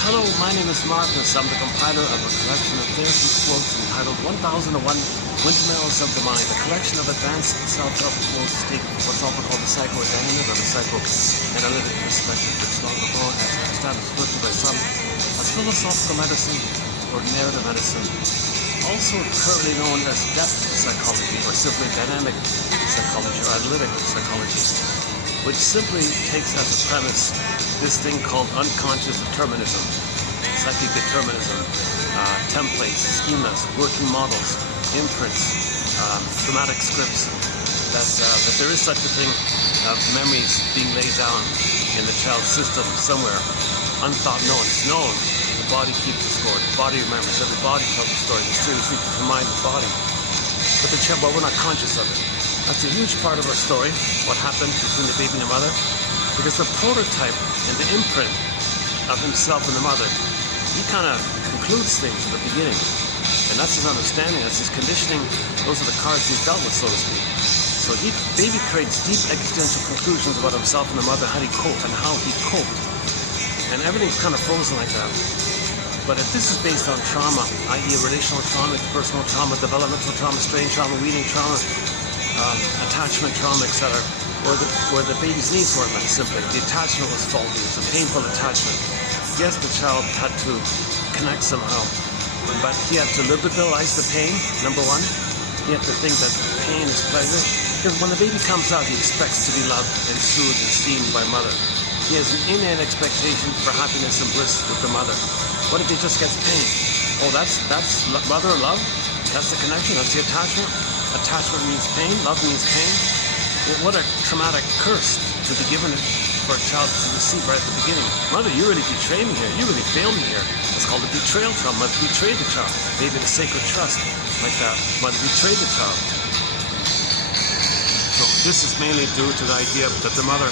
Hello, my name is Marcus. I'm the compiler of a collection of therapy quotes entitled 1001 Windmills of the Mind, a collection of advanced self-help quotes taken from what's often called the psychoanalytic or the psychoanalytic perspective, which long ago has established referred to by some as philosophical medicine or narrative medicine, also currently known as depth psychology or simply dynamic psychology or analytic psychology, which simply takes as a premise this thing called unconscious determinism, psychic determinism, templates, schemas, working models, imprints, traumatic scripts, that there is such a thing of memories being laid down in the child's system somewhere, unthought known. It's known. The body keeps the score. The body remembers. Every body tells the story. Mysteriously to mind the body. But we're not conscious of it. That's a huge part of our story, what happened between the baby and the mother, because the prototype and the imprint of himself and the mother, he kind of concludes things at the beginning. And that's his understanding, that's his conditioning. Those are the cards he's dealt with, so to speak. So baby creates deep existential conclusions about himself and the mother, how he coped and how he coped. And everything's kind of frozen like that. But if this is based on trauma, i.e. relational trauma, personal trauma, developmental trauma, strain trauma, weaning trauma, attachment trauma, etc., where the baby's needs weren't met simply. The attachment was faulty. It was a painful attachment. Yes, the child had to connect somehow, but he had to liberalize the pain, number one. He had to think that pain is pleasure. Because when the baby comes out, he expects to be loved and soothed and seen by mother. He has an innate expectation for happiness and bliss with the mother. What if he just gets pain? Oh, that's mother love? That's the connection? That's the attachment? Attachment means pain, love means pain. What a traumatic curse to be given for a child to receive right at the beginning. Mother, you really betrayed me here. You really failed me here. It's called a betrayal trauma. Mother betrayed the child. Maybe the sacred trust, like that. Mother betrayed the child. So this is mainly due to the idea that the mother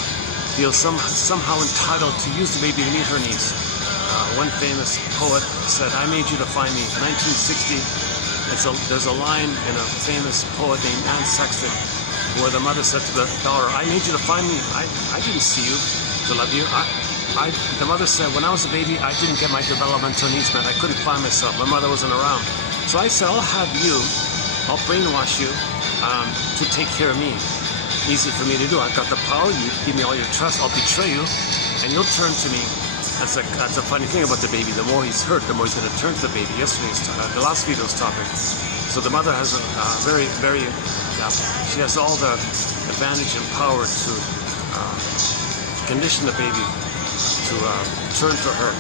feels somehow entitled to use the baby to meet her needs. One famous poet said, "I made you to find me." 1960. There's a line in a famous poet named Anne Sexton, where the mother said to the daughter, "I made you to find me. I didn't see you to love you." The mother said, "When I was a baby, I didn't get my developmental needs met. I couldn't find myself. My mother wasn't around. So I said, I'll brainwash you to take care of me. Easy for me to do. I've got the power. You give me all your trust. I'll betray you, and you'll turn to me." That's a funny thing about the baby. The more he's hurt, the more he's going to turn to the baby. The last video's topic. So the mother has a she has all the advantage and power to condition the baby to turn to her,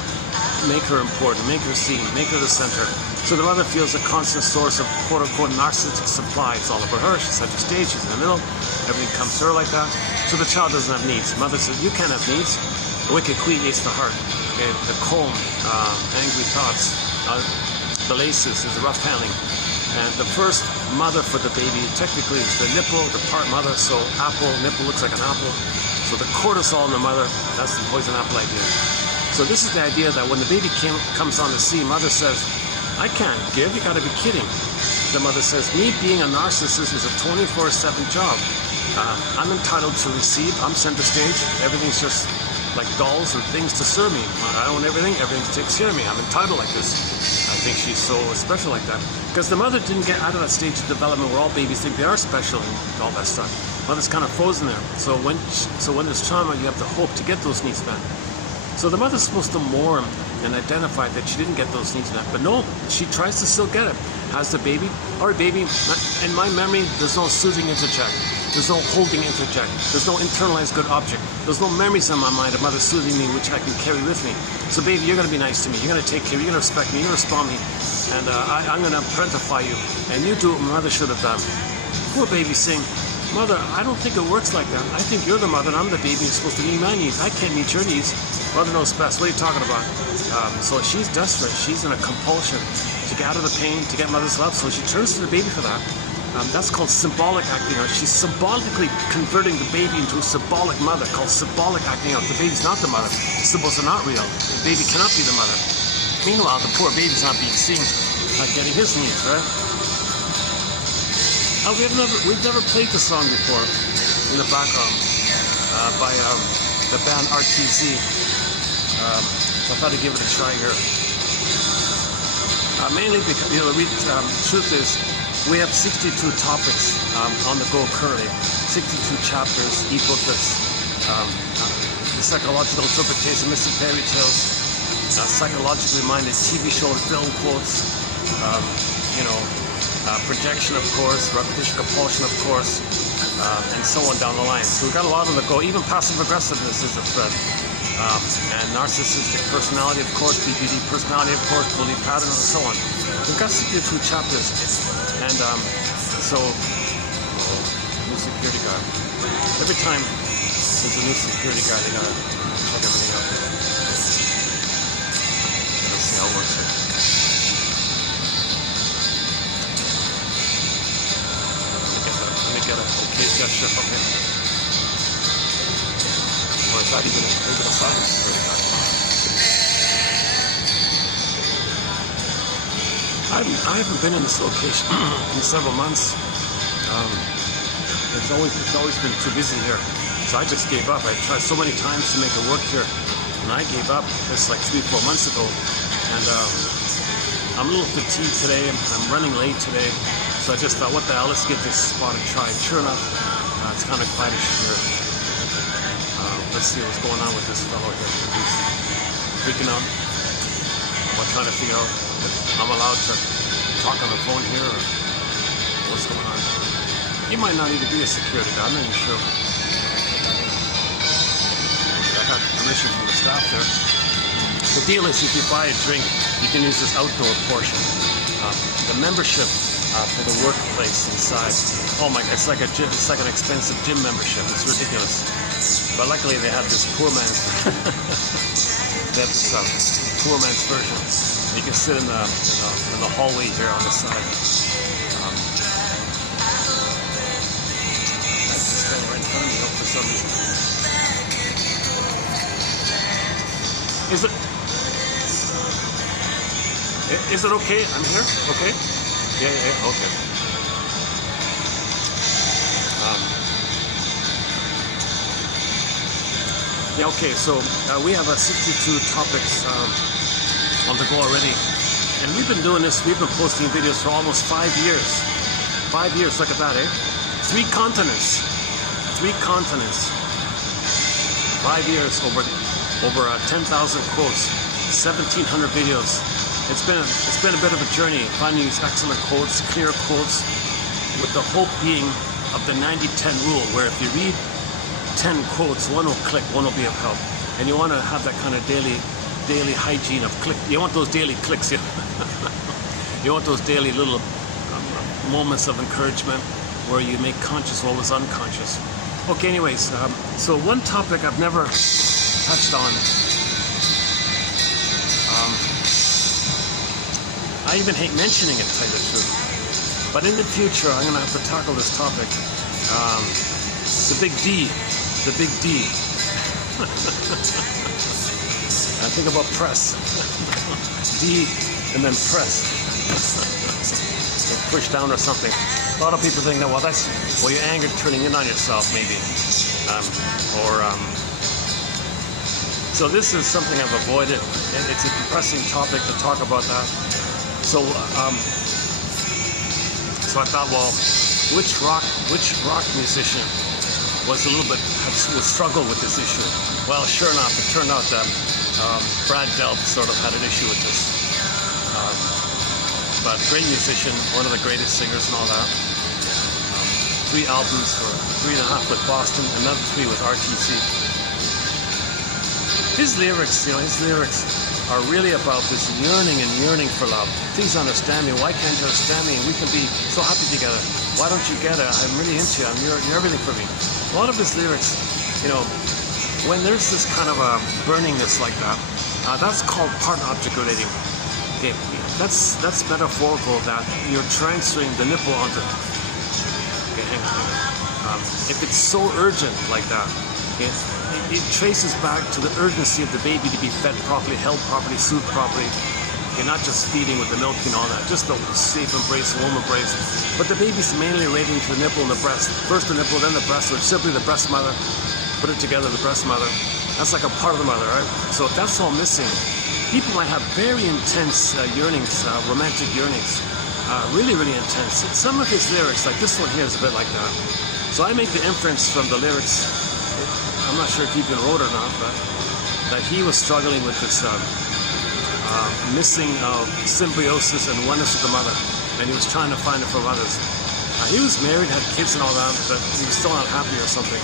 make her important, make her seen, make her the center. So the mother feels a constant source of quote-unquote narcissistic supply. It's all over her. She's center stage. She's in the middle. Everything comes to her like that. So the child doesn't have needs. Mother says, "You can't have needs." The wicked queen eats the heart. Okay? The comb, angry thoughts, the laces is the rough handling. And the first mother for the baby technically is the nipple, the part mother. So apple, nipple looks like an apple. So the cortisol in the mother, that's the poison apple idea. So this is the idea that when the baby comes on the scene, mother says, "I can't give, you gotta be kidding." The mother says, "Me being a narcissist is a 24/7 job. I'm entitled to receive, I'm center stage, everything's just like dolls and things to serve me. I own everything takes care of me. I'm entitled like this." I think she's so special like that. Because the mother didn't get out of that stage of development where all babies think they are special and all that stuff. Mother's kind of frozen there. So when there's trauma, you have the hope to get those needs met. So the mother's supposed to mourn and identify that she didn't get those needs met. But no, she tries to still get it. Has the baby, "All right, baby, in my memory, there's no soothing interject. There's no holding interject. There's no internalized good object. There's no memories in my mind of mother soothing me, which I can carry with me. So baby, you're going to be nice to me. You're going to take care. You're going to respect me. You're going to respond me. And I'm going to parentify you. And you do what mother should have done." Poor baby saying, "Mother, I don't think it works like that. I think you're the mother and I'm the baby. You're supposed to meet my needs. I can't meet your needs. Mother knows best. What are you talking about?" So she's desperate. She's in a compulsion to get out of the pain, to get mother's love. So she turns to the baby for that. That's called symbolic acting out. She's symbolically converting the baby into a symbolic mother, called symbolic acting out. The baby's not the mother. Symbols are not real. The baby cannot be the mother. Meanwhile, the poor baby's not being seen, not getting his needs, right? We've never played the song before in the background by the band RTZ. So I thought I'd give it a try here. Mainly because, you know, the truth is, we have 62 topics on the go currently, 62 chapters equal this. The psychological interpretation of missing fairy tales, psychologically minded TV show and film quotes, you know, projection, of course, repetition compulsion, of course, and so on down the line. So we've got a lot on the go. Even passive aggressiveness is a thread. And narcissistic personality, of course, BPD personality, of course, bully pattern, and so on. We've got 62 chapters, and so new security guard. Every time there's a new security guard, they gotta check everything out. Let's see how it works here. Let me get a okay gesture from him. Or is that even a cyber security guard? I haven't been in this location in several months. It's always been too busy here. So I just gave up. I tried so many times to make it work here, and I gave up. It's like 3-4 months ago, and I'm a little fatigued today. I'm running late today, so I just thought, what the hell? Let's give this spot a try. And sure enough, it's kind of quietish here. Let's see what's going on with this fellow here. He's freaking out. I'm trying to figure out if I'm allowed to talk on the phone here or what's going on. He might not even be a security guard. I'm not even sure. I got permission from the staff there. The deal is, if you buy a drink, you can use this outdoor portion. The membership for the workplace inside. Oh my God, it's like an expensive gym membership. It's ridiculous. But luckily they have this poor man's they have this poor man's version. You can sit in the hallway here on the side. It's standing right in front of me for some reason. Is it okay? I'm here? Okay? Yeah, okay. Yeah, okay, so we have 62 topics on the go already. And we've been doing this, we've been posting videos for almost 5 years. 5 years, look at that, eh? 3 continents. 3 continents. 5 years, over 10,000 quotes, 1,700 videos. It's been a bit of a journey, finding these excellent quotes, clear quotes, with the hope being of the 90-10 rule, where if you read 10 quotes, one will click, one will be of help. And you want to have that kind of daily hygiene of click. You want those daily clicks. You want those daily little moments of encouragement where you make conscious what was unconscious. Okay, anyways, so one topic I've never touched on. I even hate mentioning it, to tell you the truth. But in the future, I'm going to have to tackle this topic. The big D. The big D. I think about press. D and then press. Push down or something. A lot of people think that, well, your anger turning in on yourself, maybe. So this is something I've avoided. It's a depressing topic to talk about that. So I thought, well, which rock musician would struggle with this issue? Well, sure enough, it turned out that Brad Delp sort of had an issue with this. But great musician, one of the greatest singers and all that. 3 albums, or 3.5 with Boston, another 3 with RTC. His lyrics are really about this yearning for love. Please understand me. Why can't you understand me? We can be so happy together. Why don't you get it? I'm really into you. You're everything for me. A lot of his lyrics, when there's this kind of a burningness like that, that's called part-object relating. Okay, that's metaphorical, that you're transferring the nipple onto. Okay, hang on. If it's so urgent like that, it traces back to the urgency of the baby to be fed properly, held properly, soothed properly. Okay, not just feeding with the milk and all that, just a safe embrace, a warm embrace. But the baby's mainly relating to the nipple and the breast. First the nipple, then the breast, or simply the breast mother. Put it together, the breast mother. That's like a part of the mother, right? So if that's all missing, people might have very intense yearnings, romantic yearnings. Really, really intense. Some of his lyrics, like this one here, is a bit like that. So I make the inference from the lyrics, I'm not sure if he even wrote or not, but that he was struggling with this missing symbiosis and oneness with the mother, and he was trying to find it from others. He was married, had kids and all that, but he was still not happy or something.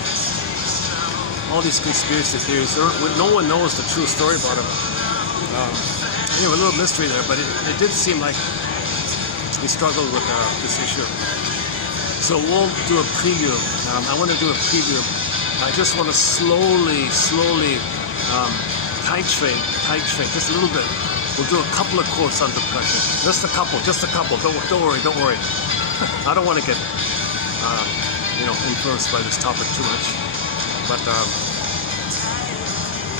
All these conspiracy theories, no one knows the true story about him. Anyway, a little mystery there, but it did seem like he struggled with this issue. So we'll do a preview. I want to do a preview. I just want to slowly titrate just a little bit. We'll do a couple of quotes on depression. Just a couple. Don't worry. I don't want to get, influenced by this topic too much. But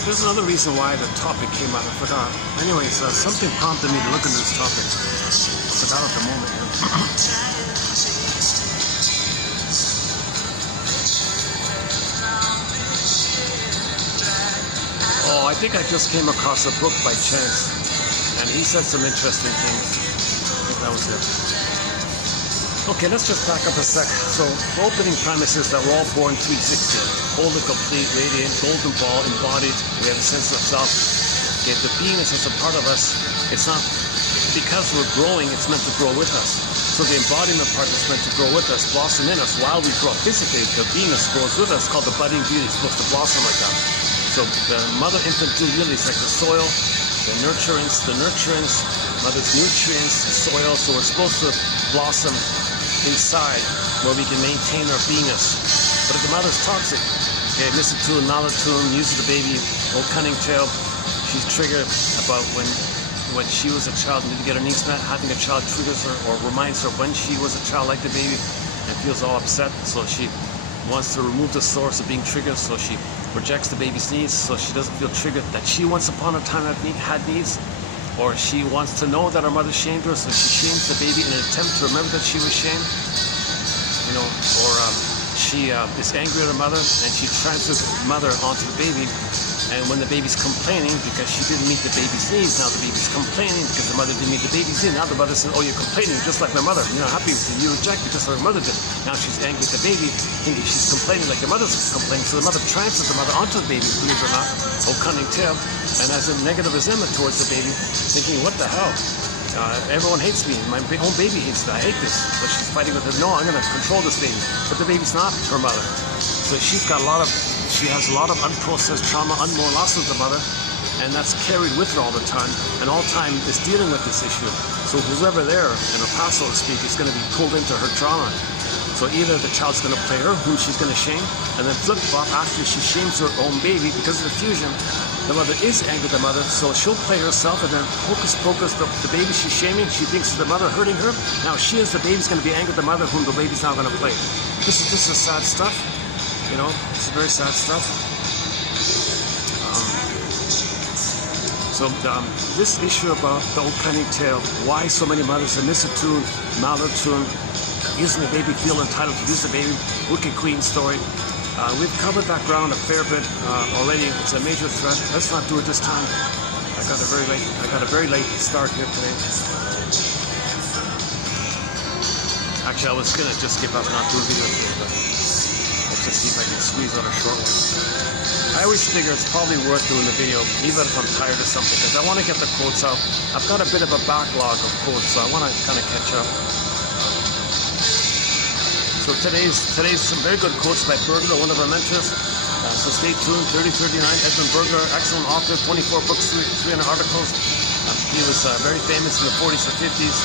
there's another reason why the topic came out. I forgot. Anyways, something prompted me to look into this topic. I forgot at the moment. Oh, I think I just came across a book by chance, and he said some interesting things. I think that was it. Okay, let's just back up a sec. So, the opening premise is that we're all born 360, whole and complete, radiant, golden ball, embodied. We have a sense of self. Okay, the beingness is a part of us. It's not because we're growing, it's meant to grow with us. So the embodiment part is meant to grow with us, blossom in us while we grow. Physically, the beingness grows with us, called the budding beauty. It's supposed to blossom like that. So the mother-infant dual is like the soil, the nurturance, mother's nutrients, soil. So we're supposed to blossom inside where we can maintain our beingness. But if the mother's toxic, okay, misattuned, malattuned, uses the baby, old cunning tail, she's triggered about when she was a child and didn't get her needs met. Having a child triggers her or reminds her when she was a child like the baby and feels all upset. So she wants to remove the source of being triggered, so she rejects the baby's needs, so she doesn't feel triggered that she once upon a time had needs. Or she wants to know that her mother shamed her, so she shames the baby in an attempt to remember that she was shamed. Or she is angry at her mother and she transfers mother onto the baby. And when the baby's complaining because she didn't meet the baby's needs, now the baby's complaining because the mother didn't meet the baby's needs. Now the mother says, oh, you're complaining just like my mother. You're not happy with me. You reject me just like her mother did. Now she's angry at the baby, thinking she's complaining like the mother's complaining. So the mother transfers the mother onto the baby, believe it or not, oh cunning tail, and has a negative resentment towards the baby, thinking, what the hell? Everyone hates me. My own baby hates me. I hate this. So she's fighting with her. No, I'm going to control this baby. But the baby's not her mother. So she has a lot of unprocessed trauma, unborn loss with the mother, and that's carried with her all the time. And all time is dealing with this issue. So who's ever there in her past, so to speak, is going to be pulled into her trauma. So either the child's going to play her, whom she's going to shame, and then flip-flop after she shames her own baby because of the fusion. The mother is angry at the mother, so she'll play herself, and then hocus pocus, the baby she's shaming, she thinks it's the mother hurting her. Now she as the baby's going to be angry at the mother, whom the baby's now going to play. This is sad stuff, it's very sad stuff. This issue about the old cunning tale, why so many mothers are misattuned, malattuned, using the baby, feel entitled to use the baby, wicked queen story. We've covered that ground a fair bit already. It's a major threat. Let's not do it this time. I got a very late start here today. Actually, I was gonna just give up, not do a video today, but let's just see if I can squeeze out a short one. I always figure it's probably worth doing the video, even if I'm tired of something, because I want to get the quotes out. I've got a bit of a backlog of quotes, so I want to kind of catch up. So today's some very good quotes by Berger, one of our mentors. So stay tuned. 3039, Edmund Berger, excellent author, 24 books, 300 articles. He was very famous in the 40s and 50s.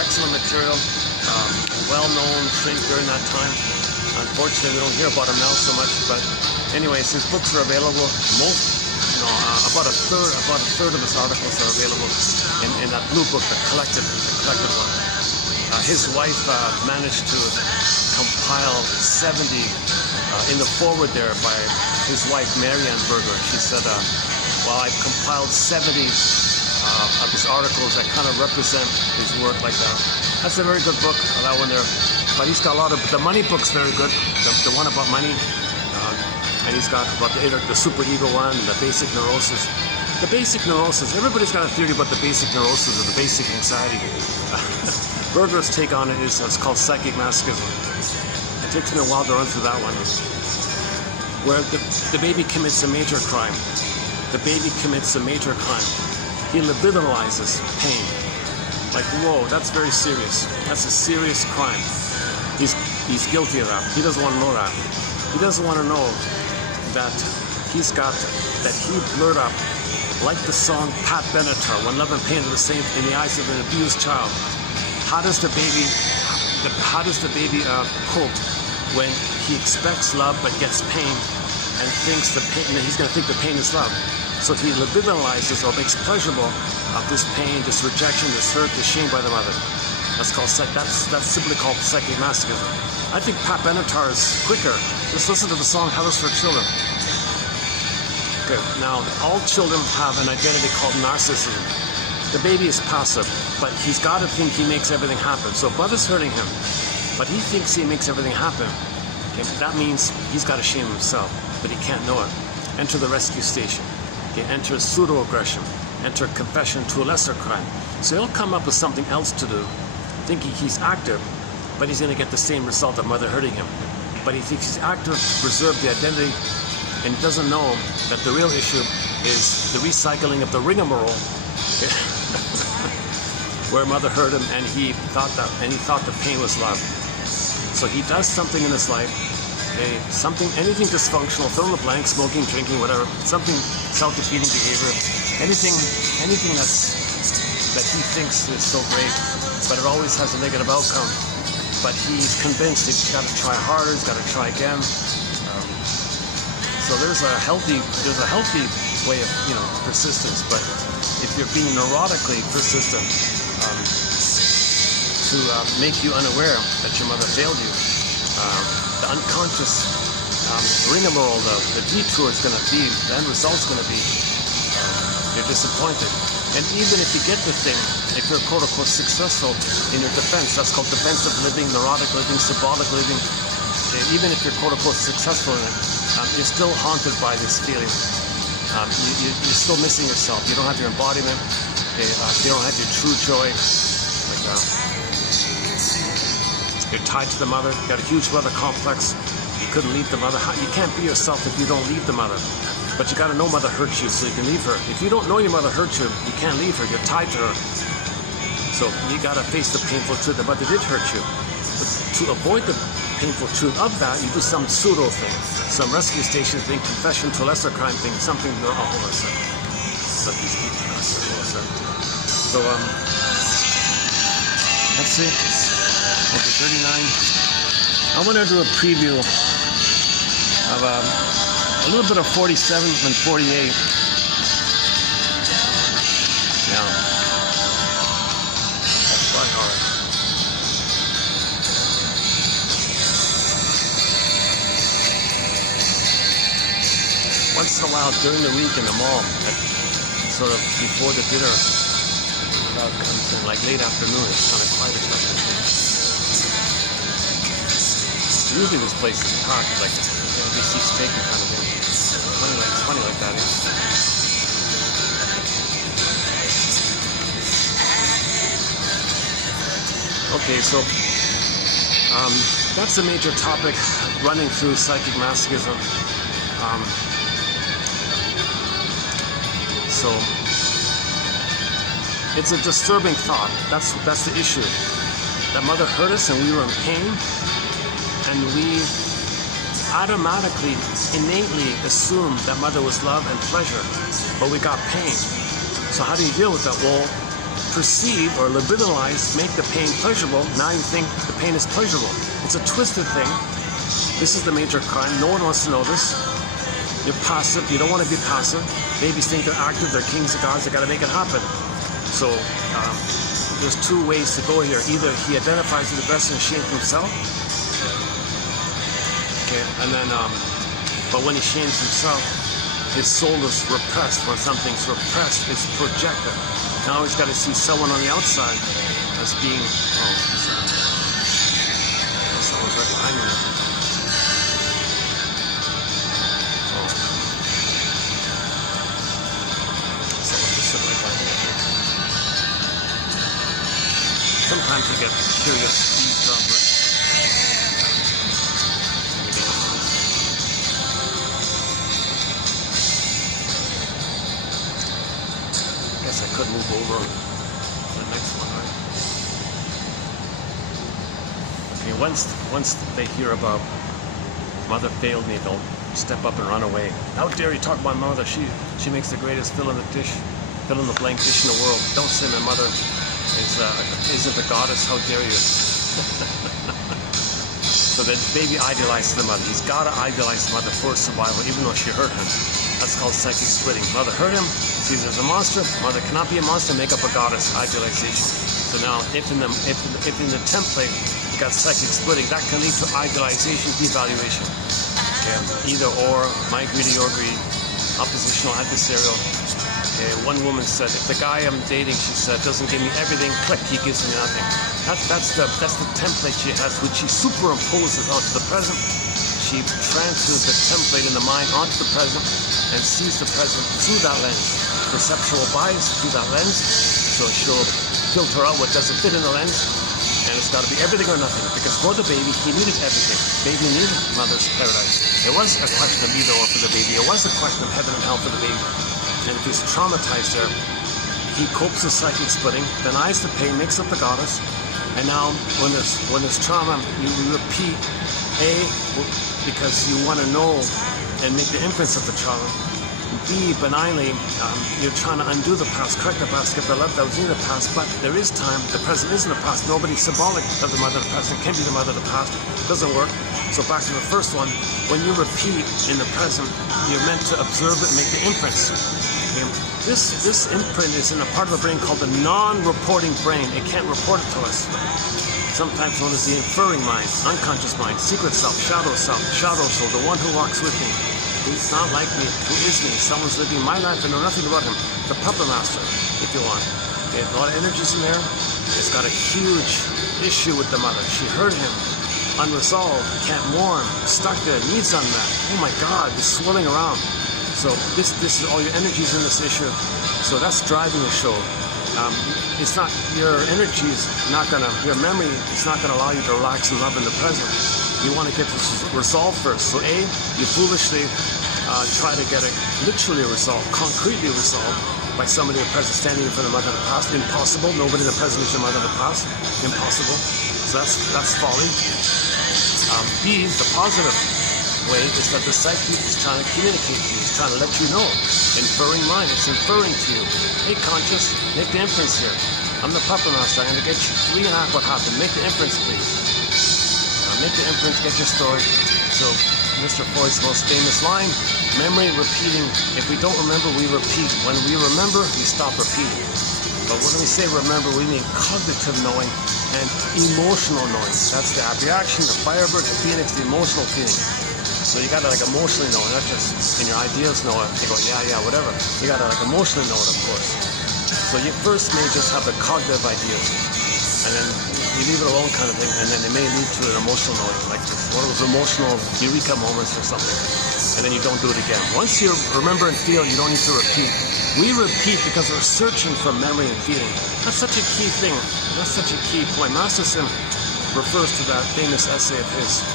Excellent material, well-known, trained during that time. Unfortunately, we don't hear about him now so much. But anyways, his books are available. About a third of his articles are available in that blue book, the collected one. His wife managed to compile 70 in the forward there by his wife Marianne Berger. She said, well, I've compiled 70 of his articles that kind of represent his work like that. That's a very good book, that one there. But he's got a lot of, the money book's very good, the one about money. and he's got about the superego one, and the basic neurosis. The basic neurosis, everybody's got a theory about the basic neurosis or the basic anxiety. Berger's take on it is it's called psychic masochism. It takes me a while to run through that one. Where the baby commits a major crime. The baby commits a major crime. He libidinalizes pain. Like, whoa, that's very serious. That's a serious crime. He's guilty of that. He doesn't want to know that. He doesn't want to know that that he blurred up, like the song Pat Benatar, When Love and Pain are the Same in the Eyes of an Abused Child. How does the baby cope when he expects love but gets pain and thinks he's going to think the pain is love? So he libidinalizes or makes pleasurable of this pain, this rejection, this hurt, this shame by the mother. That's simply called psychic masochism. I think Pat Benatar is quicker. Just listen to the song Hell is for Children. Okay, now all children have an identity called narcissism. The baby is passive, but he's got to think he makes everything happen. So if mother's hurting him, but he thinks he makes everything happen, okay, that means he's got to shame himself, but he can't know it. Enter the rescue station. Okay, enter pseudo-aggression. Enter confession to a lesser crime. So he'll come up with something else to do, thinking he's active, but he's going to get the same result of mother hurting him. But he thinks he's active to preserve the identity, and he doesn't know that the real issue is the recycling of the rigmarole, where mother hurt him and he thought the pain was love. So he does something in his life, anything dysfunctional, fill in the blank, smoking, drinking, whatever, something self-defeating behavior, anything that he thinks is so great, but it always has a negative outcome. But he's convinced he's got to try harder, he's got to try again. So there's a healthy way of persistence. But if you're being neurotically persistent, to make you unaware that your mother failed you, the unconscious rigmarole, the detour is going to be, the end result is going to be you're disappointed. And even if you get the thing, if you're quote-unquote successful in your defense, that's called defensive living, neurotic living, symbolic living. Even if you're quote-unquote successful in it, you're still haunted by this feeling. You're still missing yourself. You don't have your embodiment. You don't have your true joy. You're tied to the mother. You got a huge mother complex. You couldn't leave the mother. You can't be yourself if you don't leave the mother. But you got to know mother hurt you so you can leave her. If you don't know your mother hurt you, you can't leave her. You're tied to her. So you got to face the painful truth. The mother did hurt you. But to avoid the painful truth of that, you do some pseudo thing, some rescue station thing, confession to a lesser crime thing, something. So let's see. Okay, 39. I want to do a preview of a little bit of 47 and 48. Yeah. That's quite hard. Once in a while during the week in the mall, sort of before the dinner, the crowd comes in, like late afternoon, it's kind of quiet stuff. Usually this place is packed, like ABC steak kind of thing. It's funny like that. Okay, so that's a major topic running through psychic masochism. So it's a disturbing thought. That's the issue. That mother hurt us and we were in pain, and we automatically, innately assumed that mother was love and pleasure, but we got pain. So how do you deal with that? Well, perceive or libidinalize, make the pain pleasurable. Now you think the pain is pleasurable. It's a twisted thing. This is the major crime. No one wants to know this. You're passive. You don't want to be passive. Babies think they're active. They're kings and gods. They got to make it happen. So there's two ways to go here. Either he identifies with the best and shames himself. Okay, and then, but when he shames himself, his soul is repressed. When something's repressed, it's projected. Now he's got to see someone on the outside as being, someone's right behind me. Sometimes you get curious eavesdroppers. I guess I could move over to the next one, right? Okay, once they hear about mother failed me, they'll step up and run away. How dare you talk about mother? She makes the greatest fill in the blank dish in the world. Don't say my mother isn't a goddess. How dare you? So the baby idolizes the mother. He's got to idolize the mother for survival, even though she hurt him. That's called psychic splitting. Mother hurt him, sees her as a monster. Mother cannot be a monster, make up a goddess, idolization. So now, if in the template you got psychic splitting, that can lead to idolization, devaluation. Okay. Either or, my greedy, your greed, oppositional, adversarial. Okay. One woman said, if the guy I'm dating, she said, doesn't give me everything, click, he gives me nothing. That's the template she has, which she superimposes onto the present. She transfers the template in the mind onto the present and sees the present through that lens. Perceptual bias through that lens. So she'll filter out what doesn't fit in the lens. And it's got to be everything or nothing. Because for the baby, he needed everything. Baby needed mother's paradise. It was a question of either or for the baby. It was a question of heaven and hell for the baby. And if he's traumatized there, he copes with psychic splitting, denies the pain, makes up the goddess. And now, when there's trauma, you repeat A, because you want to know and make the inference of the trauma. B, benignly, you're trying to undo the past, correct the past, get the love that was in the past, but there is time, the present is in the past. Nobody's symbolic of the mother of the present, can be the mother of the past, doesn't work. So back to the first one, when you repeat in the present, you're meant to observe it and make the inference. Okay? This imprint is in a part of the brain called the non-reporting brain. It can't report it to us. Sometimes known as the inferring mind, unconscious mind, secret self, shadow soul, the one who walks with me. He's not like me. Who is me? Someone's living my life and know nothing about him. The puppet master, if you want. Okay, a lot of energies in there. It's got a huge issue with the mother. She hurt him. Unresolved. Can't warm. Stuck there. Needs unmet. Oh my God. It's swirling around. So this is all your energies in this issue. So that's driving the show. It's not, your energy is not gonna, your memory is not gonna allow you to relax and love in the present. You want to get this resolved first. So A, you foolishly try to get it literally resolved, concretely resolved by somebody in the present standing in front of the mother of the past. Impossible. Nobody in the present is your mother of the past. Impossible. So that's folly. B, the positive way is that the psyche is trying to communicate to you. It's trying to let you know. Inferring mind. It's inferring to you. Hey, conscious, make the inference here. I'm the puppet master. I'm going to get you to reenact what happened. Make the inference, please. Make the inference, get your story. So, Mr. Freud's most famous line, memory repeating. If we don't remember, we repeat. When we remember, we stop repeating. But when we say remember, we mean cognitive knowing and emotional knowing. That's the reaction, the firebird, the phoenix, the emotional feeling. So you gotta like emotionally know it, not just in your ideas know it. You go, yeah, whatever. You gotta like emotionally know it, of course. So you first may just have the cognitive ideas, and then you leave it alone kind of thing, and then it may lead to an emotional knowing, like one of those emotional eureka moments or something, and then you don't do it again. Once you remember and feel, you don't need to repeat. We repeat because we're searching for memory and feeling. That's such a key thing. That's such a key point. Masterson refers to that famous essay of his.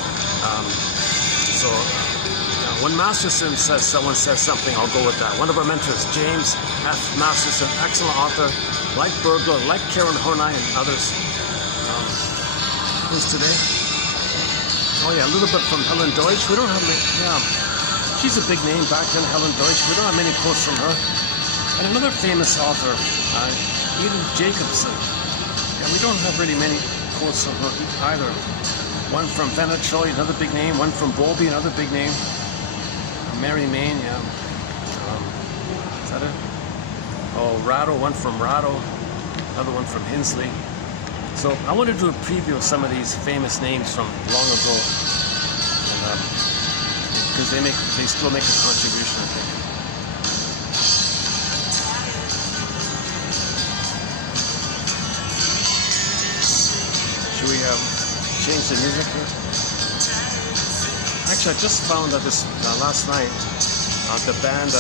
When Masterson says someone says something, I'll go with that. One of our mentors, James F. Masterson, excellent author, like Bergler, like Karen Horney and others. Who's today? Oh yeah, a little bit from Helen Deutsch. We don't have many, she's a big name back then, Helen Deutsch. We don't have many quotes from her. And another famous author, Edith Jacobson. Yeah, we don't have really many quotes from her either. One from Venetroy, another big name. One from Bowlby, another big name. Mary Main, yeah. Is that it? Oh, Rattle, one from Rattle. Another one from Hensley. So I want to do a preview of some of these famous names from long ago, because they still make a contribution, I think. Should we change the music here? Actually, I just found that this last night, the band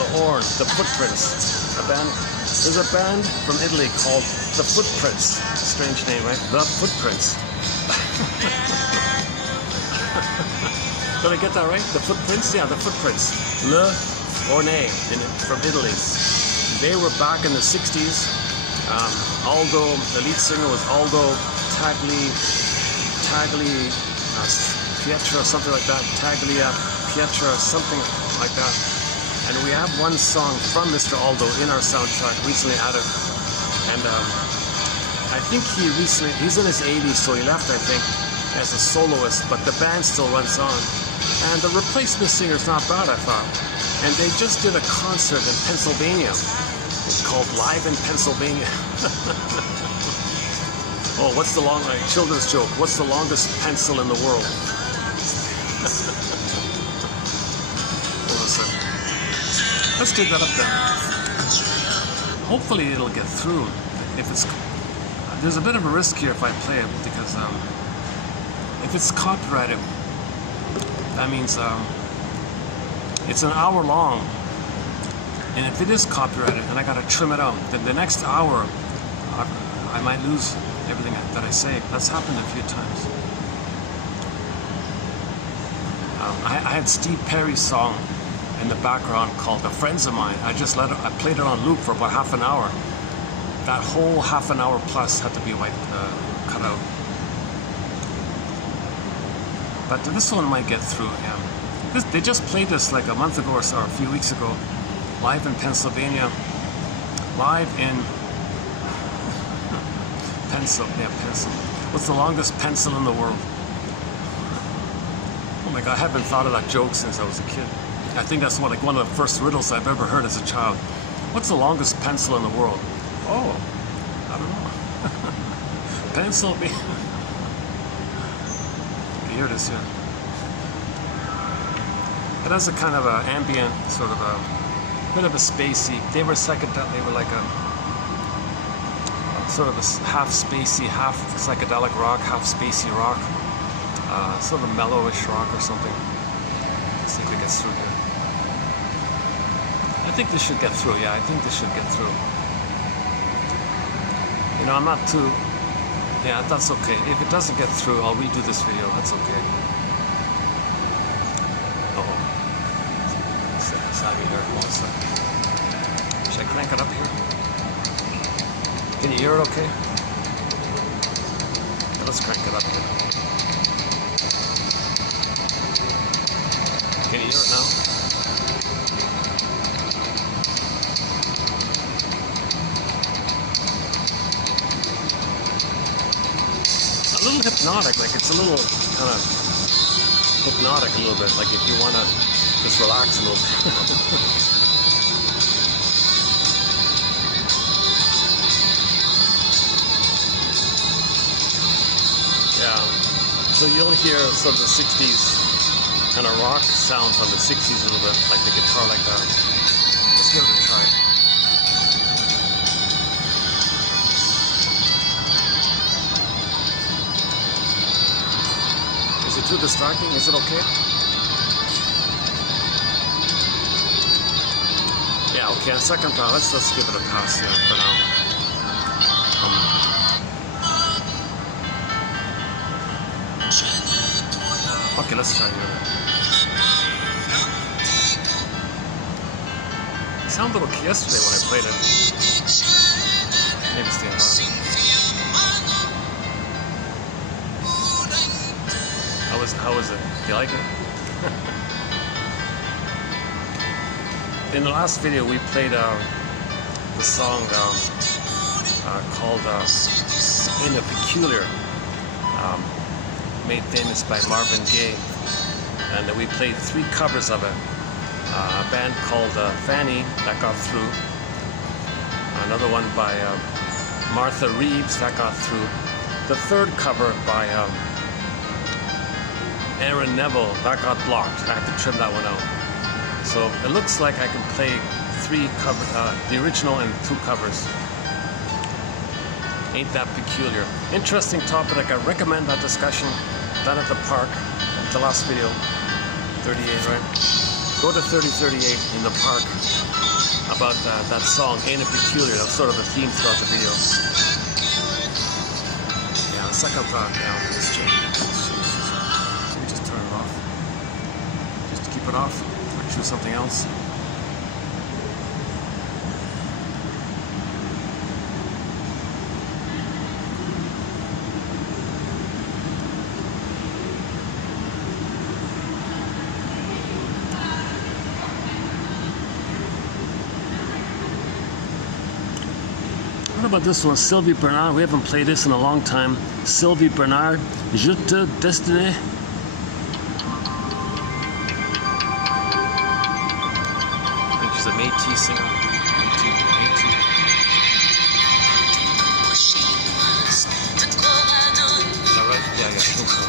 L'Orne, the Footprints. A band. There's a band from Italy called The Footprints. Strange name, right? The Footprints. Did I get that right? The Footprints? Yeah, The Footprints. Le Orne from Italy. They were back in the 60s. Aldo, the lead singer was Aldo Tagli Pietra, something like that. Taglia Pietra, something like that. And we have one song from Mr. Aldo in our soundtrack recently added. And I think he's in his 80s, so he left, I think, as a soloist, but the band still runs on. And the replacement singer's not bad, I thought. And they just did a concert in Pennsylvania. It's called Live in Pennsylvania. Oh, what's the children's joke? What's the longest pencil in the world? Listen. Let's dig that up then. Hopefully it'll get through. There's a bit of a risk here if I play it, because if it's copyrighted, that means it's an hour long. And if it is copyrighted and I gotta trim it out, then the next hour I might lose everything that I say. That's happened a few times. I had Steve Perry's song in the background called "The Friends of Mine." I played it on loop for about half an hour. That whole half an hour plus had to be cut out. But this one might get through. Yeah. They just played this like a month ago or so, or a few weeks ago, live in Pennsylvania. Live in pencil. What's the longest pencil in the world? Oh my God, I haven't thought of that joke since I was a kid. I think that's one of the first riddles I've ever heard as a child. What's the longest pencil in the world? Oh, I don't know. Pennsylvania. Okay, here it is here. It has a kind of an ambient, sort of a bit of a spacey. They were psychedelic. They were like a sort of a half spacey, half psychedelic rock, half spacey rock. Sort of a mellowish rock or something. Let's see if it gets through here. I think this should get through. Yeah, I think this should get through. You know, I'm not too. Yeah, that's okay. If it doesn't get through, I'll redo this video. That's okay. Should I crank it up here? Can you hear it okay? Yeah, let's crank it up here. Can you hear it now? A little hypnotic, like it's a little kind of hypnotic a little bit, like if you want to just relax a little bit. Yeah, so you'll hear sort of the 60s kind of rock sound from the 60s a little bit, like the guitar like that. Let's give it a try. Is it too distracting? Is it okay? Yeah, okay, second thought. Let's give it a pass here for now. Okay, let's try here. It sounded okay yesterday when I played it. Maybe stay on. How was it? Do you like it? In the last video, we played the song called "In a Peculiar," made famous by Marvin Gaye, and we played 3 covers of it. A band called Fanny, that got through. Another one by Martha Reeves, that got through. The third cover by Aaron Neville, that got blocked. I had to trim that one out. So it looks like I can play 3 covers, the original and 2 covers. Ain't that peculiar? Interesting topic. I recommend that discussion done at the park. The last video, 38, right? Go to 3038 in the park. about that song, Ain't It Peculiar? That was sort of a theme throughout the video. Yeah, the second thought now is let me just turn it off. Just to keep it off. Or choose something else. What about this one, Sylvie Bernard? We haven't played this in a long time. Sylvie Bernard, Je te destiné. I think she's a Métis singer. Métis. Is that right? Yeah, I think so.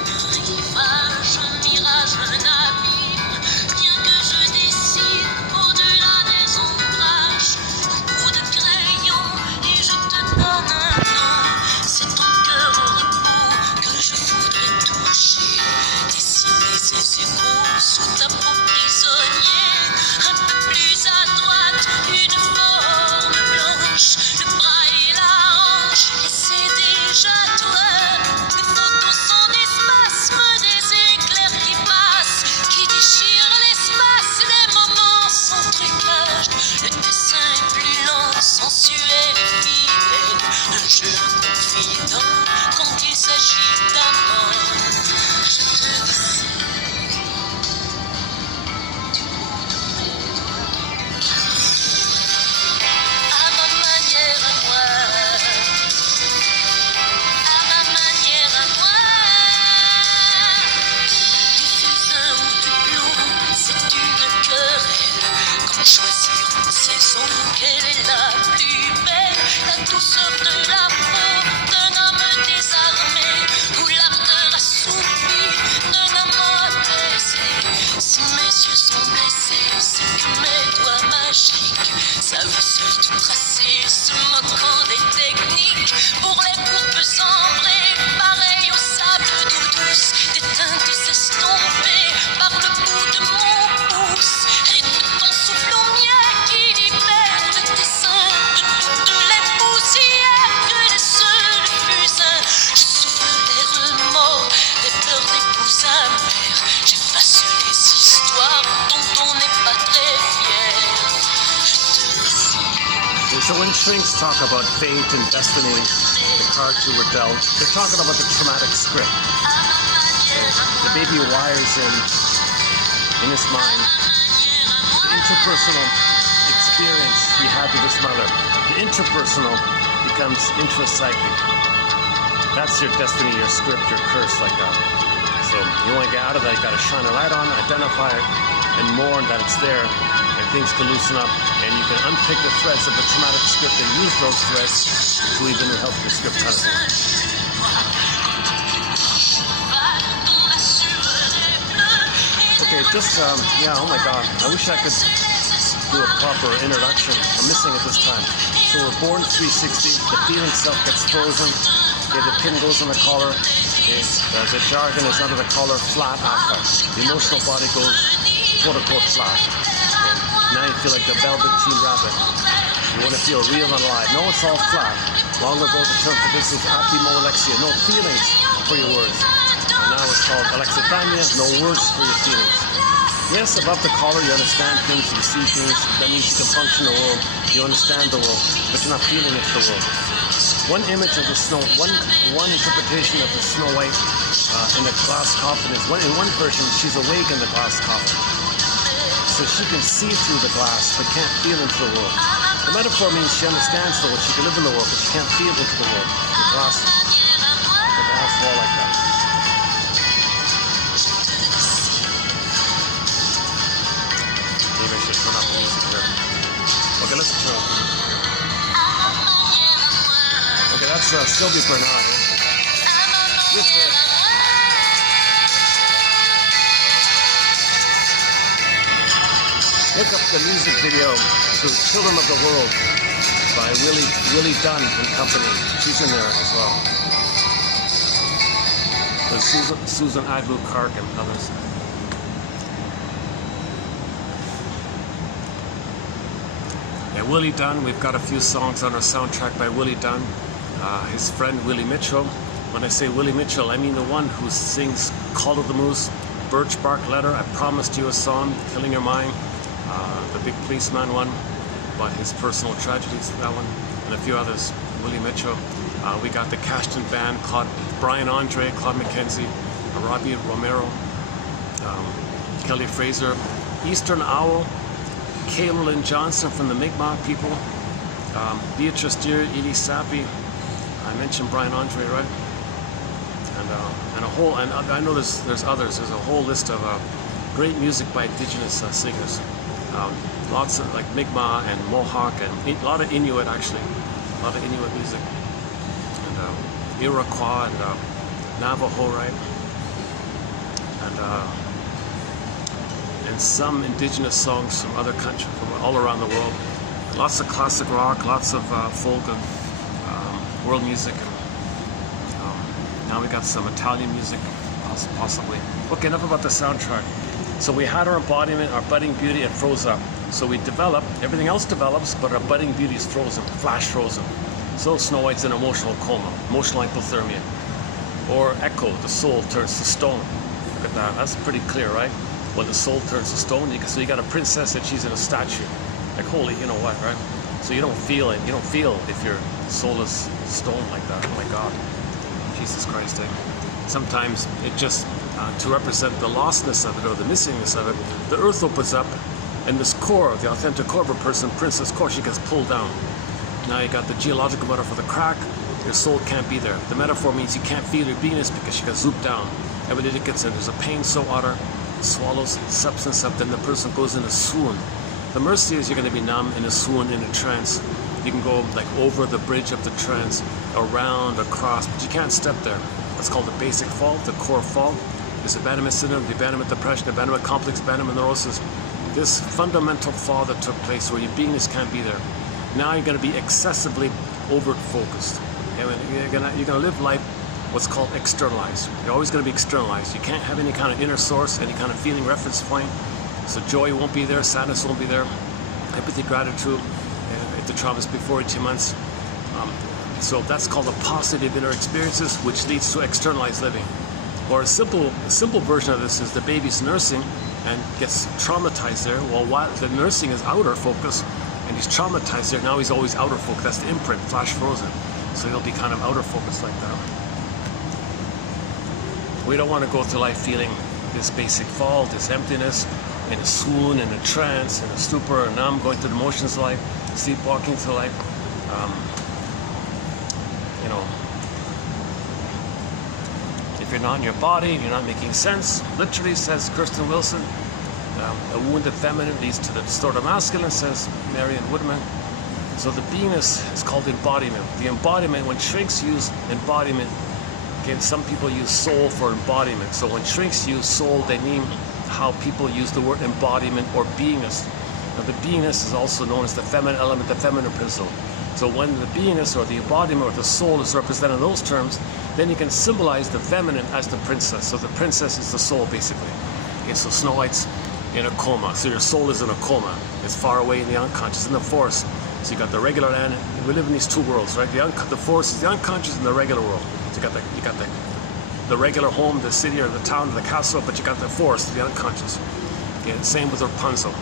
So when shrinks talk about fate and destiny, the cards who were dealt, they're talking about the traumatic script. The baby wires in his mind the interpersonal experience he had with his mother. The interpersonal becomes intrapsychic. That's your destiny, your script, your curse, like that. So you want to get out of that, you got to shine a light on it, identify it, and mourn that it's there, and things can loosen up, and you can unpick the threads of the traumatic script and use those threads to even help your script kind of thing. Okay, just, yeah, oh my god, I wish I could do a proper introduction. I'm missing it this time. So we're born 360, the feeling self gets frozen, okay, the pin goes on the collar, okay, the jargon is under the collar, flat affect. The emotional body goes quote-unquote flat. Okay. Now you feel like the velveteen rabbit. You want to feel real and alive. No, it's all flat. Long ago the term for this was apimolexia, no feelings for your words. And now it's called alexithymia, no words for your feelings. Yes, above the collar you understand things, you see things, that means you can function in the world, you understand the world, but you're not feeling into the world. One image of the snow, one interpretation of the Snow White in the glass coffin is, in one version, she's awake in the glass coffin. So she can see through the glass, but can't feel into the world. The metaphor means she understands the world, she can live in the world, but she can't feel into the world. The glass wall like that. Maybe I should turn up the music here. Okay, let's turn up. Okay, that's Sylvie Bernard. With look up the music video to Children of the World by Willie Dunn and company. She's in there as well. So Susan Agu-Kark and others. And Willie Dunn. We've got a few songs on our soundtrack by Willie Dunn. His friend Willie Mitchell. When I say Willie Mitchell, I mean the one who sings Call of the Moose, Birch Bark Letter, I Promised You a Song, Killing Your Mind, the Big Policeman one, about his personal tragedies, that one, and a few others. Willie Mitchell. We got the Cashton Band, Brian Andre, Claude McKenzie, Robbie Romero, Kelly Fraser, Eastern Owl, Kaylin Johnson from the Mi'kmaq people, Beatrice Deer, Edie Sappy. I mentioned Brian Andre, right? And a whole, and I know there's others. There's a whole list of great music by indigenous singers. Lots of like Mi'kmaq and Mohawk and a lot of Inuit actually, a lot of Inuit music. And Iroquois and Navajo, right? And some indigenous songs from other countries, from all around the world. Lots of classic rock, lots of folk and world music. Now we got some Italian music, possibly. Okay, enough about the soundtrack. So we had our embodiment, our budding beauty, it froze up. So we develop, everything else develops, but our budding beauty is frozen, flash frozen. So Snow White's in emotional coma, emotional hypothermia. Or Echo, the soul turns to stone. Look at that, that's pretty clear, right? When the soul turns to stone, so you got a princess and she's in a statue. Like, holy, you know what, right? So you don't feel it, you don't feel if your soul is stone like that, oh my God. Jesus Christ, eh? Sometimes it just, to represent the lostness of it or the missingness of it, the earth opens up and this core, the authentic core of a person, princess core, she gets pulled down. Now you got the geological metaphor, the crack, your soul can't be there. The metaphor means you can't feel your beingness because she got zooped down. Everybody gets in, there's a pain so utter, it swallows substance up, then the person goes in a swoon. The mercy is you're going to be numb, in a swoon, in a trance. You can go like over the bridge of the trance, around, across, but you can't step there. That's called the basic fault, the core fault. There's abandonment syndrome, the abandonment depression, abandonment complex, abandonment neurosis. This fundamental fall that took place where your beingness can't be there. Now you're going to be excessively over-focused. You're going to live life what's called externalized. You're always going to be externalized. You can't have any kind of inner source, any kind of feeling reference point. So joy won't be there, sadness won't be there, empathy, gratitude, if the trauma is before 18 months. So that's called the positive inner experiences, which leads to externalized living. Or a simple version of this is the baby's nursing and gets traumatized there. Well, while the nursing is outer focus and he's traumatized there, now he's always outer focus. That's the imprint, flash frozen. So he'll be kind of outer focus like that. We don't want to go through life feeling this basic fall, this emptiness, in a swoon, in a trance, in a stupor, and numb, going through the motions of life, sleepwalking through life. You know, if you're not in your body, you're not making sense. Literally, says Kirsten Wilson, a wounded feminine leads to the distorted masculine, says Marion Woodman. So the beingness is called embodiment. The embodiment, when shrinks use embodiment, again, some people use soul for embodiment. So when shrinks use soul, they mean how people use the word embodiment or beingness. Now the beingness is also known as the feminine element, the feminine principle. So when the beingness or the embodiment or the soul is represented in those terms, then you can symbolize the feminine as the princess. So the princess is the soul, basically. Okay, so Snow White's in a coma. So your soul is in a coma. It's far away in the unconscious, in the forest. So you got the regular and we live in these two worlds, right? The forest is the unconscious and the regular world. So you got the regular home, the city or the town, the castle, but you got the forest, the unconscious. Okay, same with Rapunzel.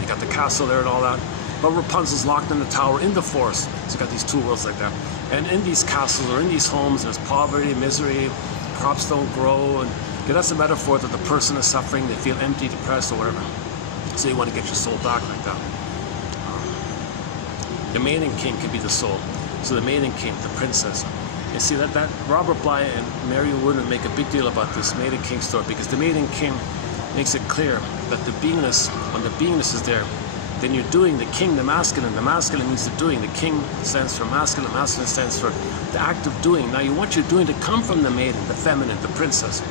You got the castle there and all that. But Rapunzel's locked in the tower in the forest. So you got these two worlds like that. And in these castles or in these homes, there's poverty, misery, crops don't grow. And okay, that's a metaphor that the person is suffering. They feel empty, depressed, or whatever. So you want to get your soul back like that. The maiden king can be the soul. So the maiden king, the princess. You see that Robert Bly and Mary Woodman make a big deal about this maiden king story because the maiden king makes it clear that the beingness, when the beingness is there, then you're doing the king, the masculine. The masculine means the doing. The king stands for masculine. Masculine stands for the act of doing. Now you want your doing to come from the maiden, the feminine, the princess.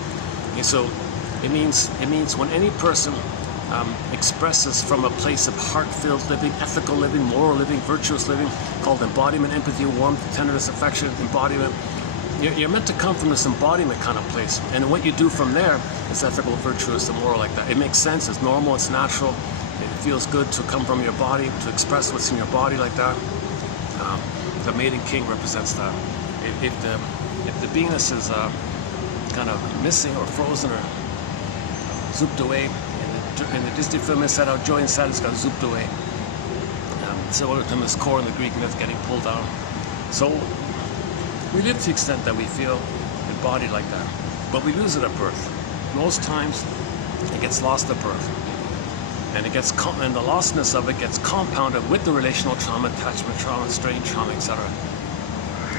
Okay, so it means when any person expresses from a place of heart-filled living, ethical living, moral living, virtuous living, called embodiment, empathy, warmth, tenderness, affection, embodiment. You're meant to come from this embodiment kind of place. And what you do from there is ethical, virtuous, and moral like that. It makes sense, it's normal, it's natural. feels good to come from your body, to express what's in your body like that. The maiden king represents that. If the beingness is kind of missing or frozen or zooped away, in the Disney film it said how joy and sadness got zooped away. Similar to this core in the Greek myth getting pulled down. So we live to the extent that we feel embodied like that, but we lose it at birth. Most times it gets lost at birth, and the lostness of it gets compounded with the relational trauma, attachment trauma, strain trauma, etc.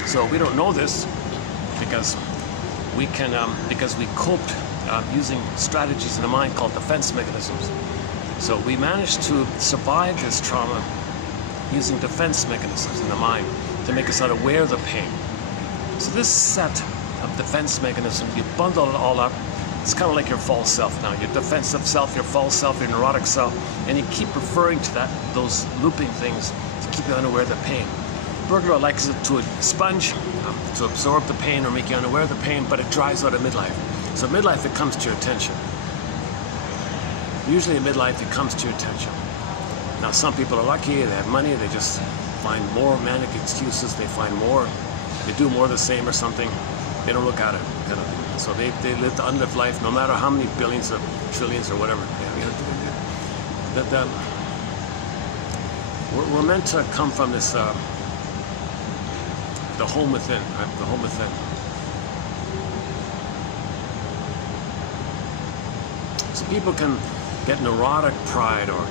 So we don't know this because we coped using strategies in the mind called defense mechanisms. So we managed to survive this trauma using defense mechanisms in the mind to make us unaware of the pain. So this set of defense mechanisms, you bundle it all up. It's kind of like your false self now. Your defensive self, your false self, your neurotic self, and you keep referring to those looping things to keep you unaware of the pain. Burglar likes it to a sponge, to absorb the pain or make you unaware of the pain, but it dries out at midlife. So at midlife it comes to your attention. Usually at midlife it comes to your attention. Now some people are lucky, they have money, they just find more manic excuses, they do more of the same or something. They don't look at it. So they live the unlived life no matter how many billions or trillions or whatever. We're meant to come from this, the home within, right? The home within. So people can get neurotic pride or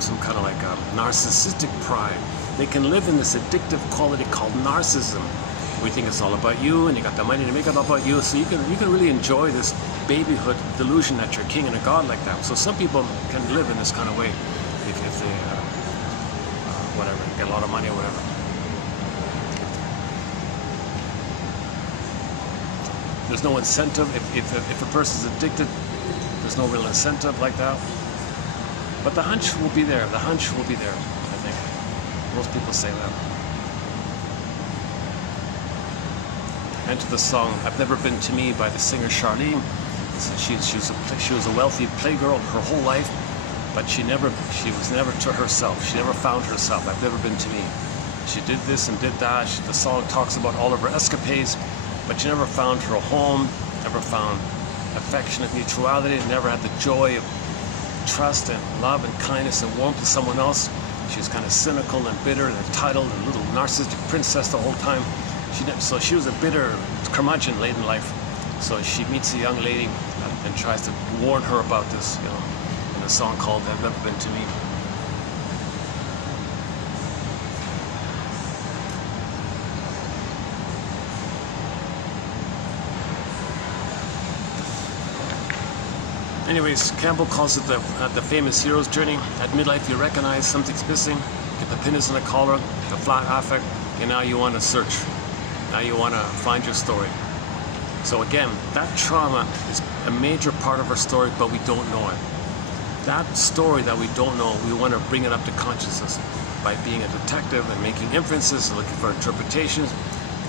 some kind of like a narcissistic pride. They can live in this addictive quality called narcissism. We think it's all about you, and you got the money to make it all about you. So you can really enjoy this babyhood delusion that you're king and a god like that. So some people can live in this kind of way if they whatever, get a lot of money or whatever. There's no incentive if a person's addicted. There's no real incentive like that. But the hunch will be there. The hunch will be there, I think. Most people say that. Enter the song "I've Never Been to Me" by the singer Charlene. She was a wealthy playgirl her whole life, but she was never to herself. She never found herself. I've never been to me. She did this and did that. The song talks about all of her escapades, but she never found her home, never found affectionate mutuality, never had the joy of trust and love and kindness and warmth to someone else. She was kind of cynical and bitter and entitled and a little narcissistic princess the whole time. So she was a bitter curmudgeon late in life. So she meets a young lady and tries to warn her about this, in a song called "I've Never Been to Me." Anyways, Campbell calls it the famous hero's journey. At midlife, you recognize something's missing, get the pinners in the collar, the flat affect, and now you want to search. Now you want to find your story. So again, that trauma is a major part of our story, but we don't know it. That story that we don't know, we want to bring it up to consciousness by being a detective and making inferences, looking for interpretations,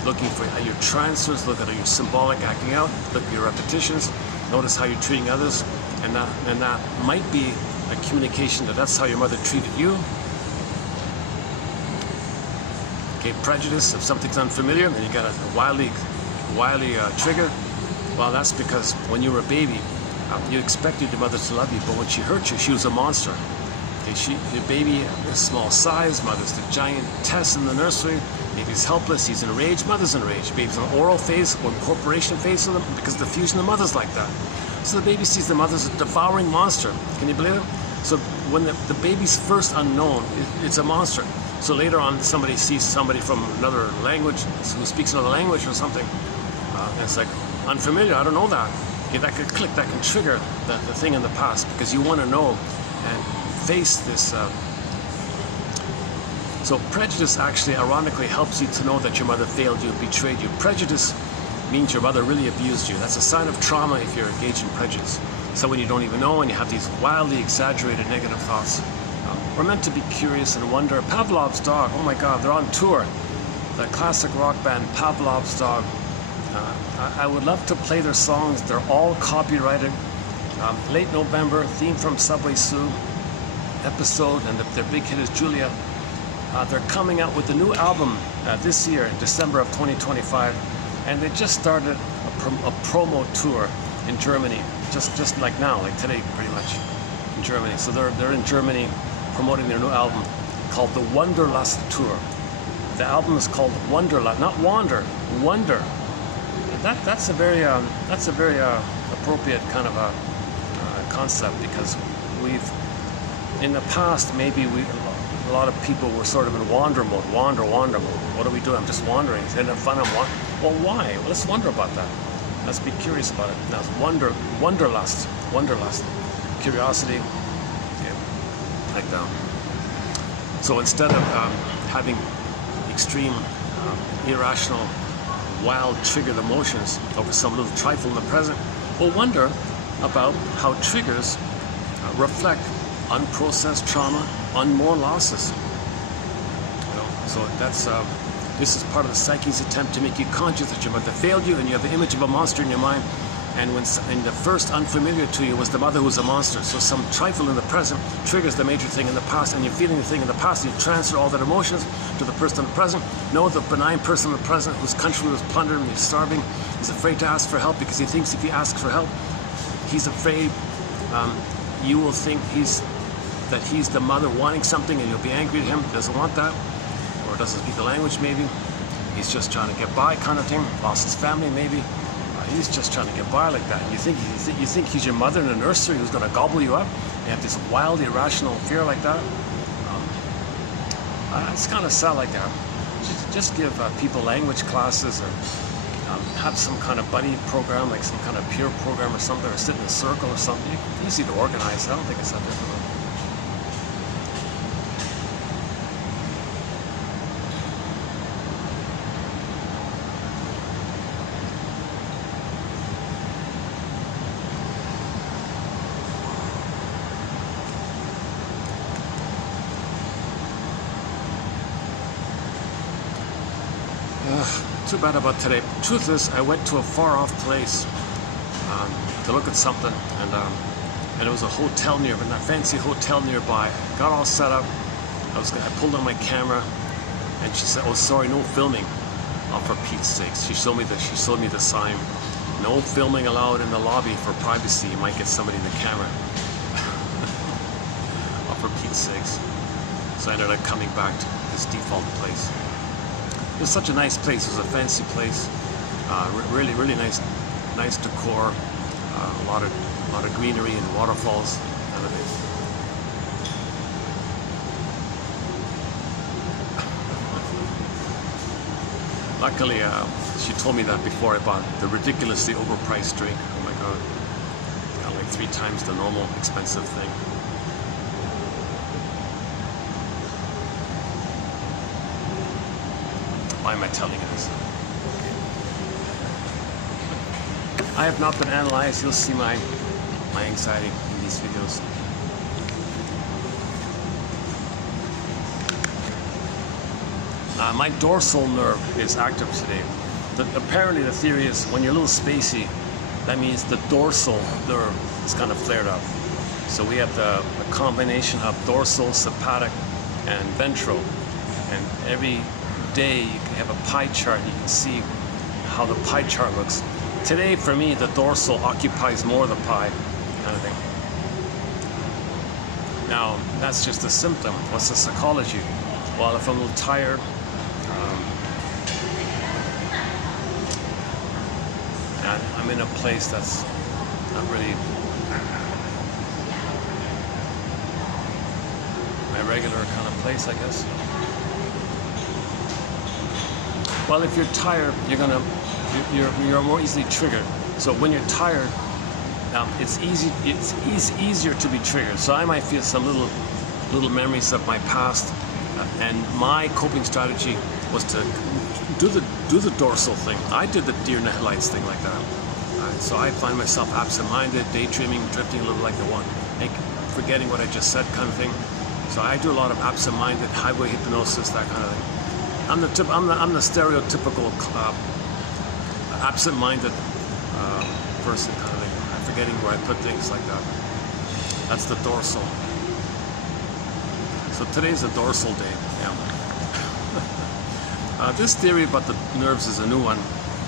looking for your transfers, look at your symbolic acting out, look at your repetitions, notice how you're treating others, and that might be a communication that's how your mother treated you. Okay, prejudice, if something's unfamiliar and you got a wildly trigger, well, that's because when you were a baby, you expected your mother to love you, but when she hurt you, she was a monster. Okay, your baby is small size, mother's the giant Tess in the nursery, baby's helpless, he's enraged, mother's enraged, baby's on oral phase or incorporation phase of them because the fusion of mothers like that. So the baby sees the mother as a devouring monster. Can you believe it? So when the baby's first unknown, it's a monster. So later on, somebody sees somebody from another language, who speaks another language or something, and it's like, unfamiliar, I don't know that. Okay, that could click, that can trigger the thing in the past because you want to know and face this. So prejudice actually, ironically, helps you to know that your mother failed you, betrayed you. Prejudice means your mother really abused you. That's a sign of trauma if you're engaged in prejudice. So when you don't even know and you have these wildly exaggerated negative thoughts. We're meant to be curious and wonder. Pavlov's Dog, oh my God, they're on tour. The classic rock band Pavlov's Dog. I would love to play their songs. They're all copyrighted. Late November, theme from Subway Sue. episode, and their big hit is Julia. They're coming out with a new album this year in December of 2025, and they just started a promo tour in Germany, just like now, like today, pretty much in Germany. So they're in Germany promoting their new album called the Wanderlust Tour. The album is called Wanderlust, not Wander, Wonder. That's a very appropriate kind of a concept, because in the past, maybe a lot of people were sort of in wander mode. Wander mode. What do we do? I'm just wandering. It's fun. Well, why? Well, let's wonder about that. Let's be curious about it. Now, wanderlust. Curiosity. Yeah, like that. So instead of having extreme, irrational, wild, triggered emotions over some little trifle in the present, we'll wonder about how triggers reflect unprocessed trauma, unmourned losses. So this is part of the psyche's attempt to make you conscious that your mother failed you, and you have the image of a monster in your mind. And the first unfamiliar to you was the mother who's a monster. So some trifle in the present triggers the major thing in the past, and you're feeling the thing in the past, and you transfer all that emotions to the person in the present. No, the benign person in the present whose country was plundered and he's starving, he's afraid to ask for help because he thinks if he asks for help, he's afraid you will think that he's the mother wanting something, and you'll be angry at him. He doesn't want that, or doesn't speak the language maybe. He's just trying to get by, kind of thing. Lost his family maybe. He's just trying to get by like that. You think he's your mother in a nursery who's going to gobble you up? You have this wild, irrational fear like that. It's kind of sad like that. Just give people language classes, or have some kind of buddy program, like some kind of peer program or something, or sit in a circle or something. Easy to organize. I don't think it's that difficult. Too bad about today. Truth is, I went to a far-off place to look at something, and it was a hotel nearby, a fancy hotel nearby. Got all set up. I pulled out my camera, and she said, "Oh, sorry, no filming." Oh, for Pete's sakes! She showed me the sign. No filming allowed in the lobby for privacy. You might get somebody in the camera. Oh, for Pete's sakes! So I ended up coming back to this default place. It was such a nice place. It was a fancy place. Really, really nice decor. A lot of greenery and waterfalls. Kind of thing. Luckily, she told me that before I bought the ridiculously overpriced drink. Oh my God, it's got like 3 times the normal expensive thing. Why am I telling you this? I have not been analyzed. You'll see my anxiety in these videos. My dorsal nerve is active today. Apparently the theory is when you're a little spacey, that means the dorsal nerve is kind of flared up. So we have the combination of dorsal, sciatic, and ventral. And every day you can have a pie chart and you can see how the pie chart looks. Today for me the dorsal occupies more of the pie, kind of thing. Now that's just a symptom. What's the psychology? Well, if I'm a little tired, and I'm in a place that's not really my regular kind of place, I guess. Well, if you're tired, you're more easily triggered. So when you're tired, it's easier to be triggered. So I might feel some little memories of my past, and my coping strategy was to do the dorsal thing. I did the deer in the headlights thing like that. So I find myself absent-minded, daydreaming, drifting a little like the one, like forgetting what I just said, kind of thing. So I do a lot of absent-minded, highway hypnosis, that kind of thing. I'm the stereotypical absent-minded person, kind of thing. I'm forgetting where I put things like that. That's the dorsal. So today's a dorsal day. Yeah. This theory about the nerves is a new one.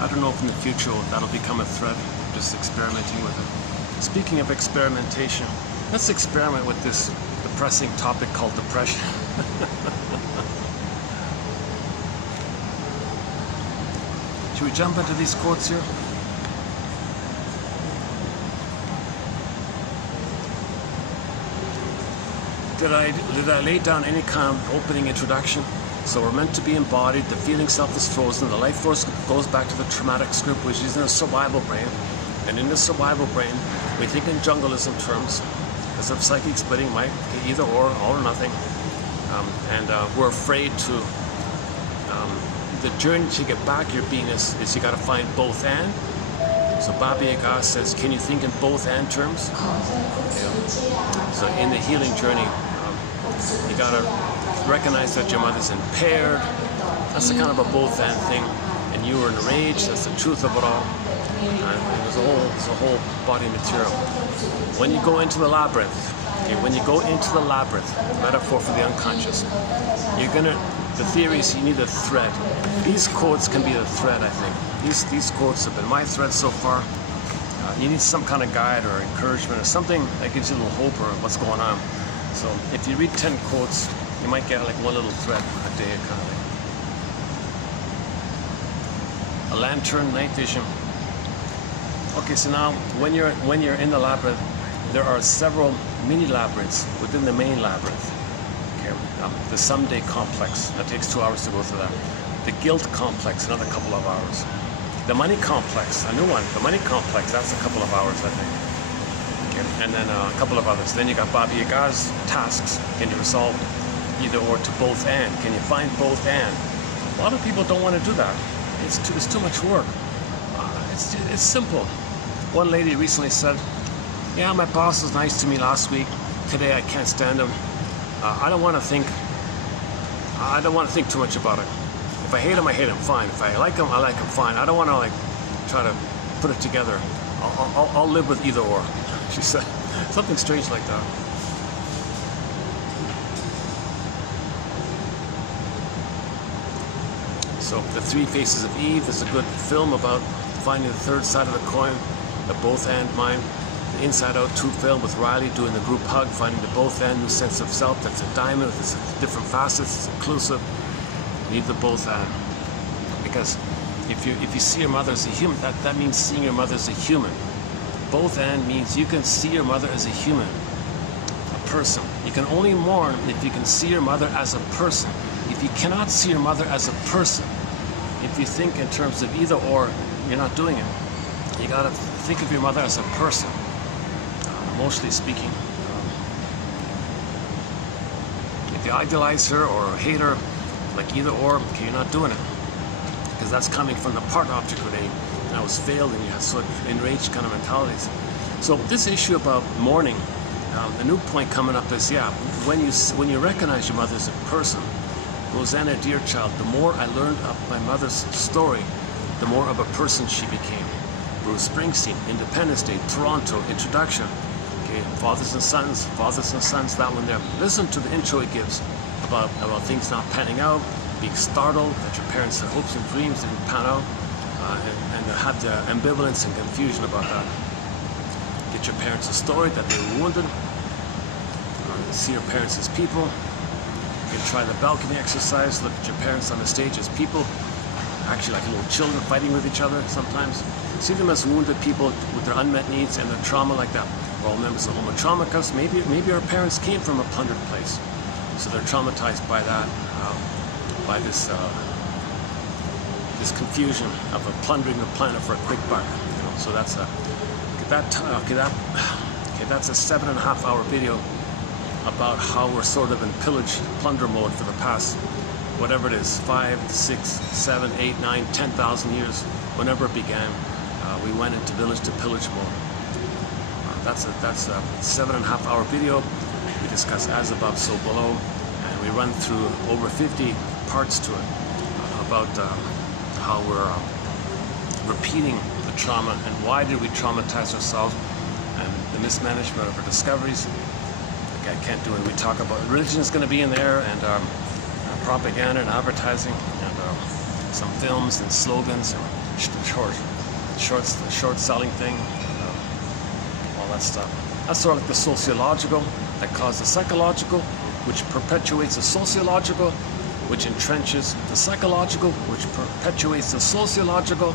I don't know if in the future that'll become a threat. I'm just experimenting with it. Speaking of experimentation, let's experiment with this depressing topic called depression. Should we jump into these quotes here? Did I lay down any kind of opening introduction? So we're meant to be embodied, the feeling self is frozen, the life force goes back to the traumatic script, which is in the survival brain. And in the survival brain, we think in jungleism terms, as if psychic splitting might be either or, all or nothing. We're afraid to, the journey to get back your beingness is you gotta find both and. So Baba Yaga says, can you think in both and terms? Yeah. So in the healing journey, you gotta recognize that your mother's impaired. That's a kind of a both and thing. And you were enraged, that's the truth of it all. There's a whole body material. When you go into the labyrinth, okay, when you go into the labyrinth, metaphor for the unconscious, the theory is you need a thread. These quotes can be a thread, I think. These quotes have been my thread so far. You need some kind of guide or encouragement or something that gives you a little hope or what's going on. So if you read 10 quotes, you might get like one little thread a day, kind of thing. A lantern, night vision. Okay, so now when you're in the labyrinth, there are several mini labyrinths within the main labyrinth. Okay, the someday complex, that takes 2 hours to go through that. The guilt complex, another couple of hours. The money complex, a new one. The money complex, that's a couple of hours, I think. Okay, and then a couple of others. Then you got Baba Yaga's tasks. Can you resolve either or to both and? Can you find both and? A lot of people don't want to do that. It's too much work. It's simple. One lady recently said, yeah, my boss was nice to me last week. Today I can't stand him. I don't want to think too much about it. If I hate him, fine. If I like him, fine. I don't want to like try to put it together. I'll live with either or. She said something strange like that. So the Three Faces of Eve is a good film about finding the third side of the coin, the both and mind. The Inside Out 2 film with Riley doing the group hug, finding the both and new sense of self. That's a diamond with its different facets. It's inclusive. You need the both and, because if you see your mother as a human, that means seeing your mother as a human. Both and means you can see your mother as a human, a person. You can only mourn if you can see your mother as a person. If you cannot see your mother as a person, if you think in terms of either or, you're not doing it. You gotta think of your mother as a person, emotionally speaking. If you idealize her or hate her, like either or, okay, you're not doing it. Because that's coming from the part object grenade. That was failed and you have sort of enraged kind of mentalities. So this issue about mourning, a new point coming up is, yeah, when you recognize your mother as a person, Rosanna, dear child, the more I learned of my mother's story, the more of a person she became. Bruce Springsteen, Independence Day, Toronto, introduction. Okay, fathers and sons, that one there. Listen to the intro he gives about things not panning out, being startled that your parents had hopes and dreams didn't pan out, and had the ambivalence and confusion about that. Get your parents a story that they were wounded, see your parents as people. You can try the balcony exercise, look at your parents on the stage as people, actually like little children fighting with each other sometimes. See them as wounded people with their unmet needs and their trauma like that. We're all members of Homo Traumicus. Maybe our parents came from a plundered place, so they're traumatized by that, by this confusion of plundering the planet for a quick buck. You know, so that's that's a 7.5 hour video about how we're sort of in plunder mode for the past, whatever it is, 5, 6, 7, 8, 9, 10,000 years. Whenever it began, we went into village to pillage mode. That's a 7.5 hour video. We discuss as above, so below, and we run through over 50 parts to it about how we're repeating the trauma and why did we traumatize ourselves, and the mismanagement of our discoveries, the I can't do it. We talk about religion is going to be in there, and propaganda and advertising, and some films and slogans and short selling thing, and, all that stuff. That's sort of like the sociological that causes the psychological, which perpetuates the sociological, which entrenches the psychological, which perpetuates the sociological,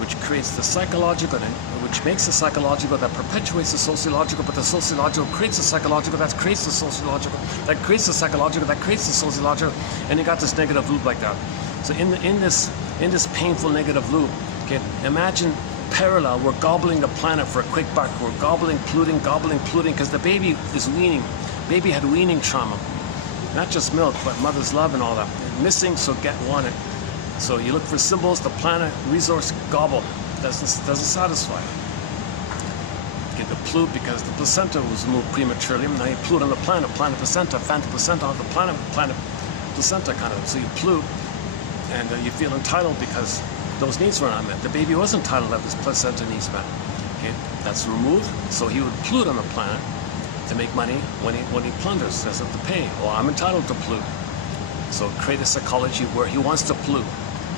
which creates the psychological, and which makes the psychological, that perpetuates the sociological, but the sociological creates the psychological, that creates the sociological, that creates the psychological, that creates the sociological, and you got this negative loop like that. So in this painful negative loop, okay, imagine parallel, we're gobbling the planet for a quick buck, we're gobbling, polluting, because the baby is weaning. Baby had weaning trauma. Not just milk, but mother's love and all that. Missing, so get wanted. So you look for symbols, the planet, resource, gobble. Doesn't satisfy. Get the pollute because the placenta was moved prematurely. Now you pollute on the planet placenta, phantom placenta on the planet placenta kind of. So you pollute, and you feel entitled because those needs were not met. The baby was entitled to have his placenta needs met. Okay, that's removed. So he would pollute on the planet to make money when he plunders, doesn't have to pay. Well, I'm entitled to pollute. So create a psychology where he wants to pollute.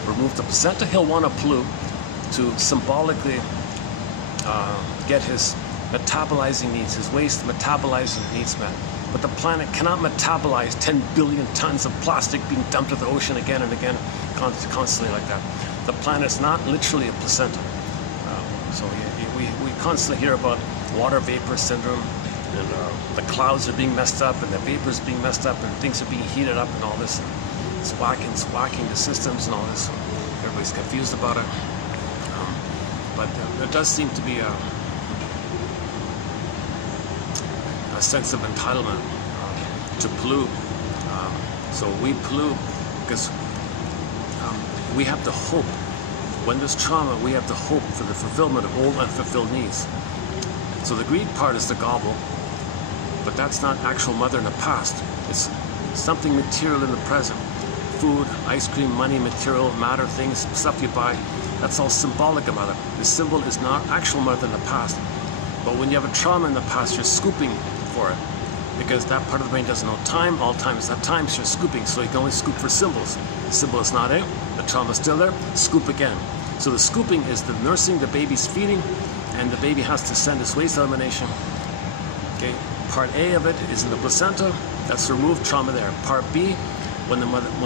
Remove the placenta, he'll want to pollute to symbolically get his metabolizing needs, his waste metabolizing needs met. But the planet cannot metabolize 10 billion tons of plastic being dumped to the ocean again and again, constantly like that. The planet's not literally a placenta. So we constantly hear about water vapor syndrome, and the clouds are being messed up, and the vapors being messed up, and things are being heated up, and all this. It's whacking the systems and all this. Everybody's confused about it. But there does seem to be a sense of entitlement to pollute. So we pollute because we have the hope. When there's trauma, we have the hope for the fulfillment of old unfulfilled needs. So the greed part is the gobble, but that's not actual mother in the past. It's something material in the present. Food, ice cream, money, material, matter, things, stuff you buy. That's all symbolic of mother. The symbol is not actual mother in the past. But when you have a trauma in the past, you're scooping for it. Because that part of the brain doesn't know time. All time is not time, so you're scooping. So you can only scoop for symbols. The symbol is not it. The trauma is still there. Scoop again. So the scooping is the nursing, the baby's feeding, and the baby has to send its waste elimination. Okay. Part A of it is in the placenta. That's removed trauma there. Part B, when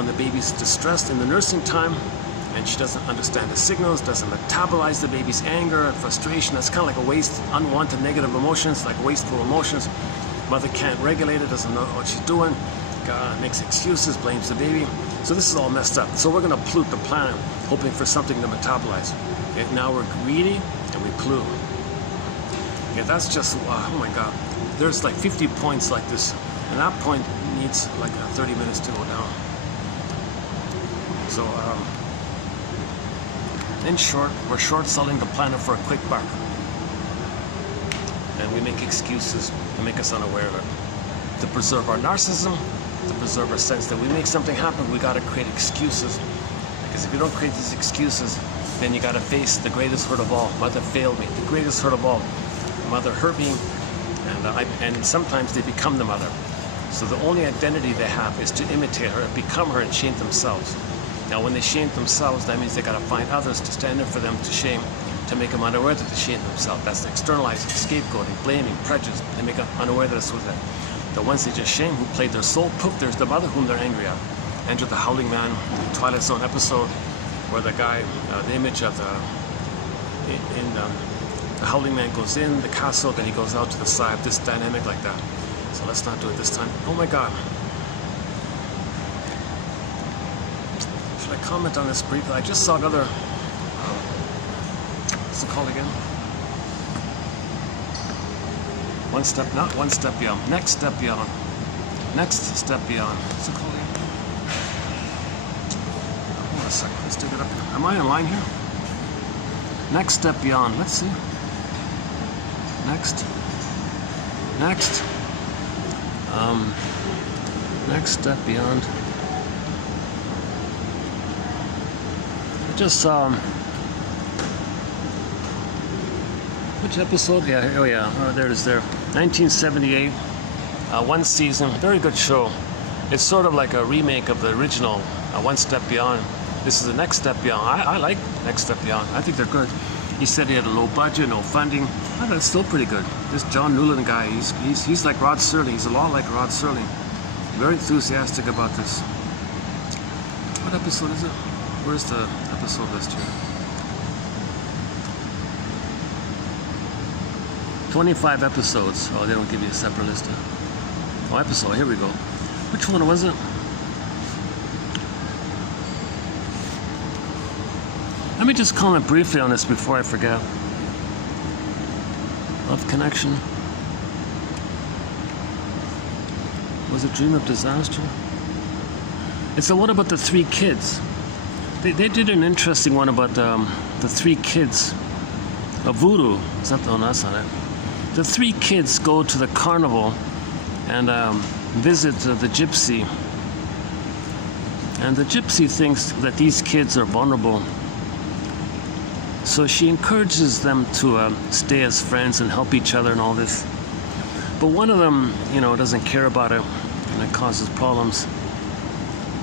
the baby's distressed in the nursing time, and she doesn't understand the signals, doesn't metabolize the baby's anger and frustration. That's kind of like a waste, unwanted negative emotions, like wasteful emotions. Mother can't regulate it, doesn't know what she's doing, makes excuses, blames the baby. So this is all messed up. So we're going to pollute the planet, hoping for something to metabolize. Okay, now we're greedy and we pollute. Okay, that's just, oh my God. There's like 50 points like this, and that point needs like 30 minutes to go down. So, in short, we're short-selling the planet for a quick buck. And we make excuses to make us unaware of it. To preserve our narcissism, to preserve our sense that we make something happen, we gotta create excuses. Because if you don't create these excuses, then you gotta face the greatest hurt of all. Mother failed me, the greatest hurt of all. Mother hurt me, and sometimes they become the mother. So the only identity they have is to imitate her and become her and shame themselves. Now when they shame themselves, that means they gotta find others to stand in for them to shame, to make them unaware that they shame themselves. That's externalizing, scapegoating, blaming, prejudice. They make them unaware that it's with them. The ones they just shame, who played their soul, poof, there's the mother whom they're angry at. Enter the Howling Man, Twilight Zone episode, where the guy, the image of the Howling Man goes in the castle, then he goes out to the side, this dynamic like that. So let's not do it this time. Oh my God. Should I comment on this briefly? I just saw another, what's it called again? One step, not one step beyond, next step beyond. Next step beyond. What's it called again? Hold on a second, let's dig it up here. Am I online here? Next step beyond, let's see. Next. Next step beyond. Just which episode? Yeah, oh yeah, there it is there. 1978. One season, very good show. It's sort of like a remake of the original, One Step Beyond. This is the Next Step Beyond. I like Next Step Beyond. I think they're good. He said he had a low budget, no funding. But it's still pretty good. This John Newland guy, he's like Rod Serling. He's a lot like Rod Serling. Very enthusiastic about this. What episode is it? Where's the episode list here? 25 episodes. Oh, they don't give you a separate list. Oh, episode. Here we go. Which one was it? Let me just comment briefly on this before I forget. Love Connection. Was it Dream of Disaster? It's the one about the three kids. They did an interesting one about the three kids of voodoo. Is that the one? That's not it. The three kids go to the carnival and visit the gypsy. And the gypsy thinks that these kids are vulnerable. So she encourages them to stay as friends and help each other and all this. But one of them, doesn't care about it, and it causes problems.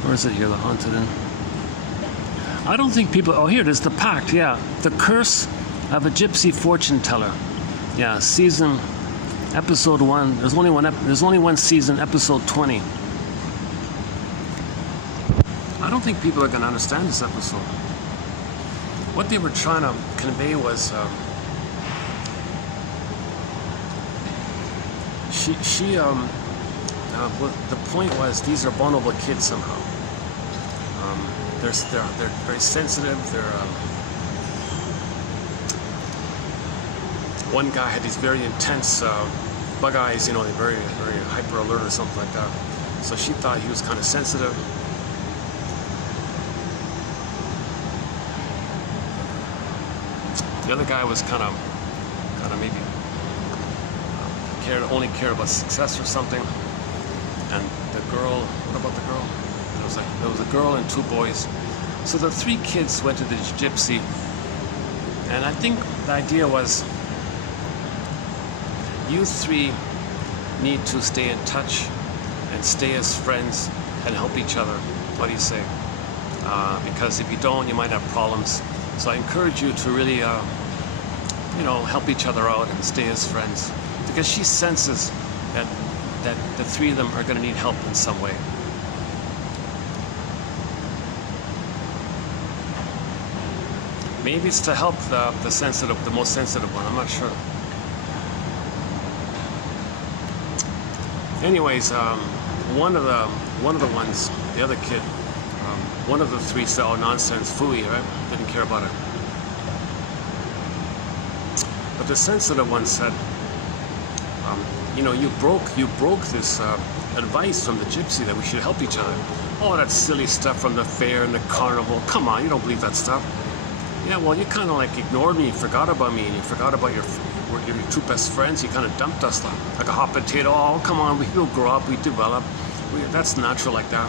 Where is it here, the Haunted Inn? I don't think people, oh, here it is, The Pact, yeah. The Curse of a Gypsy Fortune Teller. Yeah, season, episode 1. There's only one season, episode 20. I don't think people are going to understand this episode. What they were trying to convey was the point was these are vulnerable kids somehow. They're very sensitive. One guy had these very intense bug eyes, they're very hyper alert or something like that. So she thought he was kind of sensitive. The other guy was kind of maybe only cared about success or something. And the girl, what about the girl? There was a girl and two boys. So the three kids went to the gypsy, and I think the idea was you three need to stay in touch and stay as friends and help each other. What do you say? Because if you don't, you might have problems. So I encourage you to really, help each other out and stay as friends. Because she senses that the three of them are going to need help in some way. Maybe it's to help the most sensitive one. I'm not sure. Anyways, one of the ones, the other kid, one of the three said, "Oh, nonsense, phooey," right? Didn't care about it. But the sensitive one said, you broke this advice from the gypsy that we should help each other. Oh, that silly stuff from the fair and the carnival. Come on, you don't believe that stuff. Yeah, well, you kind of like ignored me, you forgot about me, and you forgot about your two best friends. You kind of dumped us like a hot potato. Oh, come on, we'll grow up, we develop. That's natural like that.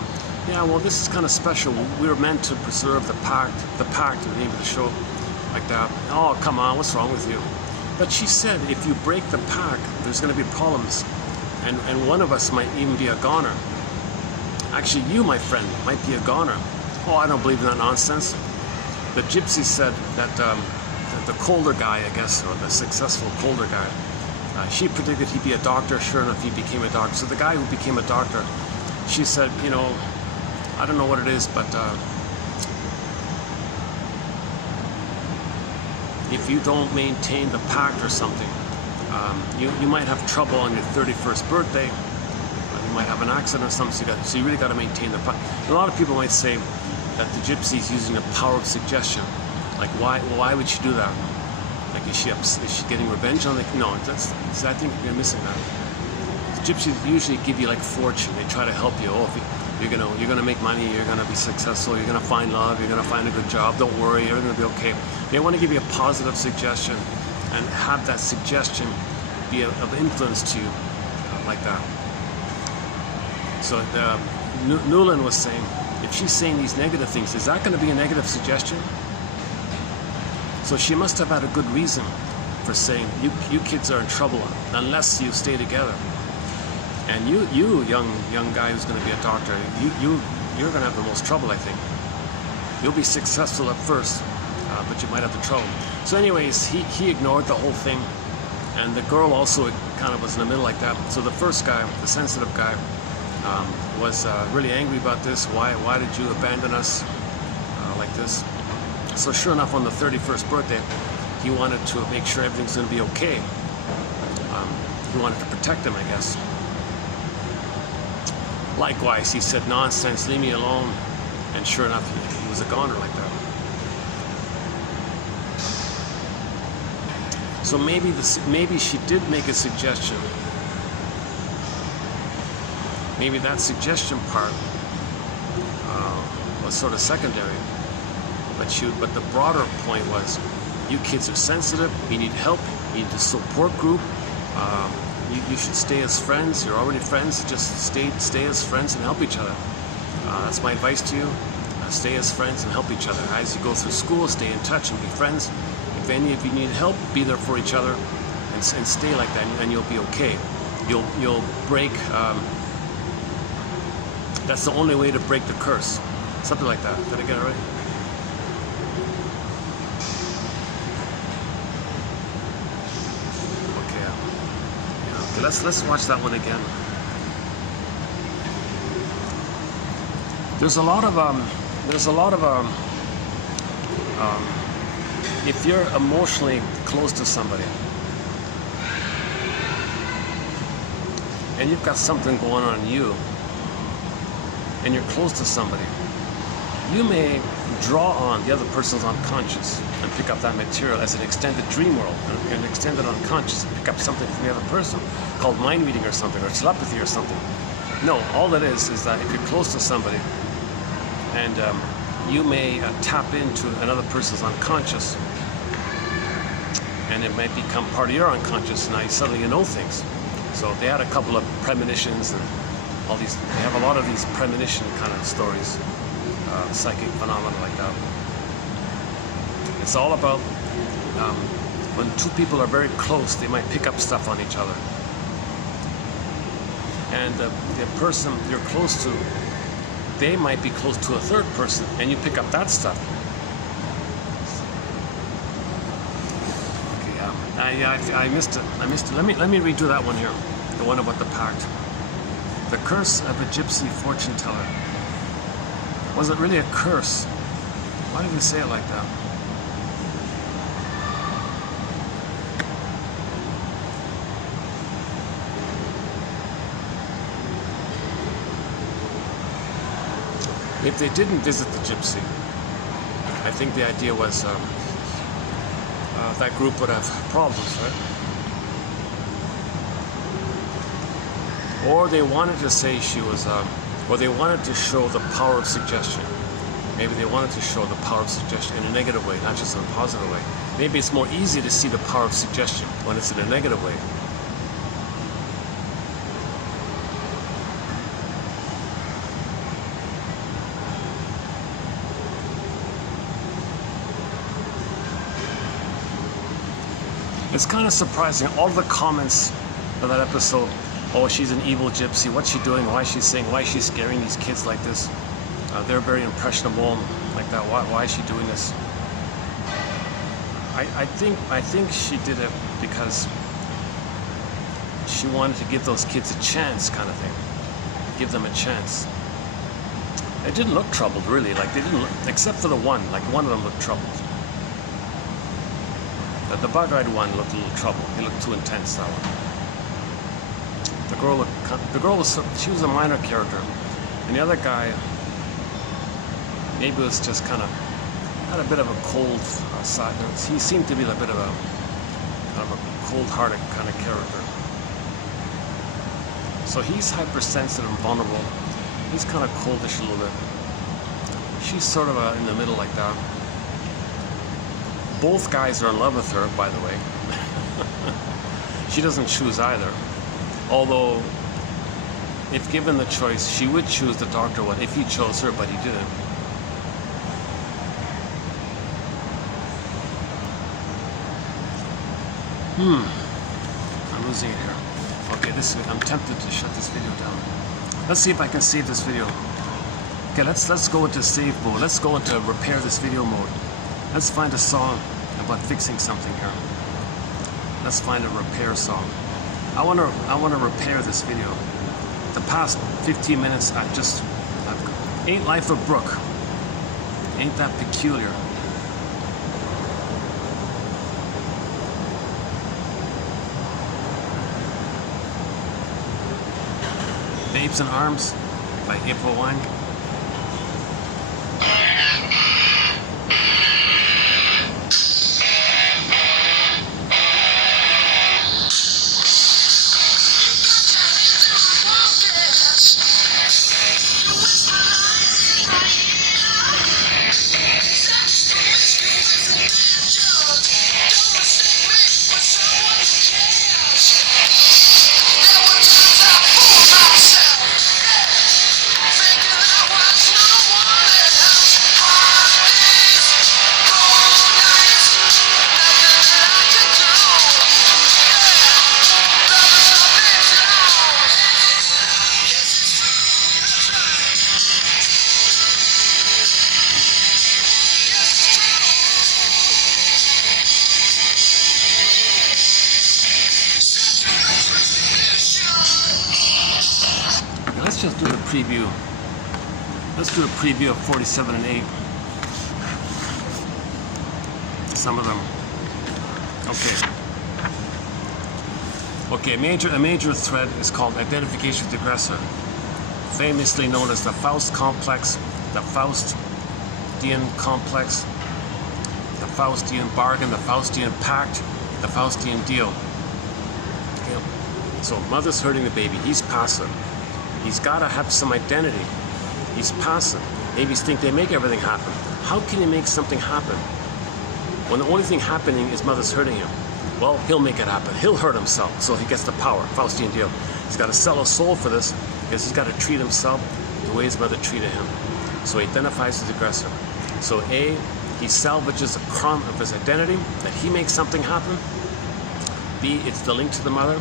Yeah, well, this is kind of special. We were meant to preserve the pact, the name of the show, like that. Oh, come on, what's wrong with you? But she said, if you break the pact, there's going to be problems. And one of us might even be a goner. Actually, you, my friend, might be a goner. Oh, I don't believe in that nonsense. The gypsy said that the colder guy, I guess, or the successful colder guy, she predicted he'd be a doctor. Sure enough, he became a doctor. So the guy who became a doctor, she said, I don't know what it is, but if you don't maintain the pact or something, you might have trouble on your 31st birthday. You might have an accident or something. So you really got to maintain the pact. A lot of people might say that the gypsy is using the power of suggestion. Like, why would she do that? Like, is she getting revenge on the? No, I think you're missing that. The gypsies usually give you like fortune. They try to help you. Oh, you're gonna make money. You're gonna be successful. You're gonna find love. You're gonna find a good job. Don't worry. Everything will be okay. They want to give you a positive suggestion and have that suggestion be of influence to you, like that. So Newland was saying, if she's saying these negative things, is that going to be a negative suggestion? So she must have had a good reason for saying, you kids are in trouble unless you stay together. And you young guy who's going to be a doctor, you're going to have the most trouble, I think. You'll be successful at first, but you might have the trouble. So anyways, he ignored the whole thing, and the girl also kind of was in the middle like that. So the first guy, the sensitive guy, was really angry about this. Why did you abandon us like this? So sure enough, on the 31st birthday, he wanted to make sure everything's going to be okay. He wanted to protect him, I guess. Likewise, he said, nonsense, leave me alone. And sure enough, he was a goner like that. So maybe she did make a suggestion. Maybe that suggestion part was sort of secondary. But the broader point was, you kids are sensitive, you need help, you need a support group. You should stay as friends. You're already friends. Just stay as friends and help each other. That's my advice to you. Stay as friends and help each other. As you go through school, stay in touch and be friends. If any of you need help, be there for each other and stay like that, and you'll be okay. You'll break. That's the only way to break the curse. Something like that. Did I get it right? Let's watch that one again. There's a lot of if you're emotionally close to somebody and you've got something going on in you and you're close to somebody, you may draw on the other person's unconscious and pick up that material as an extended dream world, an extended unconscious, and pick up something from the other person called mind reading or something, or telepathy or something. No, all that is that if you're close to somebody and you may tap into another person's unconscious, and it might become part of your unconscious, and now suddenly you know things. So they had a couple of premonitions and all these, they have a lot of these premonition kind of stories, psychic phenomena like that. It's all about when two people are very close, they might pick up stuff on each other. And the person you're close to, they might be close to a third person, and you pick up that stuff. Okay, I missed it. Let me redo that one here. The one about the pact. The curse of a gypsy fortune teller. Was it really a curse? Why did they say it like that? If they didn't visit the gypsy, I think the idea was that group would have problems, right? Or they wanted to say she was, or they wanted to show the power of suggestion. Maybe they wanted to show the power of suggestion in a negative way, not just in a positive way. Maybe it's more easy to see the power of suggestion when it's in a negative way. It's kind of surprising, all the comments of that episode, oh, she's an evil gypsy, what's she doing, why is she saying, why is she scaring these kids like this? They're very impressionable, like that, why is she doing this? I think she did it because she wanted to give those kids a chance, kind of thing. Give them a chance. It didn't look troubled, really, like they didn't look, except for the one, like one of them looked troubled. The bug-eyed one looked a little troubled. He looked too intense, that one. The girl was, she was a minor character. And the other guy, maybe was just kind of, had a bit of a cold side. He seemed to be a bit of a cold-hearted kind of character. So he's hypersensitive and vulnerable. He's kind of coldish a little bit. She's sort of in the middle like that. Both guys are in love with her, by the way. She doesn't choose either. Although, if given the choice, she would choose the doctor one if he chose her, but he didn't. I'm losing it here. Okay. I'm tempted to shut this video down. Let's see if I can save this video. Okay, let's go into save mode. Let's go into repair this video mode. Let's find a song about fixing something here. Let's find a repair song. I wanna repair this video. The past 15 minutes, ain't life a brook? Ain't that peculiar? Babes in Arms by April Wine. Let's just do the preview. Let's do a preview of 47 and 8. Some of them. Okay, a major thread is called identification with the aggressor, famously known as the Faust complex, the Faustian complex, the Faustian bargain, the Faustian pact, the Faustian deal. Okay. So mother's hurting the baby. He's passive. He's got to have some identity. He's passive. Babies think they make everything happen. How can he make something happen when the only thing happening is mother's hurting him? Well, he'll make it happen. He'll hurt himself, so he gets the power. Faustian deal. He's got to sell a soul for this because he's got to treat himself the way his mother treated him. So he identifies with the aggressor. So A, he salvages a crumb of his identity, that he makes something happen. B, it's the link to the mother.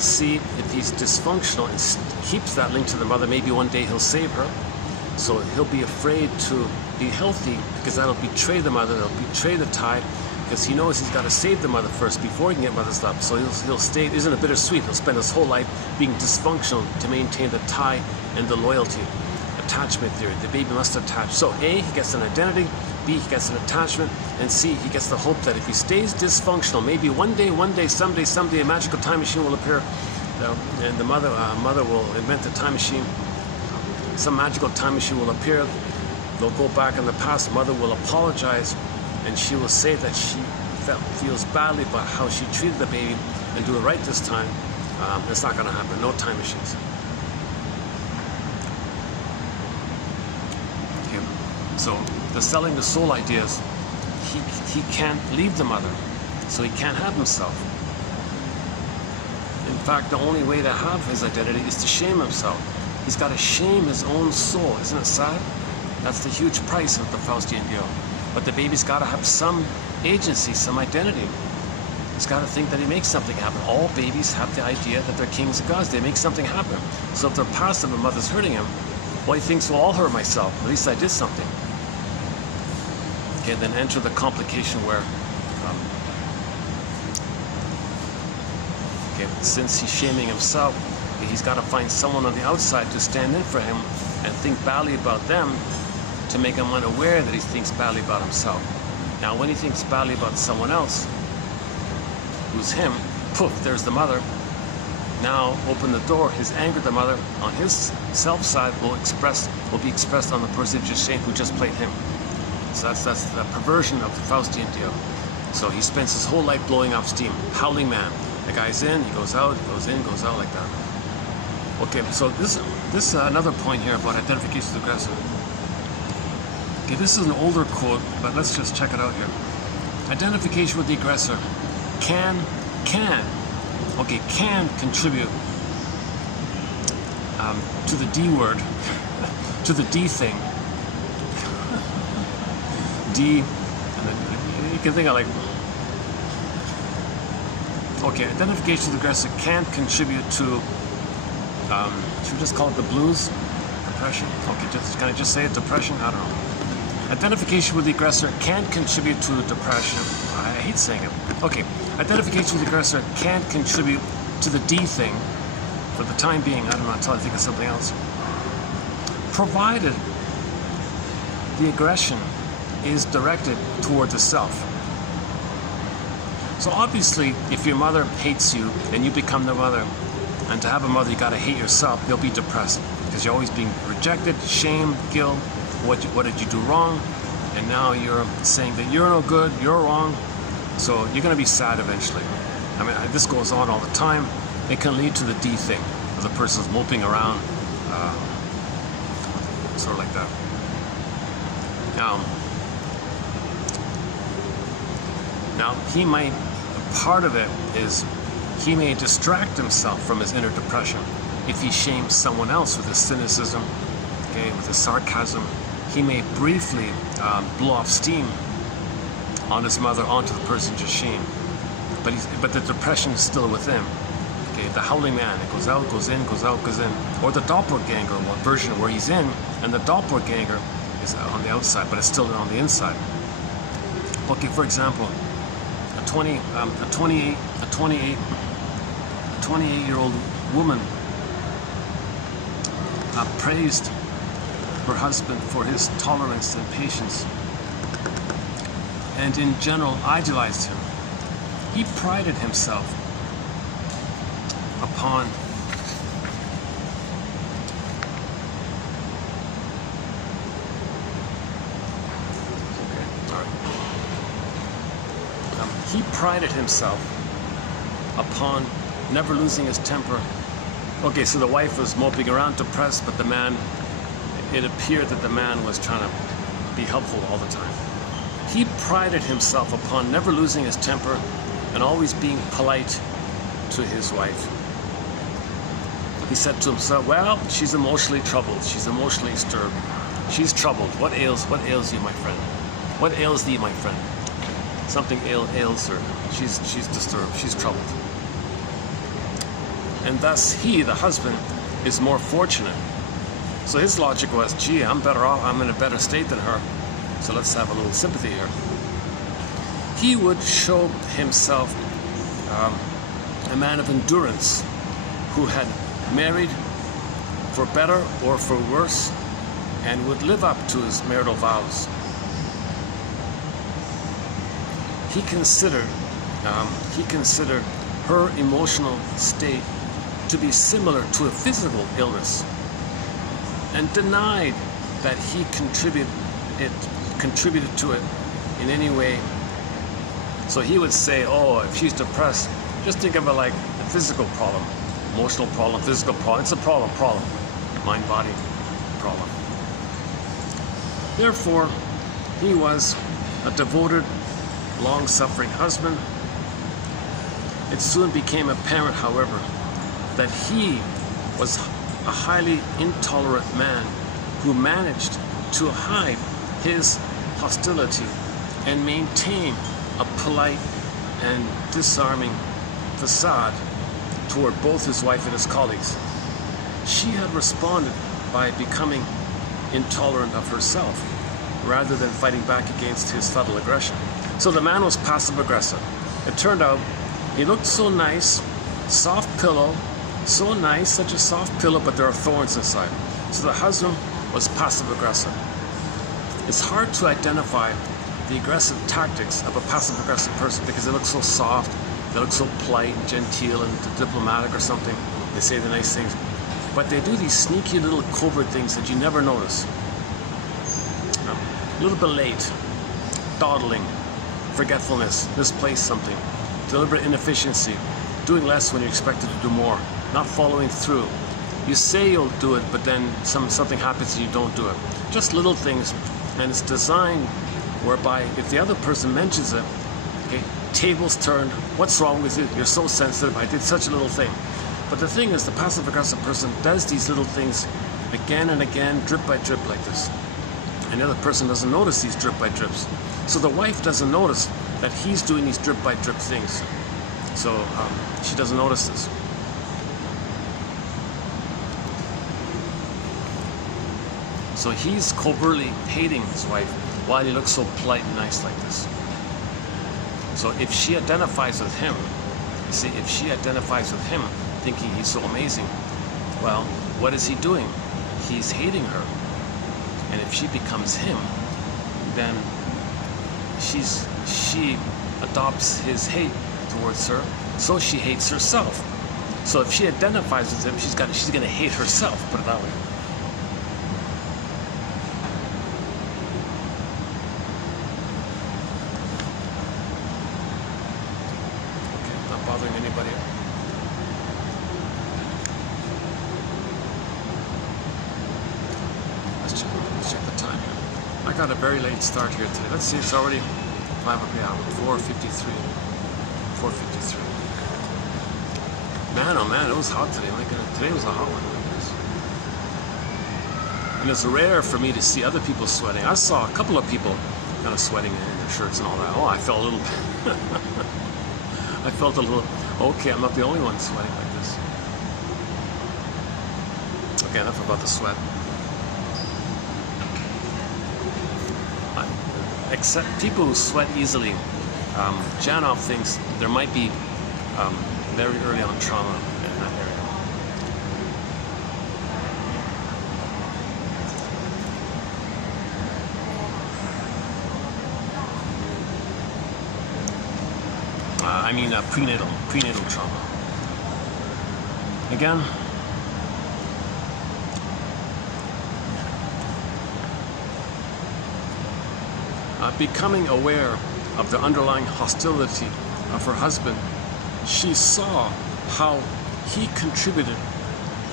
C, if he's dysfunctional and keeps that link to the mother, maybe one day he'll save her. So he'll be afraid to be healthy because that'll betray the mother, that'll betray the tie, because he knows he's got to save the mother first before he can get mother's love. So he'll stay, isn't it bittersweet? He'll spend his whole life being dysfunctional to maintain the tie and the loyalty. Attachment theory, the baby must attach. So A, he gets an identity, B, he gets an attachment, and C, he gets the hope that if he stays dysfunctional, maybe one day, someday, a magical time machine will appear, and the mother will invent the time machine. Some magical time machine will appear. They'll go back in the past. Mother will apologize, and she will say that she feels badly about how she treated the baby, and do it right this time. It's not going to happen. No time machines. So the selling the soul ideas, he can't leave the mother, so he can't have himself. In fact, the only way to have his identity is to shame himself. He's got to shame his own soul. Isn't it sad? That's the huge price of the Faustian deal. But the baby's got to have some agency, some identity. He's got to think that he makes something happen. All babies have the idea that they're kings and gods. They make something happen. So if they're passive and mother's hurting him, well, he thinks, well, I'll hurt myself. At least I did something. Okay, then enter the complication where, since he's shaming himself, he's got to find someone on the outside to stand in for him and think badly about them to make him unaware that he thinks badly about himself. Now, when he thinks badly about someone else, who's him, poof, there's the mother. Now, open the door. His anger at the mother on his self side will be expressed on the person who just played him. So that's the perversion of the Faustian deal. So he spends his whole life blowing off steam, howling man. The guy's in, he goes out, he goes in, goes out like that. Okay, so this is another point here about identification with the aggressor. Okay, this is an older quote, but let's just check it out here. Identification with the aggressor can contribute to the D word, to the D thing. D, and then you can think of like, Okay, identification with the aggressor can contribute to, should we just call it the blues? Depression? Okay, can I just say it, depression? I don't know. Identification with the aggressor can contribute to depression. I hate saying it. Okay, identification with the aggressor can contribute to the D thing for the time being. I don't know until I think of something else. Provided the aggression is directed toward the self. So obviously, if your mother hates you, then you become the mother. And to have a mother, you gotta hate yourself. You'll be depressed because you're always being rejected, shame, guilt. What did you do wrong? And now you're saying that you're no good, you're wrong. So you're gonna be sad eventually. I mean, this goes on all the time. It can lead to the D thing, where the person's moping around, sort of like that. Now he might, part of it is he may distract himself from his inner depression if he shames someone else with his cynicism, okay, with his sarcasm. He may briefly blow off steam on his mother onto the person just shamed, but the depression is still within. Okay, the howling man, it goes out, goes in, goes out, goes in, or the doppelganger, one version where he's in, and the doppelganger is on the outside, but it's still on the inside. Okay, for example, a 28-year-old woman praised her husband for his tolerance and patience, and in general idolized him. He prided himself upon he prided himself upon never losing his temper. Okay, so the wife was moping around, depressed, but the man, it appeared that the man was trying to be helpful all the time. He prided himself upon never losing his temper and always being polite to his wife. He said to himself, well, she's emotionally troubled, she's emotionally disturbed, she's troubled. What ails you, my friend? What ails thee, my friend? Something ails her. She's disturbed, she's troubled. And thus he, the husband, is more fortunate. So his logic was, gee, I'm better off, I'm in a better state than her, so let's have a little sympathy here. He would show himself a man of endurance who had married for better or for worse and would live up to his marital vows. He considered her emotional state to be similar to a physical illness and denied that he contributed to it in any way. So he would say, oh, if she's depressed, just think of it like a physical problem, emotional problem, physical problem. It's a problem, mind-body problem. Therefore, he was a devoted, long-suffering husband. It soon became apparent, however, that he was a highly intolerant man who managed to hide his hostility and maintain a polite and disarming facade toward both his wife and his colleagues. She had responded by becoming intolerant of herself rather than fighting back against his subtle aggression. So the man was passive-aggressive. It turned out he looked so nice, soft pillow, so nice, such a soft pillow, but there are thorns inside. So the husband was passive-aggressive. It's hard to identify the aggressive tactics of a passive-aggressive person because they look so soft, they look so polite and genteel and diplomatic or something. They say the nice things. But they do these sneaky little covert things that you never notice. A little bit late, dawdling, forgetfulness, misplaced something, deliberate inefficiency, doing less when you're expected to do more, not following through. You say you'll do it, but then something happens and you don't do it. Just little things, and it's designed whereby if the other person mentions it, okay, tables turned, what's wrong with you? You're so sensitive, I did such a little thing. But the thing is, the passive-aggressive person does these little things again and again, drip by drip like this. And the other person doesn't notice these drip by drips. So the wife doesn't notice that he's doing these drip by drip things. So she doesn't notice this. So he's covertly hating his wife while he looks so polite and nice like this. So if she identifies with him, see, if she identifies with him thinking he's so amazing, well, what is he doing? He's hating her. And if she becomes him, then she adopts his hate towards her, so she hates herself. So if she identifies with him, she's going to hate herself, put it that way. Okay, not bothering anybody. Let's check the time here. I got a very late start here today. Let's see, it's already 4:53. 4:53. Man, oh man, it was hot today. My goodness, today was a hot one. And it's rare for me to see other people sweating. I saw a couple of people kind of sweating in their shirts and all that. Oh, I felt a little. I felt a little. Okay, I'm not the only one sweating like this. Okay, enough about the sweat. Except people who sweat easily, Janov thinks there might be very early on trauma in that area. I mean prenatal trauma. Again, becoming aware of the underlying hostility of her husband, she saw how he contributed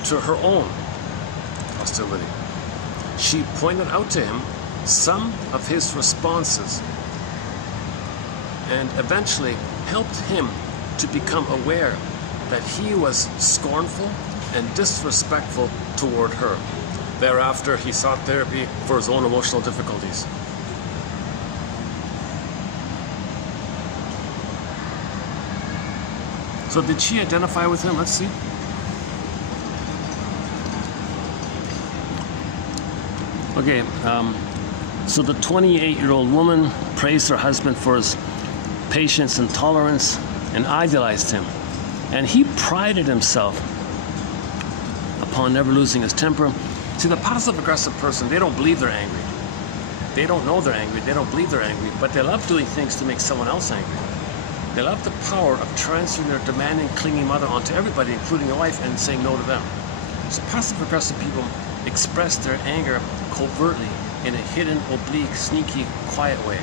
to her own hostility. She pointed out to him some of his responses and eventually helped him to become aware that he was scornful and disrespectful toward her. Thereafter, he sought therapy for his own emotional difficulties. So did she identify with him? Let's see. Okay, so the 28-year-old woman praised her husband for his patience and tolerance and idolized him. And he prided himself upon never losing his temper. See, the passive-aggressive person, they don't believe they're angry. They don't know they're angry. They don't believe they're angry, but they love doing things to make someone else angry. They love the power of transferring their demanding, clingy mother onto everybody, including your wife, and saying no to them. So passive-aggressive people express their anger covertly in a hidden, oblique, sneaky, quiet way.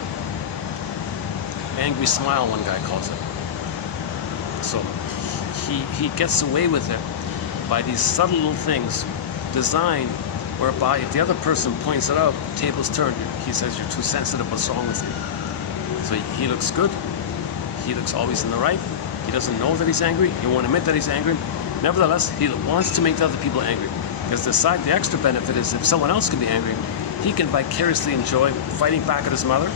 Angry smile, one guy calls it. So he gets away with it by these subtle little things designed whereby if the other person points it out, tables turn. He says, "You're too sensitive, what's wrong with you?" So he looks good. He looks always in the right. He doesn't know that he's angry. He won't admit that he's angry. Nevertheless, he wants to make the other people angry. Because the extra benefit is if someone else can be angry, he can vicariously enjoy fighting back at his mother.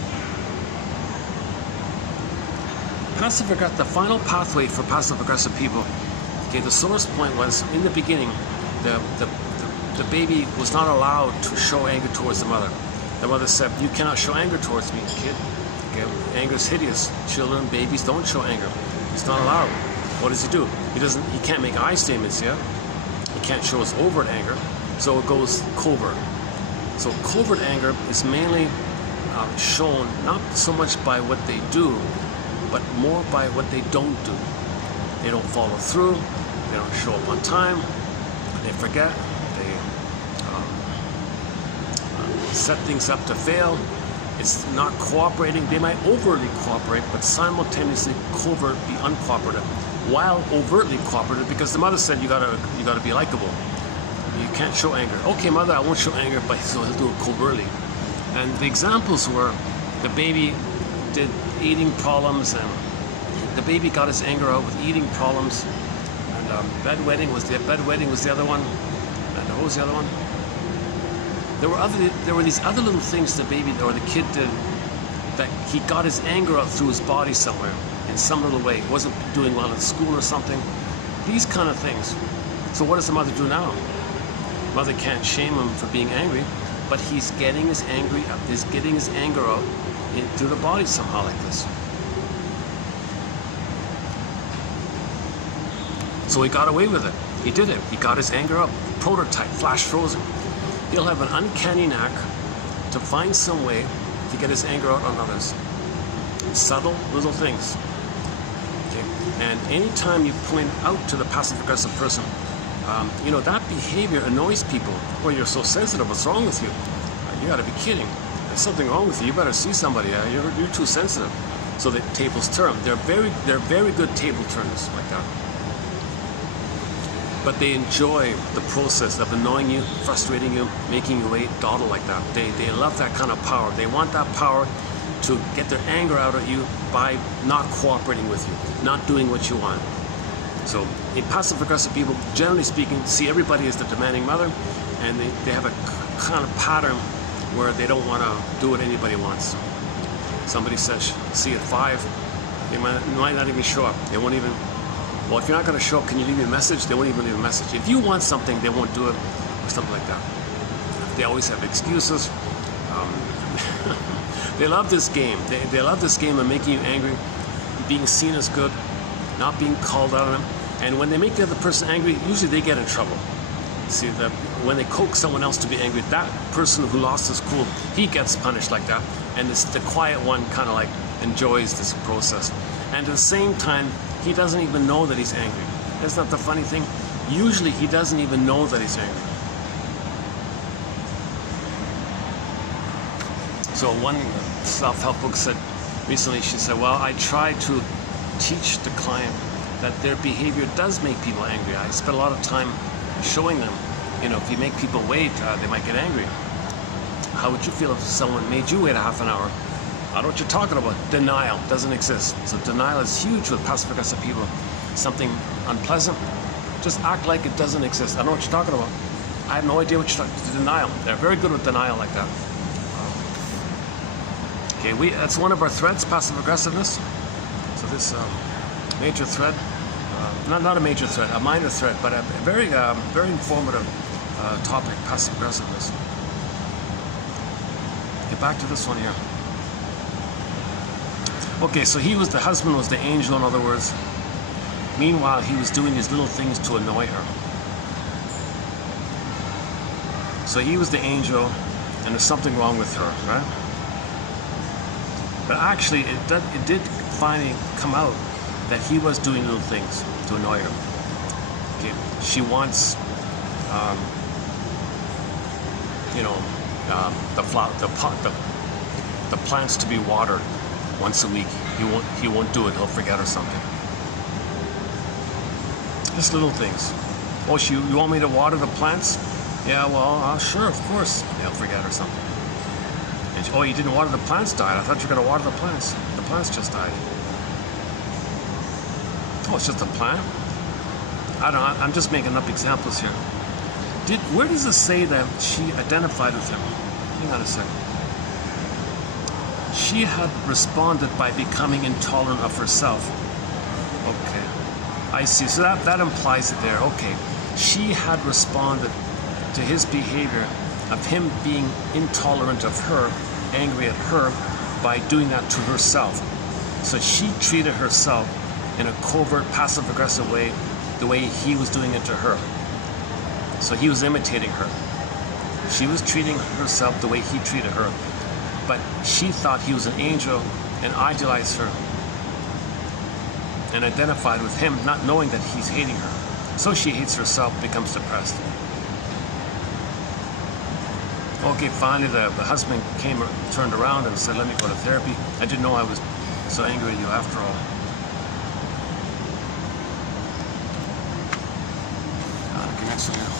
The final pathway for passive-aggressive people, okay, the source point was, in the beginning, the baby was not allowed to show anger towards the mother. The mother said, "You cannot show anger towards me, kid. Okay, anger is hideous. Children, babies don't show anger. It's not allowed." What does he do? He can't make I statements yet. He can't show his overt anger, so it goes covert. So covert anger is mainly shown not so much by what they do, but more by what they don't do. They don't follow through, they don't show up on time, they forget, they set things up to fail. It's not cooperating. They might overtly cooperate, but simultaneously be uncooperative, while overtly cooperative, because the mother said you gotta be likable. You can't show anger. Okay, mother, I won't show anger, but so he'll do it covertly. And the examples were the baby did eating problems, and the baby got his anger out with eating problems. And bedwetting was the other one. And what was the other one? There were these other little things the baby or the kid did that he got his anger out through his body somewhere. in some little way, wasn't doing well in school or something. These kind of things. So what does the mother do now? Mother can't shame him for being angry, but he's getting his anger out into the body somehow like this. So he got away with it. He did it. He got his anger up. Prototype, flash frozen. He'll have an uncanny knack to find some way to get his anger out on others. Subtle little things. Okay. And anytime you point out to the passive-aggressive person, that behavior annoys people. Well, you're so sensitive. What's wrong with you? You got to be kidding. There's something wrong with you. You better see somebody. You're too sensitive. So the tables turn. They're very good table turners like that. But they enjoy the process of annoying you, frustrating you, making you wait, dawdle like that. They love that kind of power. They want that power to get their anger out at you by not cooperating with you, not doing what you want. So passive-aggressive people, generally speaking, see everybody as the demanding mother, and they have a kind of pattern where they don't want to do what anybody wants. Somebody says, see at 5, they might not even show up. They won't even, well, if you're not going to show up, can you leave me a message? They won't even leave a message. If you want something, they won't do it, or something like that. They always have excuses. They love this game. They love this game of making you angry, being seen as good, not being called out on them. And when they make the other person angry, usually they get in trouble. See, when they coax someone else to be angry, that person who lost his cool, he gets punished like that. And the quiet one kind of like enjoys this process. And at the same time, he doesn't even know that he's angry. That's not the funny thing. Usually he doesn't even know that he's angry. So one self-help book said recently, she said, well, I try to teach the client that their behavior does make people angry. I spend a lot of time showing them, if you make people wait, they might get angry. How would you feel if someone made you wait a half an hour? I don't know what you're talking about. Denial doesn't exist. So denial is huge with passive-aggressive people. Something unpleasant, just act like it doesn't exist. I don't know what you're talking about. I have no idea what you're talking about. Denial. They're very good with denial like that. Okay, that's one of our threats, passive-aggressiveness. So this major threat, not a major threat, a minor threat, but a very informative topic, passive-aggressiveness. Get back to this one here. Okay, so the husband was the angel, in other words. Meanwhile, he was doing these little things to annoy her. So he was the angel, and there's something wrong with her, right? But actually, it did finally come out that he was doing little things to annoy her. Okay, she wants, the plants to be watered once a week. He won't do it. He'll forget or something. Just little things. Oh, you want me to water the plants? Yeah, well, sure, of course. He'll forget or something. And oh, you didn't water the plants? Died. I thought you were going to water the plants. The plants just died. Oh, it's just a plant? I don't know. I'm just making up examples here. Where does it say that she identified with him? Hang on a second. She had responded by becoming intolerant of herself. Okay, I see. So that implies it there. Okay, she had responded to his behavior of him being intolerant of her, angry at her, by doing that to herself. So she treated herself in a covert, passive-aggressive way, the way he was doing it to her. So he was imitating her. She was treating herself the way he treated her. But she thought he was an angel and idealized her and identified with him, not knowing that he's hating her. So she hates herself, becomes depressed. Okay, finally the husband turned around and said, let me go to therapy. I didn't know I was so angry at you after all. Okay, next one now.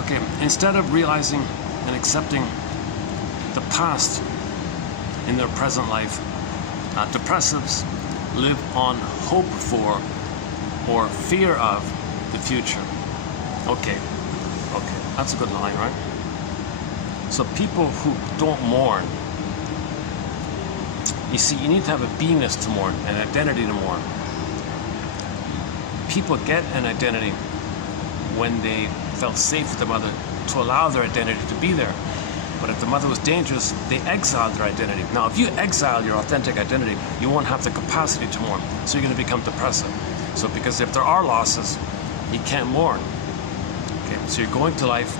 Okay, instead of realizing and accepting the past in their present life, depressives live on hope for or fear of the future. Okay, that's a good line, right? So people who don't mourn, you see, you need to have a beingness to mourn, an identity to mourn. People get an identity when they felt safe with the mother to allow their identity to be there. But if the mother was dangerous, they exiled their identity. Now, if you exile your authentic identity, you won't have the capacity to mourn. So you're going to become depressive. So because if there are losses, you can't mourn. Okay, so you're going to life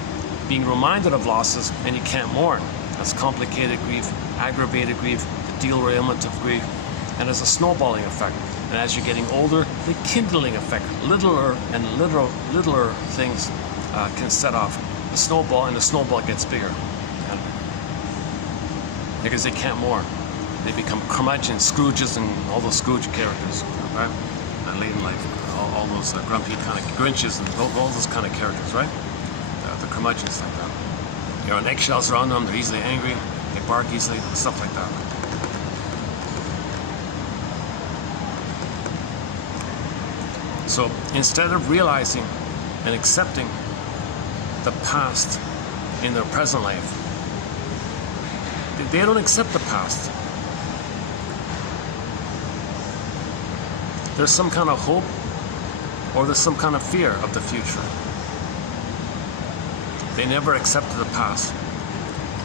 being reminded of losses and you can't mourn. That's complicated grief, aggravated grief, the derailment of grief, and there's a snowballing effect. And as you're getting older, the kindling effect, littler and littler things can set off the snowball, and the snowball gets bigger. Because they can't mourn. They become curmudgeons, Scrooges, and all those Scrooge characters, right? And late in life, all those grumpy kind of Grinches and all those kind of characters, right? The curmudgeons like that. You're on eggshells around them, they're easily angry, they bark easily, stuff like that. So instead of realizing and accepting the past in their present life, they don't accept the past. There's some kind of hope or there's some kind of fear of the future. They never accepted the past.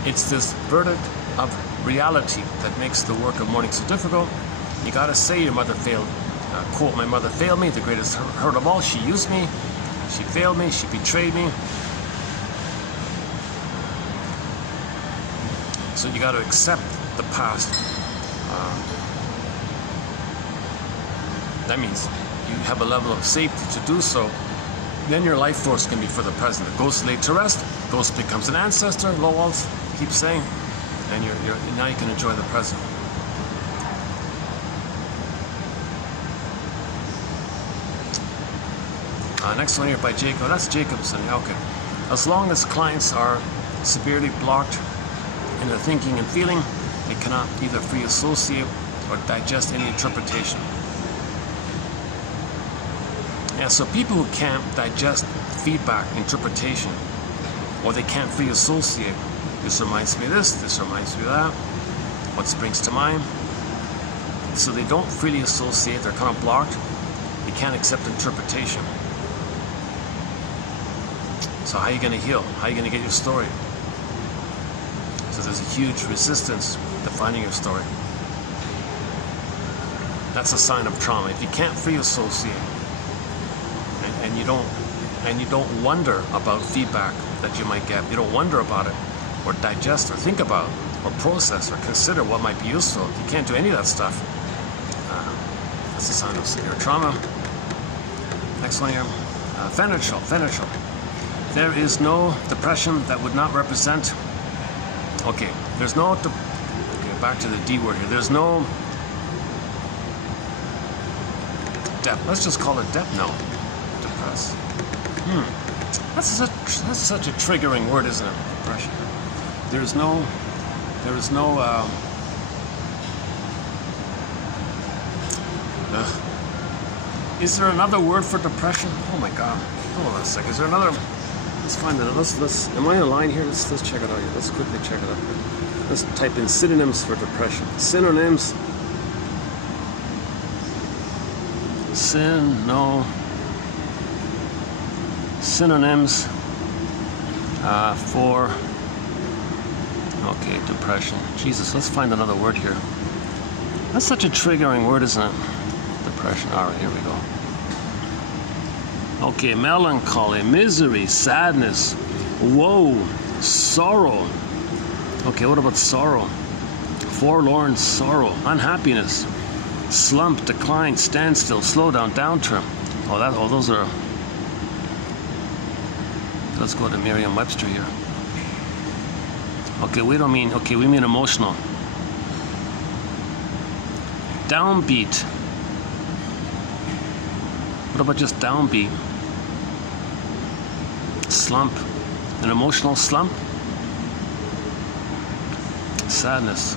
It's this verdict of reality that makes the work of mourning so difficult. You gotta say your mother failed. Quote, my mother failed me, the greatest hurt of all. She used me, she failed me, she betrayed me. So you got to accept the past. That means you have a level of safety to do so. Then your life force can be for the present. The ghost laid to rest. Ghost becomes an ancestor. Lowell's keeps saying, and now you can enjoy the present. Next one here by Jacob. Oh, that's Jacobson. Okay. As long as clients are severely blocked in their thinking and feeling, they cannot either free associate or digest any interpretation. Yeah, so people who can't digest feedback, interpretation, or they can't free associate, this reminds me of this reminds me of that, what springs to mind. So they don't freely associate, they're kind of blocked, they can't accept interpretation. So how are you going to heal? How are you going to get your story? So there's a huge resistance to finding your story. That's a sign of trauma. If you can't free associate, and you don't wonder about feedback that you might get, you don't wonder about it, or digest, or think about, or process, or consider what might be useful. If you can't do any of that stuff, that's a sign of severe trauma. Next one here, financial. There is no depression that would not represent. Okay, there's no. Okay, back to the D word here. There's no depth. Let's just call it depth. No, depress. That's such a triggering word, isn't it? Depression. There is no. Is there another word for depression? Oh my God. Hold on a second. Is there another? Let's find that. Let's. Am I online here? Let's check it out here. Let's quickly check it out. Let's type in synonyms for depression. Synonyms. Synonyms for. Okay, depression. Jesus, let's find another word here. That's such a triggering word, isn't it? Depression. All right, here we go. Okay, melancholy, misery, sadness, woe, sorrow. Okay, what about sorrow? Forlorn sorrow, unhappiness, slump, decline, standstill, slowdown, downturn. Oh, those are. Let's go to Merriam-Webster here. Okay, we mean emotional. Downbeat. What about just downbeat? Slump. An emotional slump? Sadness.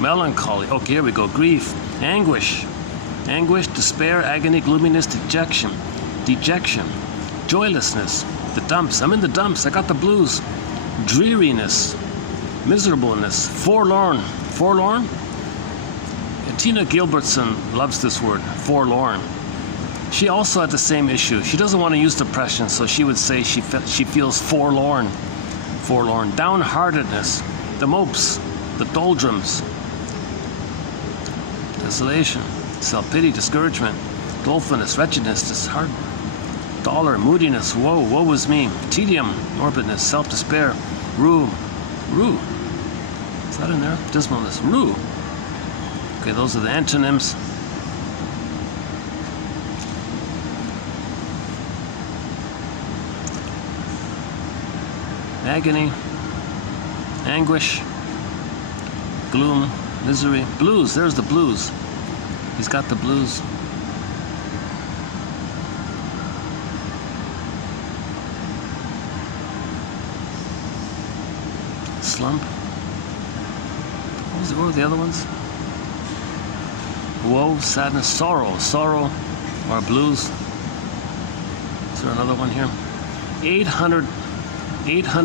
Melancholy. Okay, here we go. Grief. Anguish. Anguish, despair, agony, gloominess, dejection. Joylessness. The dumps. I'm in the dumps. I got the blues. Dreariness. miserableness, forlorn. Forlorn? And Tina Gilbertson loves this word, forlorn. She also had the same issue. She doesn't want to use depression, so she would say she feels forlorn. Forlorn. Downheartedness, the mopes, the doldrums, desolation, self-pity, discouragement, dolefulness, wretchedness, disheartened, dolor, moodiness, woe is me, tedium, morbidness, self-despair, rue. Is that in there? Dismalness, rue. Okay, those are the antonyms. Agony, anguish, gloom, misery, blues. There's the blues. He's got the blues. Slump. What were the other ones? Woe, sadness, sorrow, or blues. Is there another one here? 800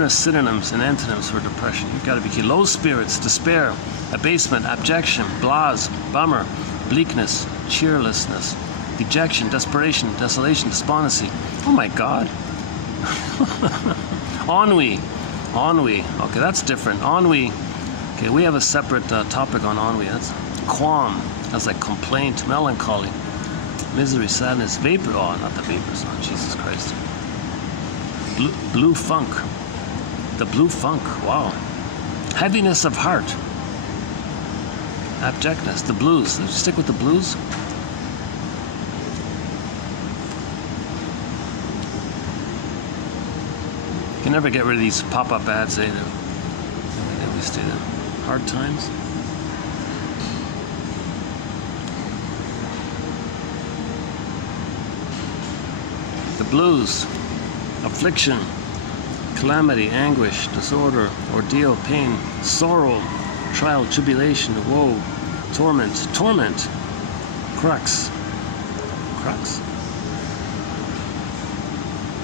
synonyms and antonyms for depression. You've got to be key. Low spirits, despair, abasement, abjection, blase, bummer, bleakness, cheerlessness, dejection, desperation, desolation, despondency. Oh my God. Ennui. Okay, that's different. Ennui. Okay, we have a separate topic on ennui. That's qualm. That's like complaint, melancholy, misery, sadness, vapor. Oh, not the vapors. Oh, Jesus Christ. Blue funk. The blue funk. Wow. Heaviness of heart. Abjectness. The blues. Let's stick with the blues. You can never get rid of these pop-up ads, eh? They always do that. Hard times. The blues. Affliction, calamity, anguish, disorder, ordeal, pain, sorrow, trial, tribulation, woe, torment, crux,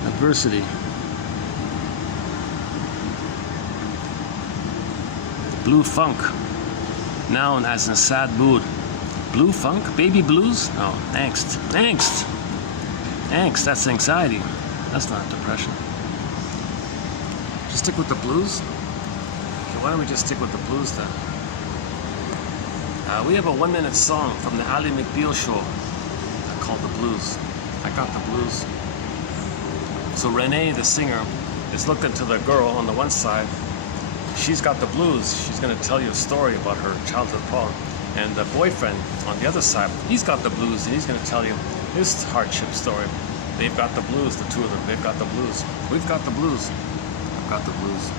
adversity, blue funk, noun as in sad mood, blue funk, baby blues, no, angst, that's anxiety. That's not depression. Just stick with the blues? Okay, why don't we just stick with the blues then? We have a 1-minute song from the Ally McBeal show called The Blues. I got the blues. So Renee, the singer, is looking to the girl on the one side. She's got the blues. She's going to tell you a story about her childhood problem. And the boyfriend on the other side, he's got the blues, and he's going to tell you his hardship story. They've got the blues, the two of them. They've got the blues. We've got the blues. I've got the blues.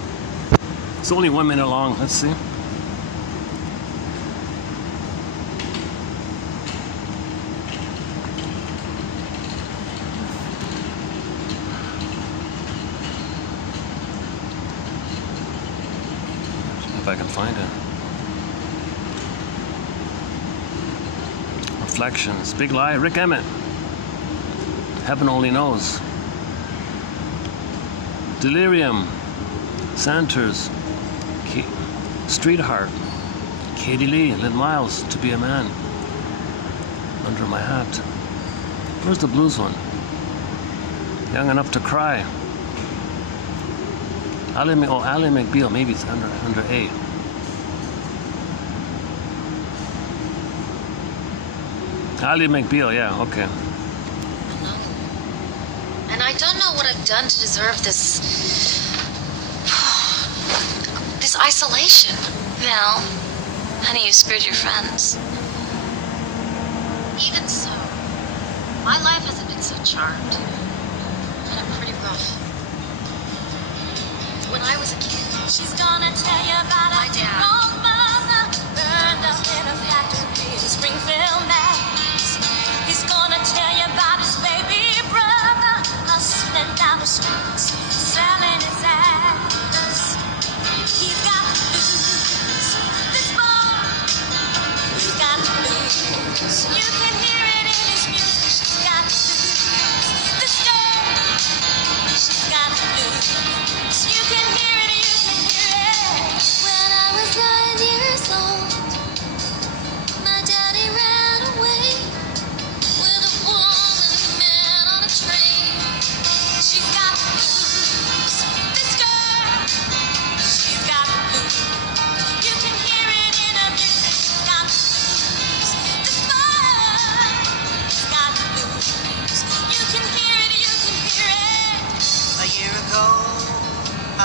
It's only 1 minute long. Let's see. If I can find it. Reflections. Big Lie. Rick Emmett. Heaven only knows. Delirium, Santers, Streetheart, Katie Lee, Lynn Miles, To Be a Man, Under My Hat. Where's the blues one? Young Enough to Cry. Ally McBeal, maybe it's under A. Ally McBeal, yeah, okay. And I don't know what I've done to deserve this isolation. Well, honey, you screwed your friends. Even so, my life hasn't been so charmed. And I'm pretty rough. When I was a kid, she's gonna tell you about my dad. Wrong mother burned up in a factory in Springfield, Mass. He's gonna tell you about his baby brother hustling down the streets, selling his ass. He's got blues, this boy. He's got blues. You can hear it in his music. She's got blues. This girl, she's got blues. You can hear it, you can hear it. When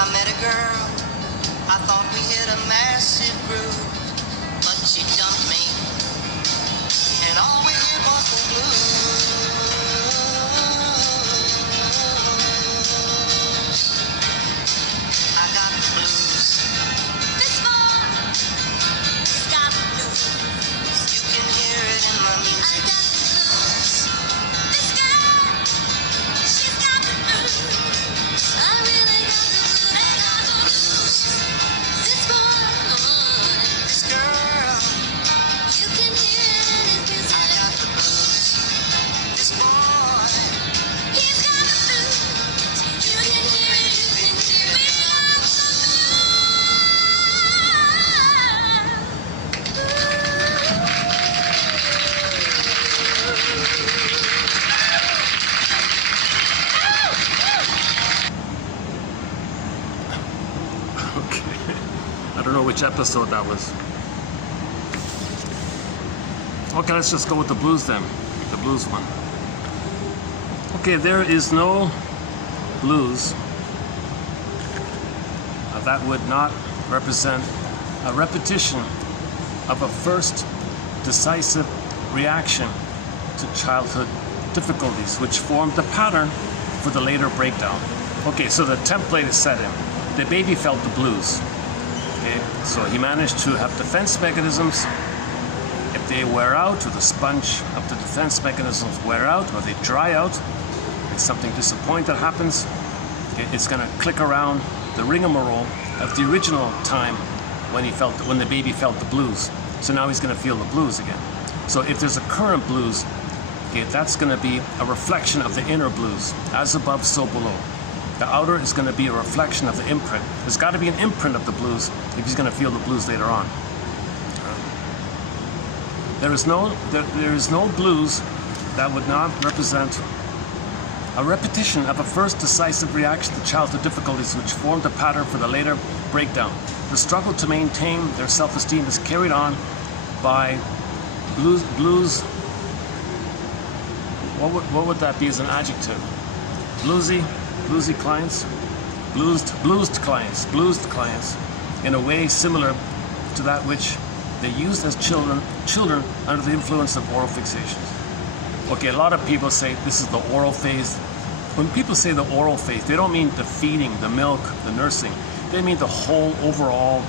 I met a girl, I thought we hit a massive groove, but she dumped me, and all we did was the blues. I got the blues. This boy, he's got the blues. You can hear it in my music. I got the blues. This girl, she's got the blues. I really got the blues. I got the blues. This boy, this girl, you can hear it in his music. I got the blues. This boy, he's got the blues. You can hear it in his music. We got the Okay. I don't know which episode that was. Okay, let's just go with the blues then. The blues one. Okay, there is no blues that would not represent a repetition of a first decisive reaction to childhood difficulties, which formed the pattern for the later breakdown. Okay, so the template is set in. The baby felt the blues. Okay, so he managed to have defense mechanisms. If they wear out, or the sponge of the defense mechanisms wear out, or they dry out, and something disappointing happens, it's going to click around the rigmarole of the original time when the baby felt the blues. So now he's going to feel the blues again. So if there's a current blues, okay, that's going to be a reflection of the inner blues, as above, so below. The outer is going to be a reflection of the imprint. There's got to be an imprint of the blues if he's going to feel the blues later on. There is no blues that would not represent a repetition of a first decisive reaction to childhood difficulties which formed a pattern for the later breakdown. The struggle to maintain their self-esteem is carried on by blues. What would that be as an adjective? Bluesy clients, bluesed clients, in a way similar to that which they used as children under the influence of oral fixations. Okay, a lot of people say this is the oral phase. When people say the oral phase, they don't mean the feeding, the milk, the nursing. They mean the whole overall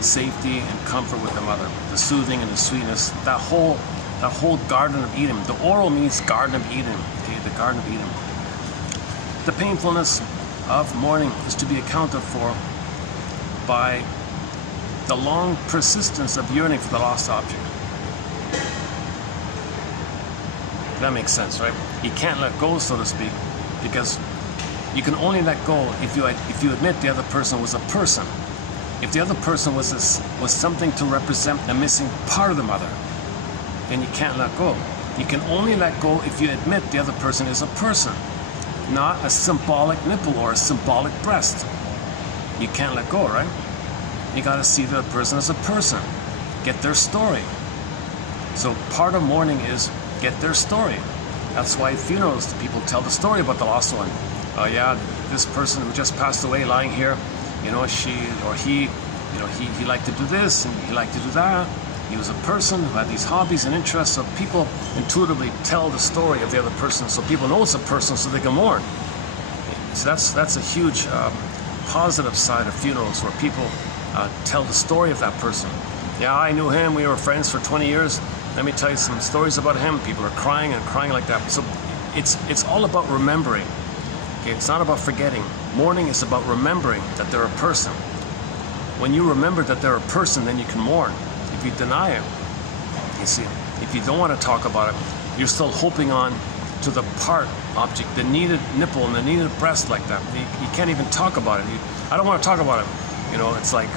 safety and comfort with the mother, the soothing and the sweetness, that whole Garden of Eden. The oral means Garden of Eden, okay, the Garden of Eden. The painfulness of mourning is to be accounted for by the long persistence of yearning for the lost object. That makes sense, right? You can't let go, so to speak, because you can only let go if you admit the other person was a person. If the other person was something to represent a missing part of the mother, then you can't let go. You can only let go if you admit the other person is a person, not a symbolic nipple or a symbolic breast. You can't let go, right? You got to see the person as a person, get their story. So part of mourning is get their story. That's why funerals, people tell the story about the lost one. Oh yeah, this person who just passed away lying here, she or he, he liked to do this and he liked to do that. He was a person who had these hobbies and interests, so people intuitively tell the story of the other person, so people know it's a person so they can mourn. So that's a huge positive side of funerals, where people tell the story of that person. Yeah, I knew him, we were friends for 20 years. Let me tell you some stories about him. People are crying and crying like that. So it's all about remembering. Okay, it's not about forgetting. Mourning is about remembering that they're a person. When you remember that they're a person, then you can mourn. If you deny it, you see, if you don't want to talk about it, you're still hoping on to the part object, the needed nipple and the needed breast like that. You can't even talk about it. I don't want to talk about it. It's like,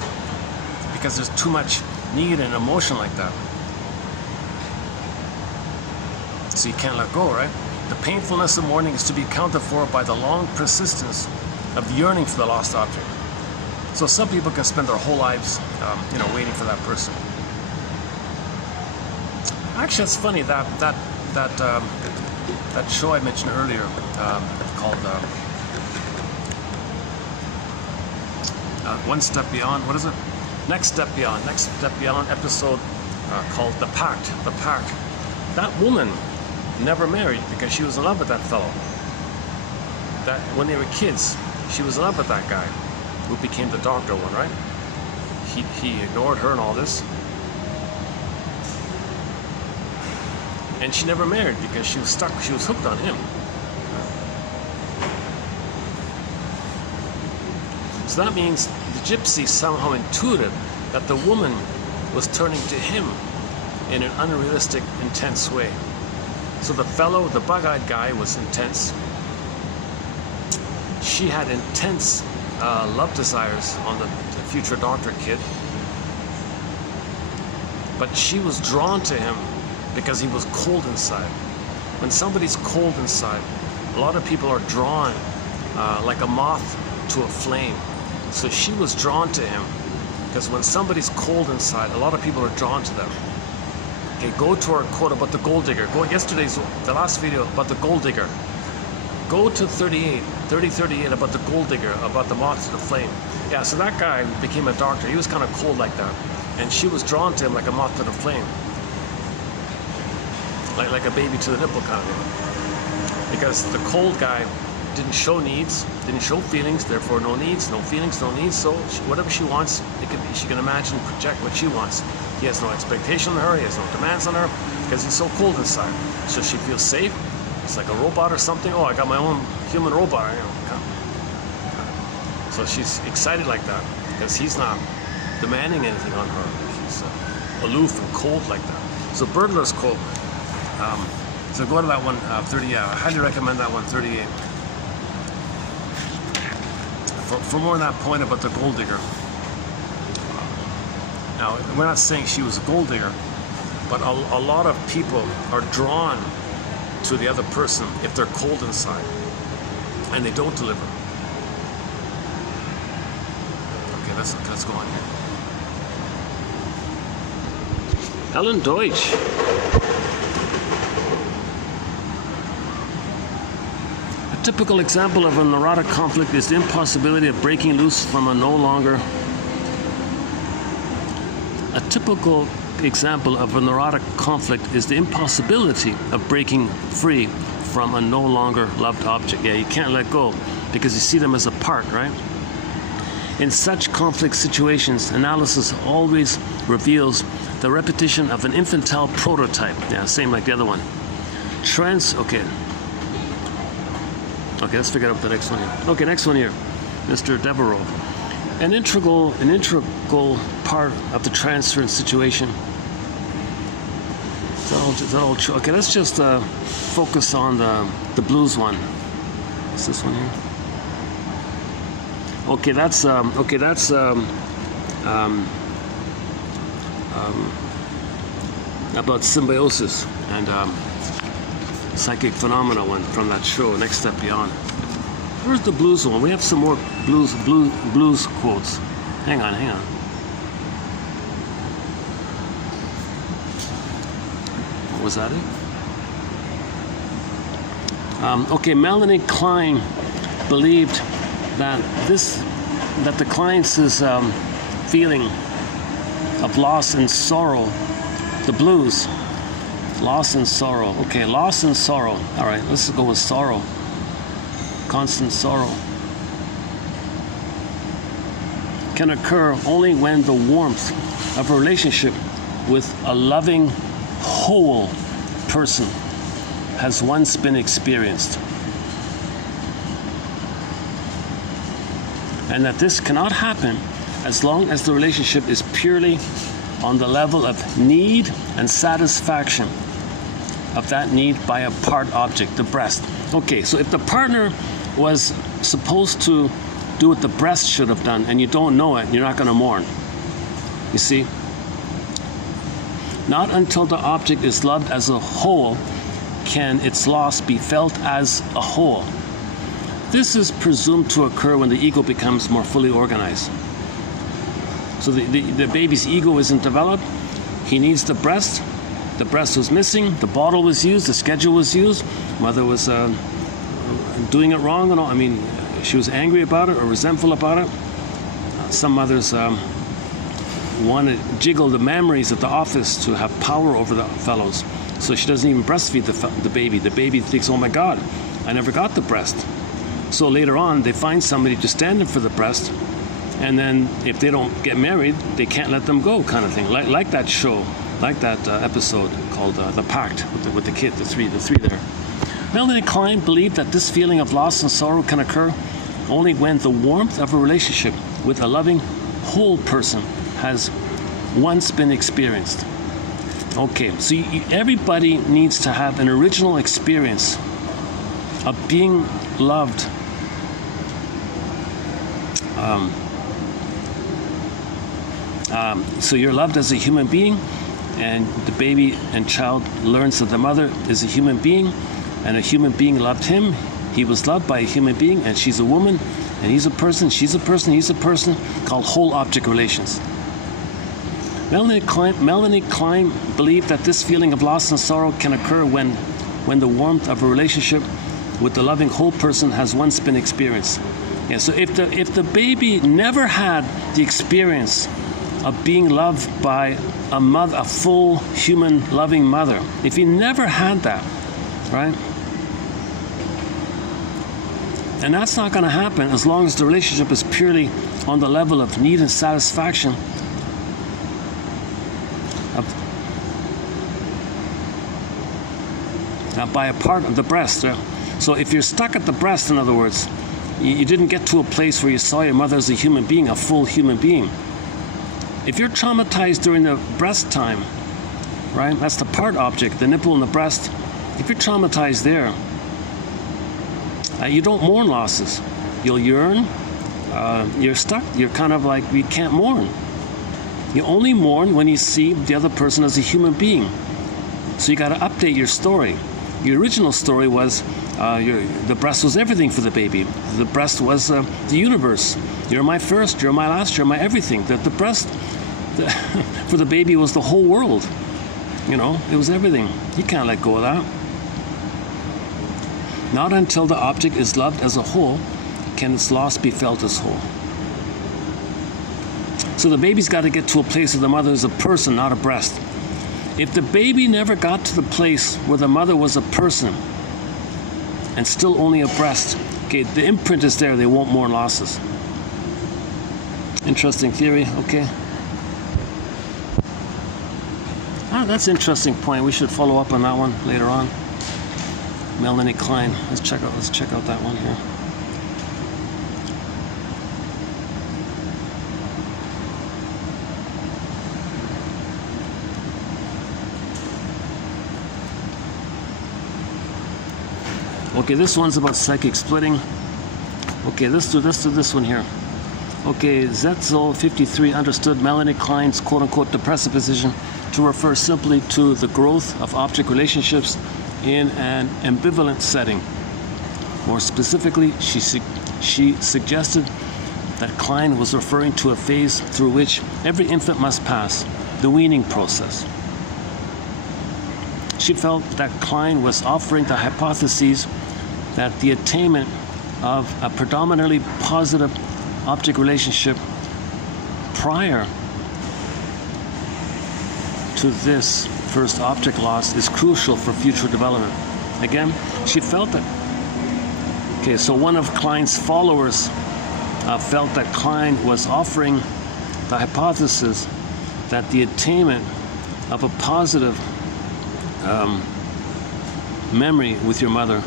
because there's too much need and emotion like that. So you can't let go, right? The painfulness of mourning is to be accounted for by the long persistence of yearning for the lost object. So some people can spend their whole lives, waiting for that person. Actually, it's funny that show I mentioned earlier called One Step Beyond, what is it? Next Step Beyond episode called The Pact. The Pact. That woman never married because she was in love with that fellow. That when they were kids, she was in love with that guy who became the doctor one, right? He ignored her and all this. And she never married because she was stuck, she was hooked on him. So that means the gypsy somehow intuited that the woman was turning to him in an unrealistic, intense way. So the fellow, the bug-eyed guy, was intense. She had intense love desires on the future doctor kid. But she was drawn to him because he was cold inside. When somebody's cold inside, a lot of people are drawn like a moth to a flame. So she was drawn to him because when somebody's cold inside, a lot of people are drawn to them. Okay, go to our quote about the gold digger. Go the last video about the gold digger. Go to 3038 about the gold digger, about the moth to the flame. Yeah, so that guy became a doctor. He was kind of cold like that. And she was drawn to him like a moth to the flame. Like a baby to the nipple kind of thing. Because the cold guy didn't show needs, didn't show feelings, therefore no needs, no feelings, no needs. So whatever she wants, she can imagine, project what she wants. He has no expectation on her, he has no demands on her, because he's so cold inside. So she feels safe. It's like a robot or something. Oh, I got my own human robot, you know. So she's excited like that, because he's not demanding anything on her. She's aloof and cold like that. So Birdler's quote. So go to that one, 30. Yeah, I highly recommend that one, 38. For more on that point about the gold digger. Now, we're not saying she was a gold digger, but a lot of people are drawn to the other person if they're cold inside and they don't deliver. Okay, let's go on here. Ellen Deutsch. A typical example of a neurotic conflict is the impossibility of breaking loose from a no longer. A typical example of a neurotic conflict is the impossibility of breaking free from a no longer loved object. Yeah, you can't let go because you see them as a part, right? In such conflict situations, analysis always reveals the repetition of an infantile prototype. Yeah, same like the other one. Okay, let's figure out the next one here. Okay, next one here, Mr. Devereaux. An integral part of the transference situation. Is that all true? Okay, let's just focus on the blues one. Is this one here? Okay, that's about symbiosis and psychic phenomena one from that show, Next Step Beyond. Where's the blues one? We have some more blues quotes. Hang on. What was that it? Okay, Melanie Klein believed that the client's feeling of loss and sorrow, the blues, loss and sorrow. Okay, loss and sorrow. All right, let's go with sorrow. Constant sorrow can occur only when the warmth of a relationship with a loving, whole person has once been experienced. And that this cannot happen as long as the relationship is purely on the level of need and satisfaction of that need by a part object, the breast. Okay, so if the partner was supposed to do what the breast should have done and you don't know it, you're not going to mourn. You see? Not until the object is loved as a whole can its loss be felt as a whole. This is presumed to occur when the ego becomes more fully organized. So the baby's ego isn't developed. He needs the breast. The breast was missing. The bottle was used. The schedule was used. Mother was doing it wrong and all. I mean, she was angry about it or resentful about it. some mothers want to jiggle the memories at the office to have power over the fellows. So she doesn't even breastfeed the baby. The baby thinks, oh my God, I never got the breast. So later on, they find somebody to stand in for the breast, and then if they don't get married, they can't let them go, kind of thing. Like that show, like that episode called The Pact with the kid, the three there. Melanie Klein believed that this feeling of loss and sorrow can occur only when the warmth of a relationship with a loving, whole person has once been experienced. Okay, so everybody needs to have an original experience of being loved. So you're loved as a human being, and the baby and child learns that the mother is a human being, and a human being loved him. He was loved by a human being, and she's a woman, and he's a person, she's a person, he's a person, called whole object relations. Melanie Klein believed that this feeling of loss and sorrow can occur when the warmth of a relationship with the loving whole person has once been experienced. Yeah, so if the baby never had the experience of being loved by a mother, a full human loving mother, if he never had that, right? And that's not going to happen as long as the relationship is purely on the level of need and satisfaction. By a part of the breast. So if you're stuck at the breast, in other words, you didn't get to a place where you saw your mother as a human being, a full human being. If you're traumatized during the breast time, right, that's the part object, the nipple and the breast. If you're traumatized there, you don't mourn losses. You'll yearn, you're stuck, you're kind of like, you can't mourn. You only mourn when you see the other person as a human being. So you got to update your story. Your original story was the breast was everything for the baby. The breast was the universe. You're my first, you're my last, you're my everything. The breast for the baby was the whole world. You know, it was everything. You can't let go of that. Not until the object is loved as a whole can its loss be felt as whole. So the baby's got to get to a place where the mother is a person, not a breast. If the baby never got to the place where the mother was a person and still only a breast, okay, the imprint is there, they won't mourn losses. Interesting theory, okay. That's an interesting point. We should follow up on that one later on. Melanie Klein. Let's check out that one here. Okay, this one's about psychic splitting. Okay, let's do this one here. Okay, Zetzel53 understood Melanie Klein's quote-unquote depressive position to refer simply to the growth of object relationships in an ambivalent setting. More specifically, she suggested that Klein was referring to a phase through which every infant must pass, the weaning process. She felt that Klein was offering the hypothesis that the attainment of a predominantly positive object relationship prior to this first object loss is crucial for future development. Again, she felt that. Okay, so one of Klein's followers felt that Klein was offering the hypothesis that the attainment of a positive memory with your mother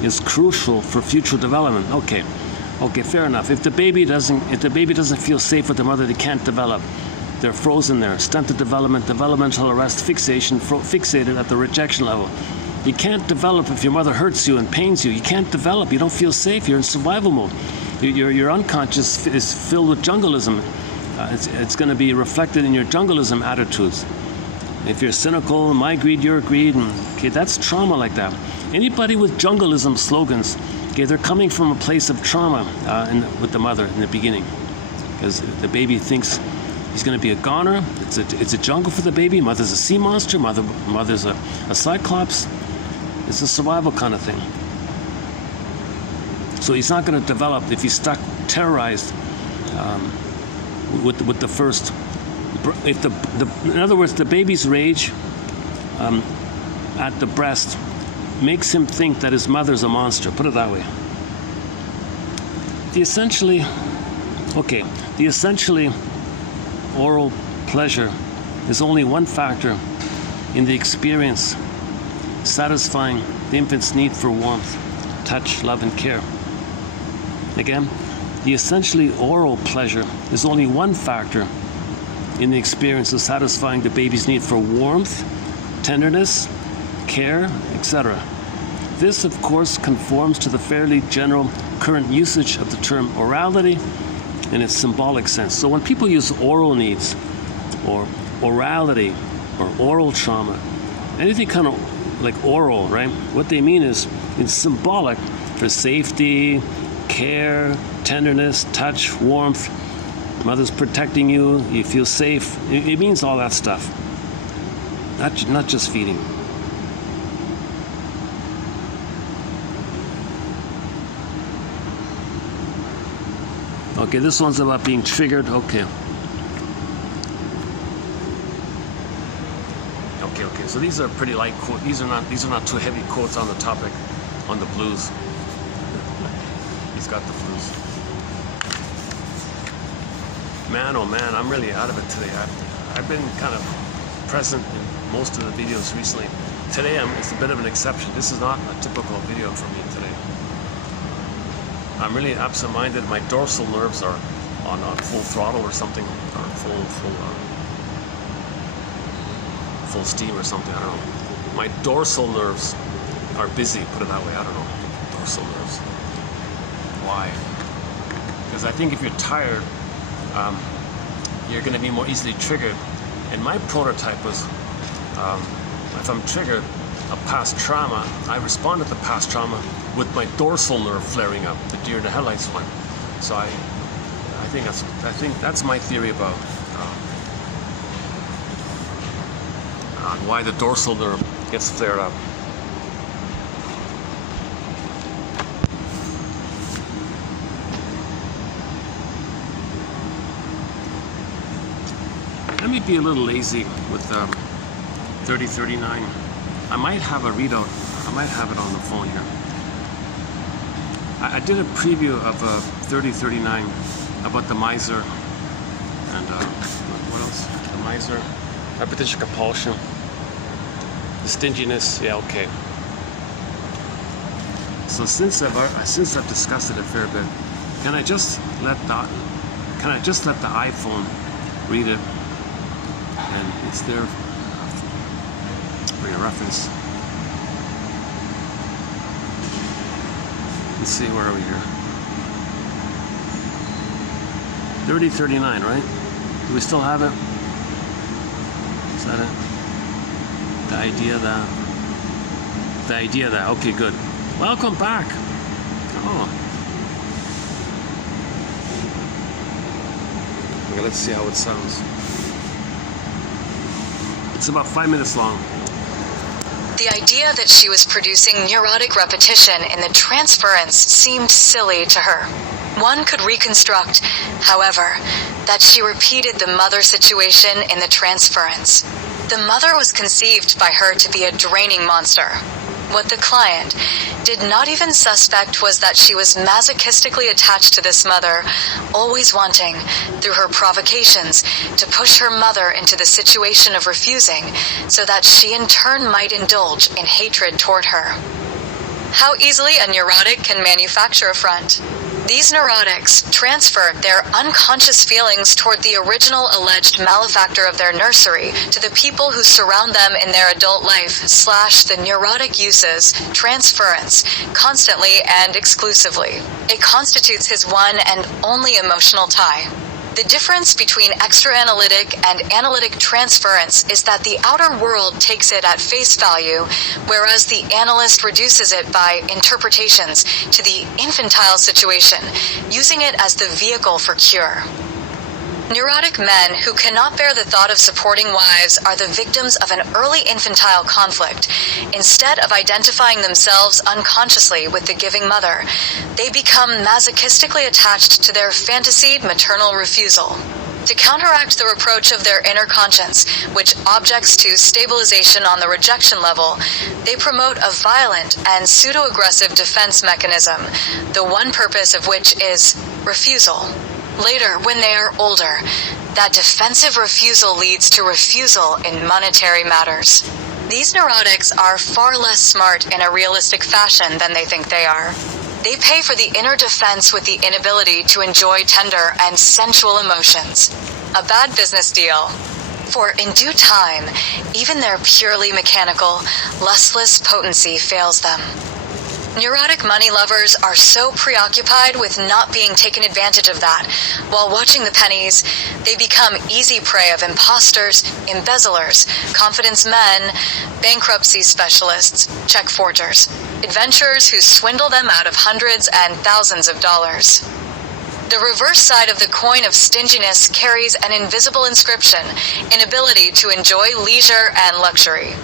is crucial for future development. Okay, fair enough. If the baby doesn't feel safe with the mother, they can't develop. They're frozen there. Stunted development, developmental arrest, fixation, fixated at the rejection level. You can't develop if your mother hurts you and pains you. You can't develop. You don't feel safe. You're in survival mode. Your unconscious is filled with jungleism. It's going to be reflected in your jungleism attitudes. If you're cynical, my greed, your greed, okay, that's trauma like that. Anybody with jungleism slogans, okay, they're coming from a place of trauma with the mother in the beginning, because the baby thinks he's going to be a goner. It's a jungle for the baby. Mother's a sea monster. Mother's a cyclops. It's a survival kind of thing. So he's not going to develop if he's stuck, terrorized with the first. If in other words, the baby's rage at the breast makes him think that his mother's a monster. Put it that way. The essentially oral pleasure is only one factor in the experience satisfying the infant's need for warmth, touch, love, and care. Again, the essentially oral pleasure is only one factor in the experience of satisfying the baby's need for warmth, tenderness, care, etc. This, of course, conforms to the fairly general current usage of the term orality in its symbolic sense. So when people use oral needs, or orality, or oral trauma, anything kind of like oral, right? What they mean is it's symbolic for safety, care, tenderness, touch, warmth. Mother's protecting you, you feel safe. It means all that stuff. Not just feeding. Okay, this one's about being triggered. Okay. So these are pretty light quotes. These are not too heavy quotes on the topic, on the blues. He's got the blues. Man, oh man, I'm really out of it today. I've been kind of present in most of the videos recently. Today it's a bit of an exception. This is not a typical video for me today. I'm really absent-minded. My dorsal nerves are on full throttle or something, or full steam or something. I don't know. My dorsal nerves are busy. Put it that way. I don't know. Dorsal nerves. Why? Because I think if you're tired, you're going to be more easily triggered. And my prototype was, if I'm triggered, a past trauma, I respond to the past trauma with my dorsal nerve flaring up, the deer in the headlights one. So I think that's my theory about why the dorsal nerve gets flared up. Let me be a little lazy with 3039. I might have a readout. I might have it on the phone here. I did a preview of 3039 about the miser and what else? The miser, repetition compulsion, the stinginess. Yeah, okay. So since I've discussed it a fair bit, can I just let the iPhone read it? And it's there for your reference. Let's see, where are we here? 3039, right? Do we still have it? Is that it? The idea that, okay, good. Welcome back. Oh. Okay, let's see how it sounds. It's about 5 minutes long. The idea that she was producing neurotic repetition in the transference seemed silly to her. One could reconstruct, however, that she repeated the mother situation in the transference. The mother was conceived by her to be a draining monster. What the client did not even suspect was that she was masochistically attached to this mother, always wanting, through her provocations, to push her mother into the situation of refusing, so that she in turn might indulge in hatred toward her. How easily a neurotic can manufacture affront. These neurotics transfer their unconscious feelings toward the original alleged malefactor of their nursery to the people who surround them in their adult life. The neurotic uses transference constantly and exclusively. It constitutes his one and only emotional tie. The difference between extra-analytic and analytic transference is that the outer world takes it at face value, whereas the analyst reduces it by interpretations to the infantile situation, using it as the vehicle for cure. Neurotic men who cannot bear the thought of supporting wives are the victims of an early infantile conflict. Instead of identifying themselves unconsciously with the giving mother, they become masochistically attached to their fantasied maternal refusal. To counteract the reproach of their inner conscience, which objects to stabilization on the rejection level, they promote a violent and pseudo-aggressive defense mechanism, the one purpose of which is refusal. Later, when they are older, that defensive refusal leads to refusal in monetary matters. These neurotics are far less smart in a realistic fashion than they think they are. They pay for the inner defense with the inability to enjoy tender and sensual emotions. A bad business deal. For in due time, even their purely mechanical, lustless potency fails them. Neurotic money lovers are so preoccupied with not being taken advantage of that, while watching the pennies, they become easy prey of imposters, embezzlers, confidence men, bankruptcy specialists, check forgers, adventurers who swindle them out of hundreds and thousands of dollars. The reverse side of the coin of stinginess carries an invisible inscription, inability to enjoy leisure and luxury.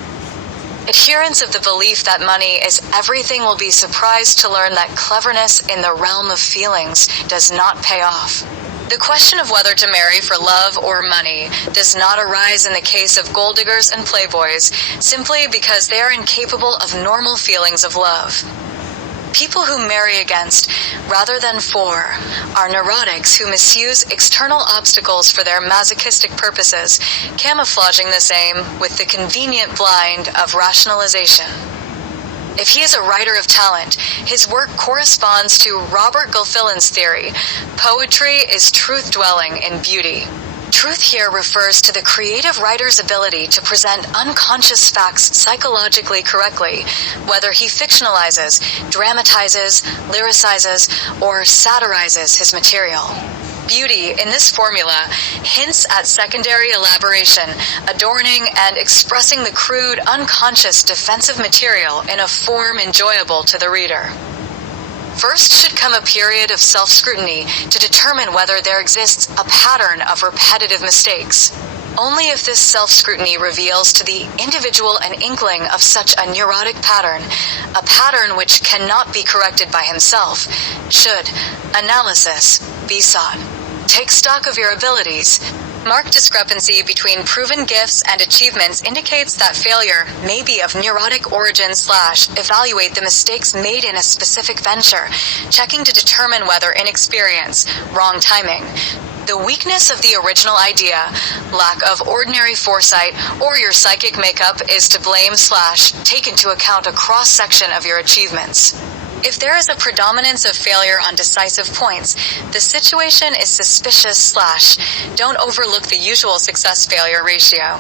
Adherents of the belief that money is everything will be surprised to learn that cleverness in the realm of feelings does not pay off. The question of whether to marry for love or money does not arise in the case of gold diggers and playboys simply because they are incapable of normal feelings of love. People who marry against, rather than for, are neurotics who misuse external obstacles for their masochistic purposes, camouflaging the same with the convenient blind of rationalization. If he is a writer of talent, his work corresponds to Robert Gulfillan's theory: poetry is truth-dwelling in beauty. Truth here refers to the creative writer's ability to present unconscious facts psychologically correctly, whether he fictionalizes, dramatizes, lyricizes, or satirizes his material. Beauty, in this formula, hints at secondary elaboration, adorning and expressing the crude, unconscious defensive material in a form enjoyable to the reader. First should come a period of self-scrutiny to determine whether there exists a pattern of repetitive mistakes. Only if this self-scrutiny reveals to the individual an inkling of such a neurotic pattern, a pattern which cannot be corrected by himself, should analysis be sought. Take stock of your abilities. Marked discrepancy between proven gifts and achievements indicates that failure may be of neurotic origin / evaluate the mistakes made in a specific venture, checking to determine whether inexperience, wrong timing, the weakness of the original idea, lack of ordinary foresight, or your psychic makeup is to blame / take into account a cross-section of your achievements. If there is a predominance of failure on decisive points, the situation is suspicious / don't overlook the usual success-failure ratio.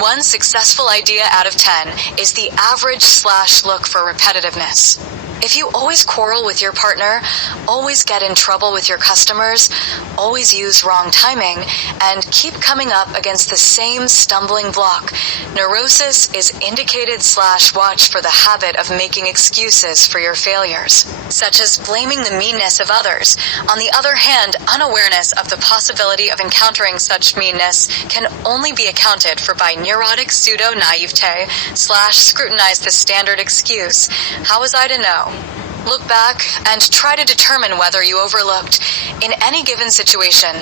One successful idea out of 10 is the average / look for repetitiveness. If you always quarrel with your partner, always get in trouble with your customers, always use wrong timing, and keep coming up against the same stumbling block, neurosis is indicated / watch for the habit of making excuses for your failures, such as blaming the meanness of others. On the other hand, unawareness of the possibility of encountering such meanness can only be accounted for by neurotic pseudo-naivete / scrutinize the standard excuse. How was I to know? Look back and try to determine whether you overlooked, in any given situation,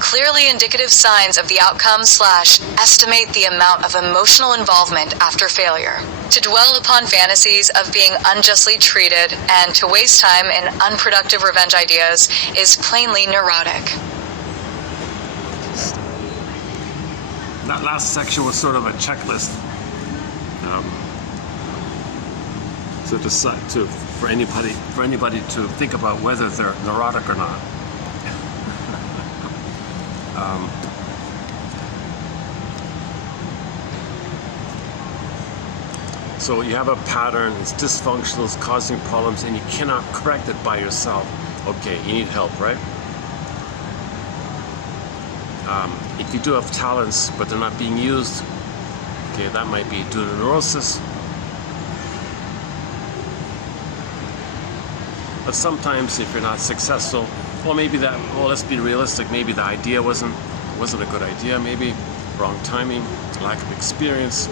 clearly indicative signs of the outcome / estimate the amount of emotional involvement after failure. To dwell upon fantasies of being unjustly treated and to waste time in unproductive revenge ideas is plainly neurotic. That last section was sort of a checklist. For anybody to think about whether they're neurotic or not. So you have a pattern, it's dysfunctional, it's causing problems, and you cannot correct it by yourself. Okay, you need help, right? If you do have talents, but they're not being used, okay, that might be due to neurosis. But sometimes if you're not successful, well, let's be realistic, maybe the idea wasn't wasn't a good idea, maybe wrong timing, lack of experience,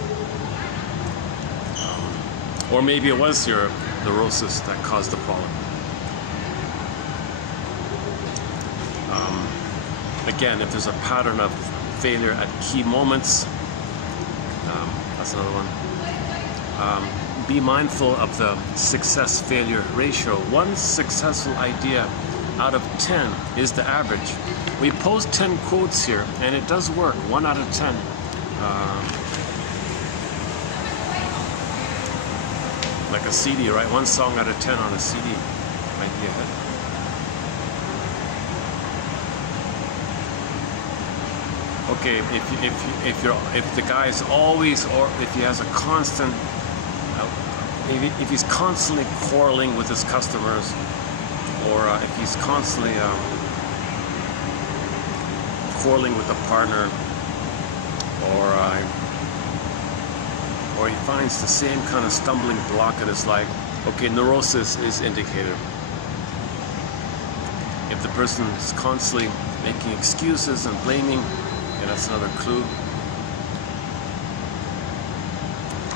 or maybe it was your neurosis that caused the problem. Again, if there's a pattern of failure at key moments, that's another one. Be mindful of the success-failure ratio. One successful idea out of 10 is the average. We post 10 quotes here, and it does work. 1 out of 10. Like a CD, right? 1 song out of 10 on a CD might be a hit. Okay, if the guy is always, or if he has a constant, if he's constantly quarreling with his customers, or if he's constantly quarreling with a partner, or he finds the same kind of stumbling block in his life, okay, neurosis is indicated. If the person is constantly making excuses and blaming, and that's another clue.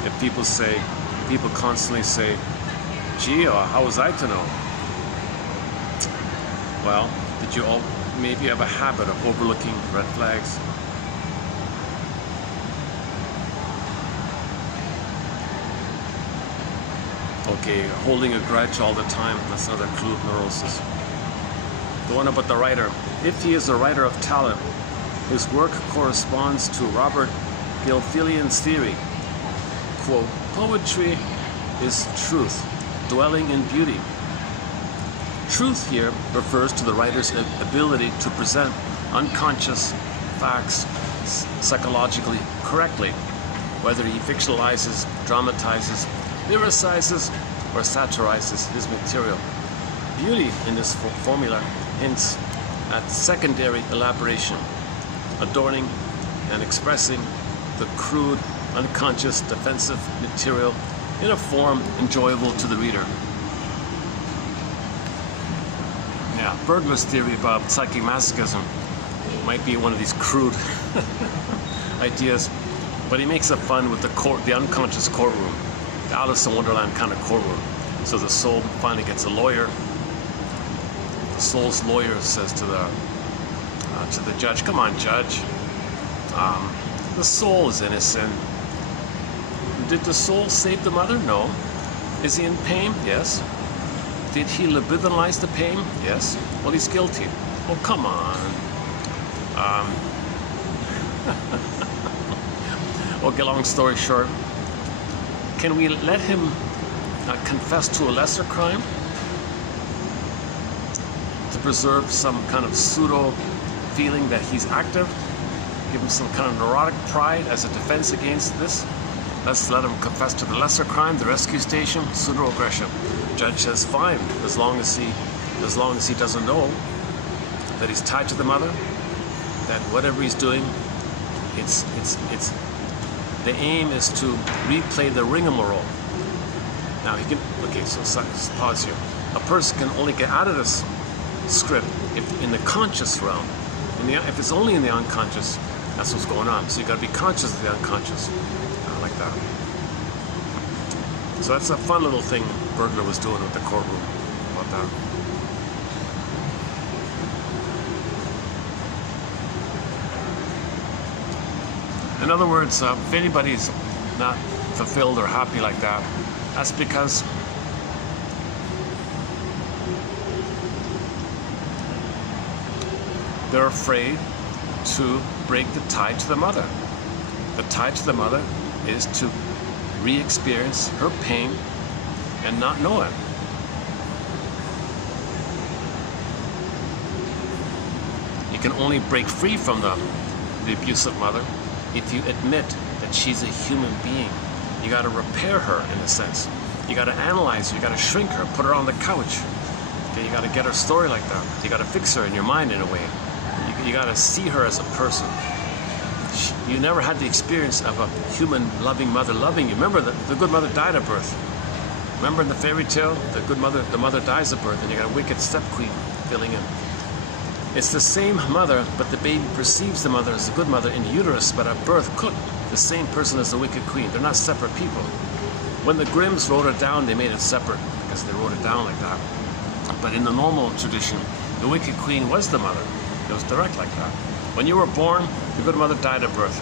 If people constantly say, gee, how was I to know? Well, did you all maybe have a habit of overlooking red flags? Okay, holding a grudge all the time, that's another clue of neurosis. The one about the writer. If he is a writer of talent, his work corresponds to Robert Gilfillian's theory. Quote, poetry is truth, dwelling in beauty. Truth here refers to the writer's ability to present unconscious facts psychologically correctly, whether he fictionalizes, dramatizes, lyricizes, or satirizes his material. Beauty in this formula hints at secondary elaboration, adorning and expressing the crude, unconscious, defensive material in a form enjoyable to the reader. Yeah, Bergler's theory about psychic masochism might be one of these crude ideas, but he makes it fun with the unconscious courtroom, the Alice in Wonderland kind of courtroom. So the soul finally gets a lawyer. The soul's lawyer says to the judge, "Come on, judge. The soul is innocent. Did the soul save the mother? No. Is he in pain? Yes. Did he libidinalize the pain? Yes. Well, he's guilty. Oh, come on." Okay, long story short, can we let him confess to a lesser crime to preserve some kind of pseudo feeling that he's active? Give him some kind of neurotic pride as a defense against this? Let's let him confess to the lesser crime, the rescue station, pseudo-aggression. Judge says fine, as long as he doesn't know that he's tied to the mother, that whatever he's doing, it's the aim is to replay the rigmarole. Now he can, okay, so pause here. A person can only get out of this script if in the conscious realm. If it's only in the unconscious, that's what's going on. So you got to be conscious of the unconscious. Like that. So that's a fun little thing Bergler was doing with the courtroom about that. In other words, if anybody's not fulfilled or happy like that, that's because they're afraid to break the tie to the mother. The tie to the mother is to re-experience her pain and not know it. You can only break free from the abusive mother if you admit that she's a human being. You got to repair her in a sense. You got to analyze her. You got to shrink her, put her on the couch. Okay, you got to get her story like that. You got to fix her in your mind in a way. You got to see her as a person. You never had the experience of a human loving mother loving you. Remember, the good mother died at birth. Remember in the fairy tale, the mother dies at birth, and you got a wicked step queen filling in. It's the same mother, but the baby perceives the mother as a good mother in the uterus, but at birth could. The same person as the wicked queen. They're not separate people. When the Grimms wrote it down, they made it separate because they wrote it down like that. But in the normal tradition, the wicked queen was the mother. It was direct like that. When you were born, your good mother died at birth.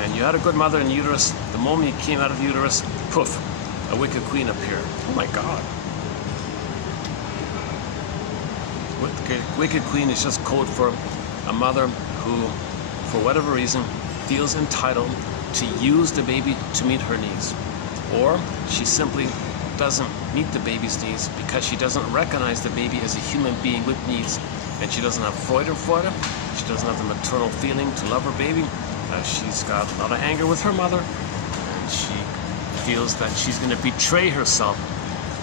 And you had a good mother in the uterus. The moment you came out of the uterus, poof, a wicked queen appeared. Oh my God. Wicked queen is just code for a mother who, for whatever reason, feels entitled to use the baby to meet her needs. Or she simply doesn't meet the baby's needs because she doesn't recognize the baby as a human being with needs, and she doesn't have Freudenfreude. She doesn't have the maternal feeling to love her baby. She's got a lot of anger with her mother, and she feels that she's going to betray herself.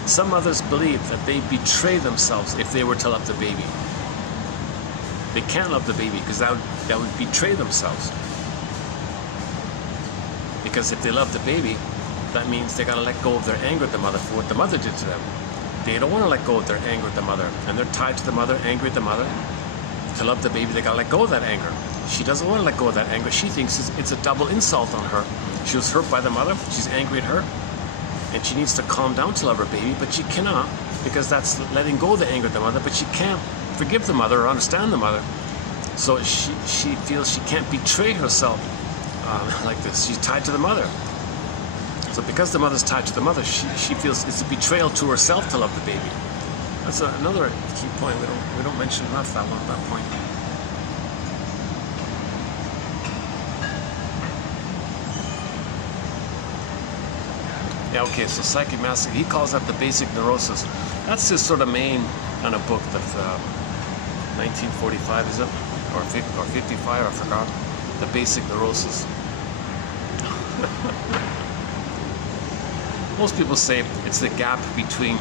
Some mothers believe that they betray themselves if they were to love the baby. They can't love the baby because that would betray themselves. Because if they love the baby, that means they gotta let go of their anger at the mother for what the mother did to them. They don't want to let go of their anger at the mother, and they're tied to the mother, angry at the mother. To love the baby, they gotta let go of that anger. She doesn't want to let go of that anger. She thinks it's a double insult on her. She was hurt by the mother, she's angry at her, and she needs to calm down to love her baby, but she cannot, because that's letting go of the anger at the mother, but she can't forgive the mother or understand the mother. So she feels she can't betray herself like this. She's tied to the mother. So because the mother's tied to the mother, she feels it's a betrayal to herself to love the baby. That's another key point. We don't mention enough that point. Yeah, okay, so psychic mask, he calls that the basic neurosis. That's his sort of main kind of book that 1945, is it? Or 55, I forgot. The basic neurosis. Most people say it's the gap between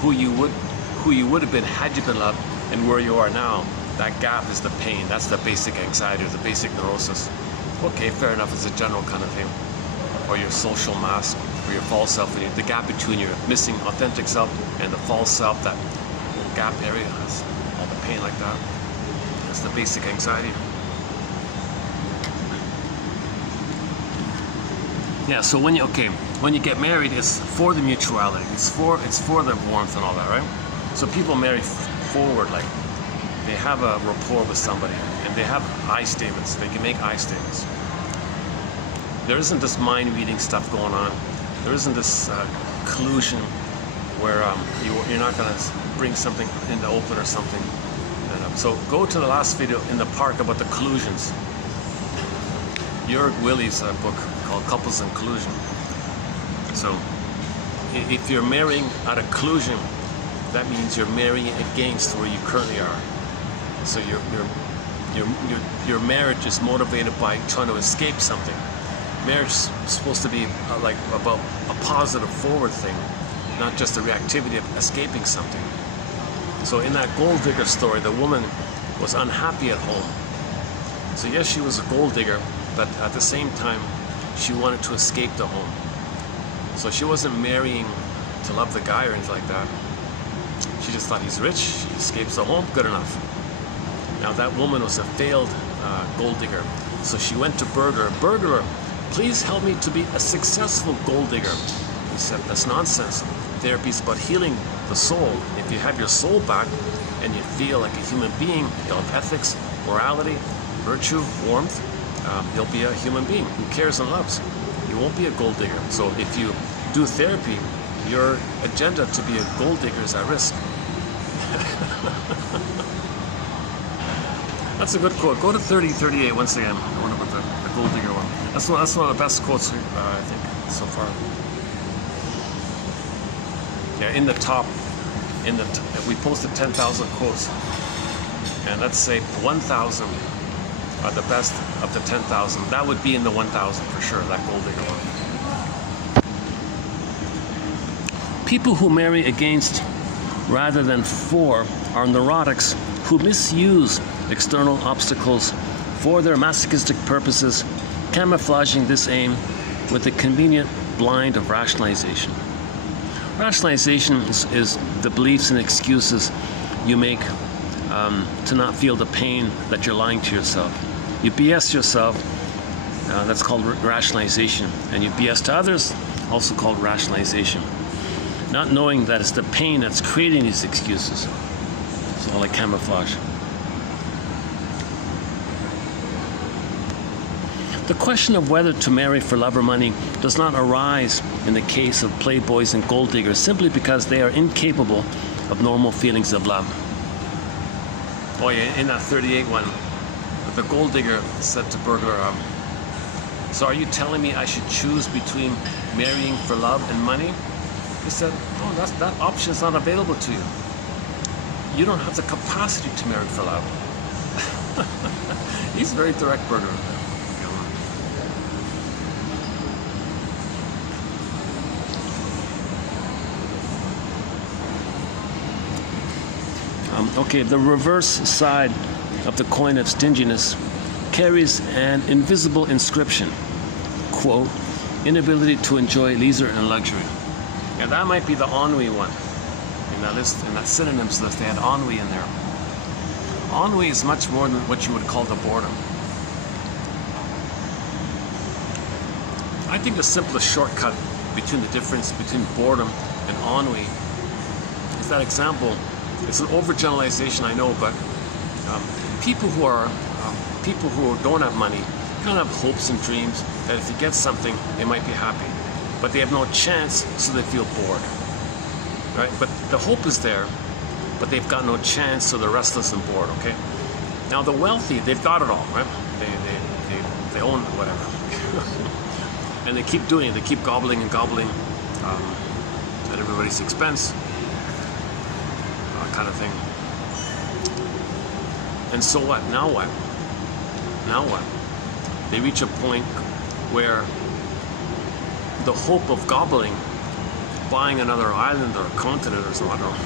who you would have been had you been loved and where you are now. That gap is the pain. That's the basic anxiety or the basic neurosis. Okay, fair enough. It's a general kind of thing. Or your social mask or your false self. The gap between your missing authentic self and the false self, that little gap area has all the pain like that. That's the basic anxiety. Yeah, so when you get married, it's for the mutuality. It's for the warmth and all that, right? So people marry forward, like they have a rapport with somebody, and they have I statements. They can make I statements. There isn't this mind-reading stuff going on. There isn't this collusion where you're not going to bring something in the open or something. So go to the last video in the park about the collusions. Jörg Willie's book called Couples and Collusion. So if you're marrying out of collusion, that means you're marrying against where you currently are. So your marriage is motivated by trying to escape something. Marriage is supposed to be like about a positive forward thing, not just the reactivity of escaping something. So in that gold digger story, the woman was unhappy at home. So yes, she was a gold digger, but at the same time, she wanted to escape the home. So she wasn't marrying to love the guy or anything like that. She just thought he's rich, he escapes the home, good enough. Now that woman was a failed gold digger. So she went to Burglar. Burglar, please help me to be a successful gold digger. He said, that's nonsense. Therapy is about healing the soul. If you have your soul back and you feel like a human being, you'll have ethics, morality, virtue, warmth, you'll be a human being who cares and loves. You won't be a gold digger. So if you do therapy, your agenda to be a gold digger is at risk. That's a good quote. Go to 3038 once again. I wonder about the gold digger one. That's one of the best quotes I think so far. Yeah, in the top, we posted 10,000 quotes, and let's say 1,000 are the best of the 10,000. That would be in the 1,000 for sure. That gold digger one. People who marry against rather than for are neurotics who misuse external obstacles for their masochistic purposes, camouflaging this aim with the convenient blind of rationalization. Rationalization is the beliefs and excuses you make to not feel the pain that you're lying to yourself. You BS yourself, that's called rationalization. And you BS to others, also called rationalization. Not knowing that it's the pain that's creating these excuses. It's all like camouflage. The question of whether to marry for love or money does not arise in the case of playboys and gold diggers simply because they are incapable of normal feelings of love. Oh yeah, in that 38 one, the gold digger said to Burglar, so are you telling me I should choose between marrying for love and money? He said, oh, that option is not available to you. You don't have the capacity to marry for love. He's very direct, Burglar. Okay, the reverse side of the coin of stinginess carries an invisible inscription, quote, inability to enjoy leisure and luxury. Yeah, that might be the ennui one. In that list, in that synonyms list, they had ennui in there. Ennui is much more than what you would call the boredom. I think the simplest shortcut between the difference between boredom and ennui is that example. It's an overgeneralization, I know, but people who don't have money kind of have hopes and dreams that if they get something, they might be happy. But they have no chance, so they feel bored, right? But the hope is there, but they've got no chance, so they're restless and bored, okay? Now the wealthy, they've got it all, right? They own whatever. And they keep doing it, they keep gobbling and gobbling at everybody's expense. Kind of thing. And so what? Now what? Now what? They reach a point where the hope of gobbling, buying another island or a continent or so, I don't know.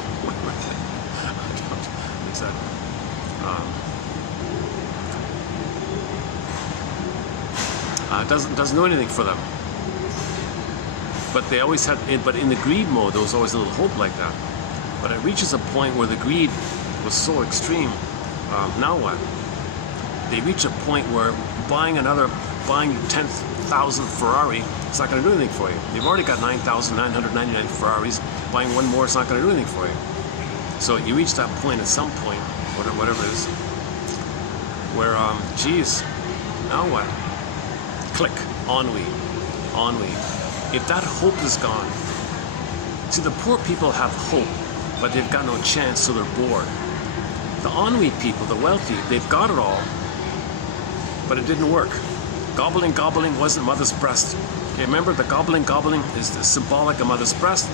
Doesn't do anything for them. But they always had. But in the greed mode, there was always a little hope like that. But it reaches a point where the greed was so extreme. Now what? They reach a point where buying your 10,000th Ferrari, it's not going to do anything for you. You've already got 9,999 Ferraris. Buying one more, it's not going to do anything for you. So you reach that point at some point, whatever it is, where, geez, now what? Click, ennui. If that hope is gone, see, the poor people have hope, but they've got no chance, so they're bored. The ennui people, the wealthy, they've got it all, but it didn't work. Gobbling wasn't mother's breast. Okay, remember, the gobbling is symbolic of mother's breast.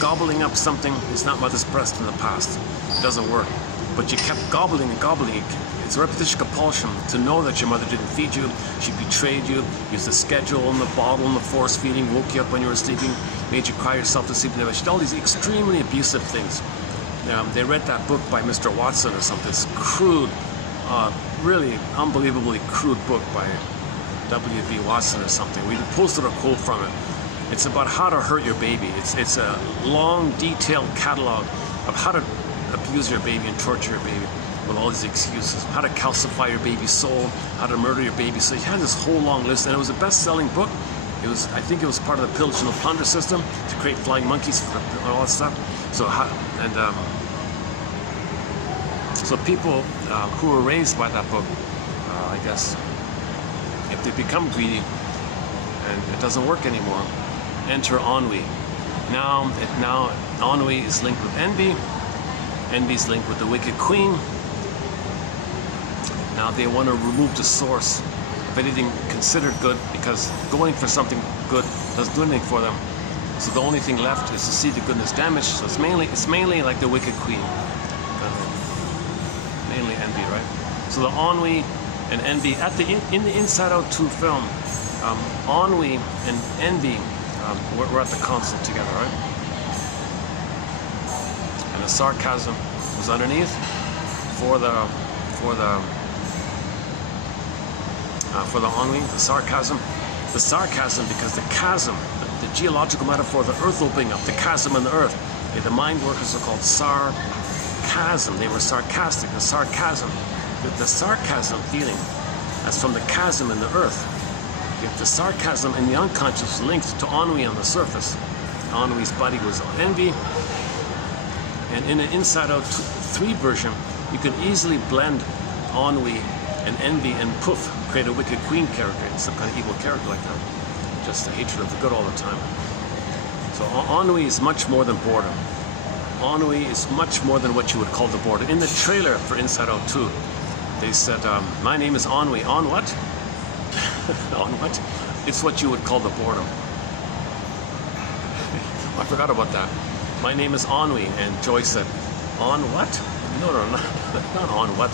Gobbling up something is not mother's breast in the past. It doesn't work. But you kept gobbling and gobbling. It's a repetition compulsion to know that your mother didn't feed you, she betrayed you, used the schedule and the bottle and the force feeding, woke you up when you were sleeping, made you cry yourself to sleep. She did all these extremely abusive things. They read that book by Mr. Watson or something. This crude, really unbelievably crude book by W.B. Watson or something. We posted a quote from it. It's about how to hurt your baby. It's a long, detailed catalog of how to abuse your baby and torture your baby with all these excuses. How to calcify your baby's soul, how to murder your baby. So he had this whole long list, and it was a best-selling book. I think it was part of the pillage and the plunder system to create flying monkeys and all that stuff. So people who were raised by that book, I guess, if they become greedy and it doesn't work anymore, enter ennui. Now ennui is linked with envy. Envy is linked with the wicked queen. Now they want to remove the source of anything considered good, because going for something good doesn't do anything for them. So the only thing left is to see the goodness damaged. So it's mainly like the wicked queen. Mainly envy, right? So the ennui and envy in the Inside Out 2 film, ennui and envy were at the console together, right? And the sarcasm was underneath for the ennui, the sarcasm because the chasm, the geological metaphor, the earth opening up, the chasm in the earth. Okay, the mind workers are called sarcasm. They were sarcastic. The sarcasm, the sarcasm feeling, that's from the chasm in the earth. If the sarcasm in the unconscious linked to ennui on the surface. Ennui's body was envy. And in an Inside Out 3 version, you can easily blend ennui and envy and poof, create a wicked queen character, some kind of evil character like that. Just a hatred of the good all the time. So ennui is much more than boredom. Ennui is much more than what you would call the boredom. In the trailer for Inside Out 2, they said, my name is ennui. On what? On what? It's what you would call the boredom. I forgot about that. My name is ennui, and Joy said, on what? No, not on what.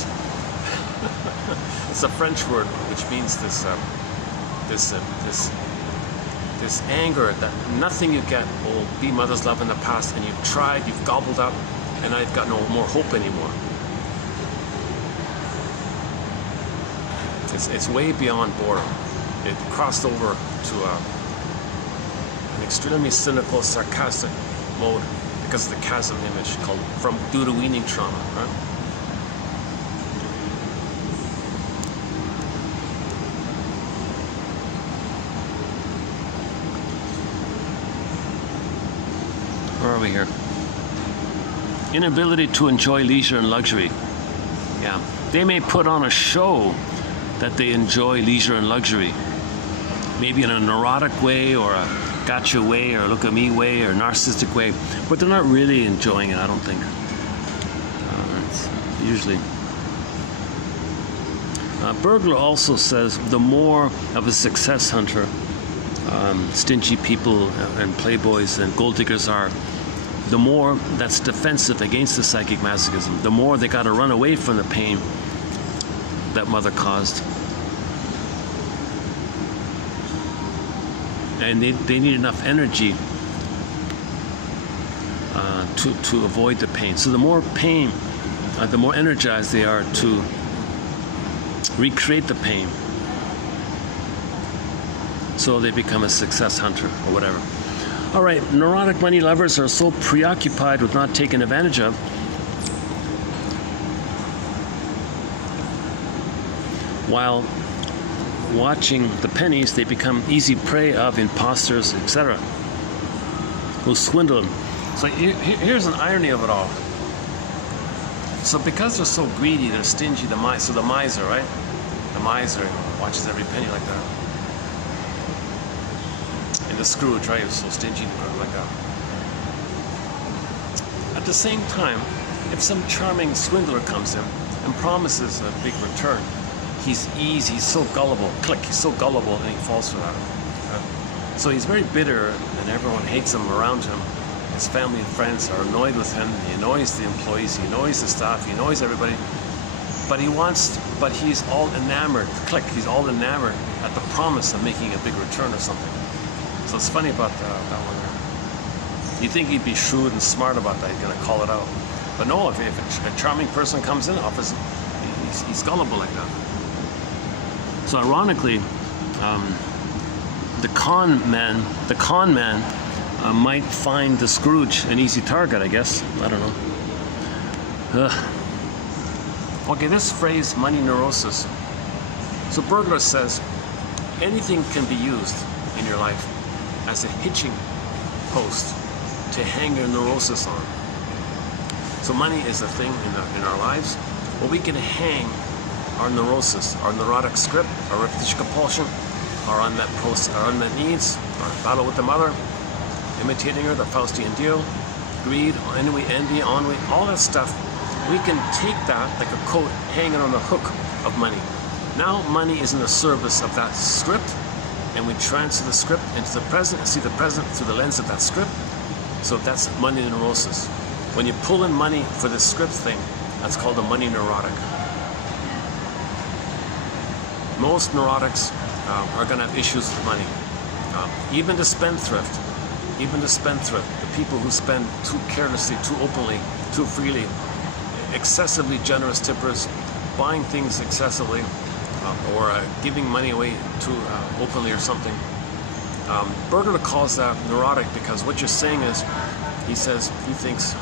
It's a French word which means this anger that nothing you get will be mother's love in the past, and you've tried, you've gobbled up, and I've got no more hope anymore. It's way beyond boredom. It crossed over to an extremely cynical, sarcastic mode because of the chasm image called due to weaning trauma, right? Where are we here? Inability to enjoy leisure and luxury. Yeah, they may put on a show that they enjoy leisure and luxury, maybe in a neurotic way or a gotcha way or look at me way or narcissistic way, but they're not really enjoying it, I don't think. It's usually. Burglar also says the more of a success hunter stingy people and playboys and gold diggers are, the more that's defensive against the psychic masochism, the more they got to run away from the pain that mother caused. And they need enough energy to avoid the pain. So the more pain, the more energized they are to recreate the pain. So they become a success hunter or whatever. All right, neurotic money lovers are so preoccupied with not taking advantage of while watching the pennies, they become easy prey of imposters, etc., who swindle them. So here's an irony of it all. So because they're so greedy, they're stingy, the miser, right? The miser watches every penny like that. And the Scrooge, right? So stingy like that. At the same time, if some charming swindler comes in and promises a big return, he's easy, he's so gullible, he's so gullible, and he falls for that. So he's very bitter, and everyone hates him around him. His family and friends are annoyed with him. He annoys the employees, he annoys the staff, he annoys everybody. But he's all enamored, he's all enamored at the promise of making a big return or something. So it's funny about that one there. You'd think he'd be shrewd and smart about that, he's gonna call it out. But no, if a charming person comes in, offers, he's gullible like that. So ironically, the con man might find the Scrooge an easy target, I guess. I don't know. Okay, this phrase, money neurosis. So Burglar says, anything can be used in your life as a hitching post to hang your neurosis on. So money is a thing in our lives where we can hang our neurosis, our neurotic script, our repetition compulsion, our unmet needs, our battle with the mother, imitating her, the Faustian deal, greed, envy, ennui, all that stuff. We can take that like a coat, hang it on the hook of money. Now money is in the service of that script, and we transfer the script into the present and see the present through the lens of that script. So that's money neurosis. When you pull in money for this script thing, that's called a money neurotic. Most neurotics are going to have issues with money. Even the spendthrift, the people who spend too carelessly, too openly, too freely, excessively generous tippers, buying things excessively, or giving money away too openly or something. Burglar calls that neurotic because what you're saying is, he thinks,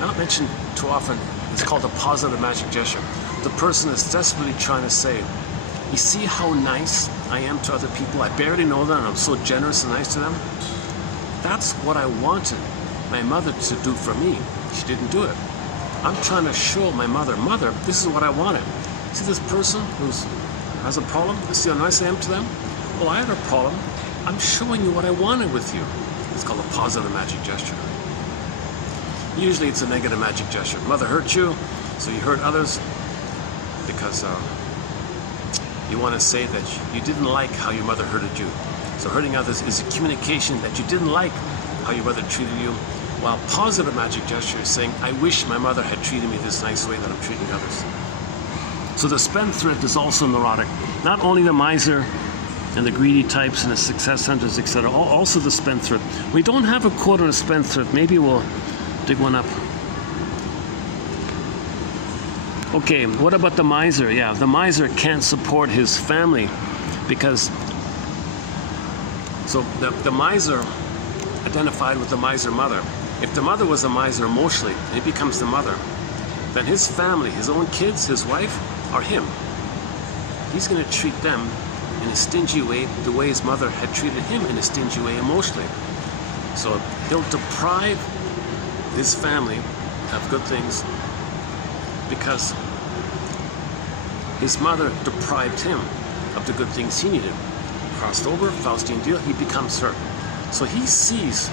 not mentioned too often. It's called a positive magic gesture. The person is desperately trying to say, you see how nice I am to other people? I barely know them and I'm so generous and nice to them. That's what I wanted my mother to do for me. She didn't do it. I'm trying to show my mother, this is what I wanted. See this person who has a problem? See how nice I am to them? Well, I had a problem. I'm showing you what I wanted with you. It's called a positive magic gesture. Usually it's a negative magic gesture. Mother hurt you, so you hurt others because you want to say that you didn't like how your mother hurted you. So hurting others is a communication that you didn't like how your mother treated you, while positive magic gesture is saying, I wish my mother had treated me this nice way that I'm treating others. So the spendthrift is also neurotic. Not only the miser and the greedy types and the success hunters, etc., also the spendthrift. We don't have a quote on a spendthrift. Maybe we'll dig one up. Okay, what about the miser? Yeah, the miser can't support his family because, so the miser identified with the miser mother. If the mother was a miser emotionally, and he becomes the mother, then his family, his own kids, his wife, are him. He's going to treat them in a stingy way, the way his mother had treated him in a stingy way emotionally. So he'll deprive his family of good things because his mother deprived him of the good things he needed. Crossed over, Faustian deal, he becomes her. So he sees,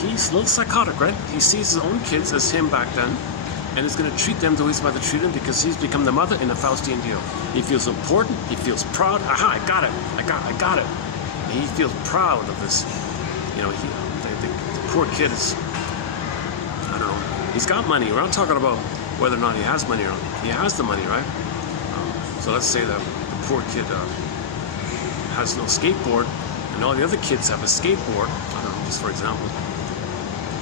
he's a little psychotic, right? He sees his own kids as him back then, and is going to treat them the way his mother treated him because he's become the mother in a Faustian deal. He feels important, he feels proud. Aha, I got it, I got it. And he feels proud of this. You know, the poor kid is, I don't know, he's got money. We're not talking about whether or not he has money or not. He has the money, right? So let's say that the poor kid has no skateboard, and all the other kids have a skateboard. I don't know, just for example.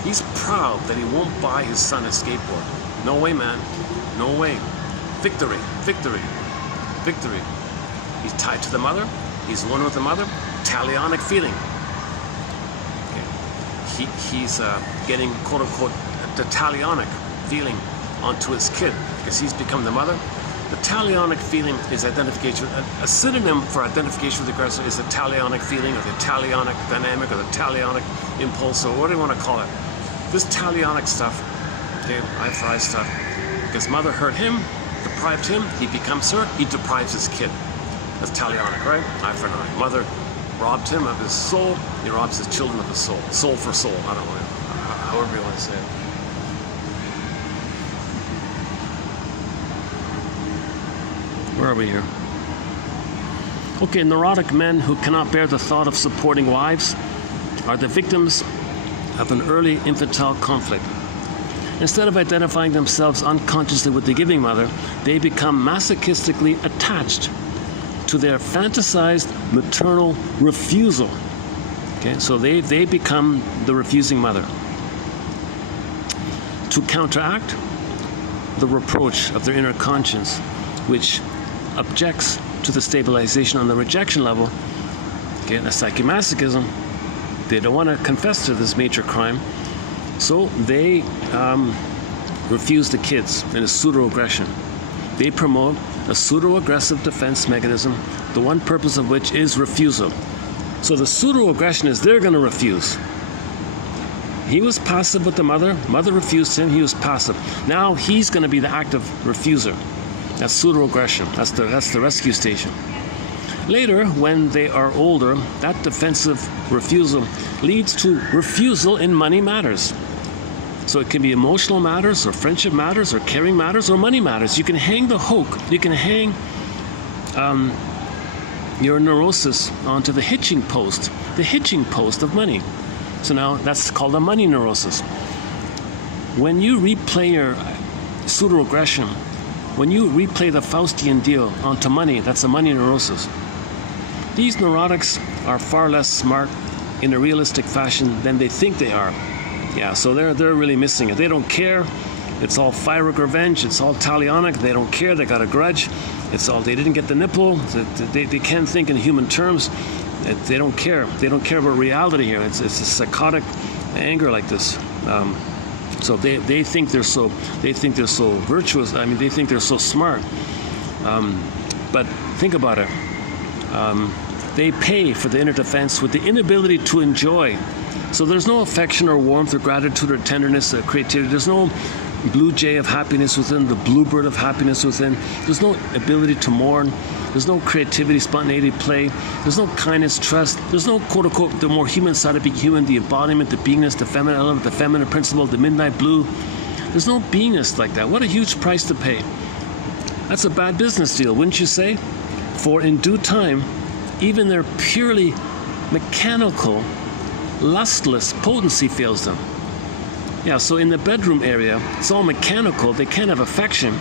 He's proud that he won't buy his son a skateboard. No way, man. No way. Victory, victory, victory. He's tied to the mother. He's one with the mother. Talionic feeling. Okay. He's getting, quote unquote, the talionic feeling onto his kid because he's become the mother. The talionic feeling is identification. A synonym for identification with the aggressor is the talionic feeling, or the talionic dynamic, or the talionic impulse, or what do you want to call it? This talionic stuff, okay, eye for eye stuff, because mother hurt him, deprived him, he becomes her, he deprives his kid. That's talionic, right? Eye for an eye. Mother robbed him of his soul, he robs his children of his soul. Soul for soul, I don't know, however you want to say it. Where are we here? Okay, neurotic men who cannot bear the thought of supporting wives are the victims of an early infantile conflict. Instead of identifying themselves unconsciously with the giving mother, they become masochistically attached to their fantasized maternal refusal. Okay, so they become the refusing mother. To counteract the reproach of their inner conscience, which objects to the stabilization on the rejection level, okay, the psychomasochism, they don't want to confess to this major crime, so they refuse the kids in a pseudo-aggression. They promote a pseudo-aggressive defense mechanism, the one purpose of which is refusal. So the pseudo-aggression is they're going to refuse. He was passive with the mother refused him, he was passive. Now he's going to be the active refuser. That's pseudo-aggression. That's the rescue station. Later, when they are older, that defensive refusal leads to refusal in money matters. So it can be emotional matters, or friendship matters, or caring matters, or money matters. You can hang the hook. You can hang your neurosis onto the hitching post of money. So now that's called a money neurosis. When you replay your pseudo-aggression, when you replay the Faustian deal onto money, that's a money neurosis. These neurotics are far less smart in a realistic fashion than they think they are. Yeah, so they're really missing it. They don't care. It's all pyrrhic revenge. It's all talionic. They don't care. They got a grudge. It's all, they didn't get the nipple. They can't think in human terms. They don't care. They don't care about reality here. It's a psychotic anger like this. So they think they're so virtuous. I mean, they think they're so smart. But think about it. They pay for the inner defense with the inability to enjoy. So there's no affection or warmth or gratitude or tenderness or creativity. There's no blue jay of happiness within, the bluebird of happiness within. There's no ability to mourn. There's no creativity, spontaneity, play. There's no kindness, trust. There's no quote-unquote the more human side of being human, the embodiment, the beingness, the feminine element, the feminine principle, the midnight blue. There's no beingness like that. What a huge price to pay. That's a bad business deal, wouldn't you say? For in due time, even their purely mechanical, lustless potency fails them. Yeah, so in the bedroom area, it's all mechanical. They can't have affection.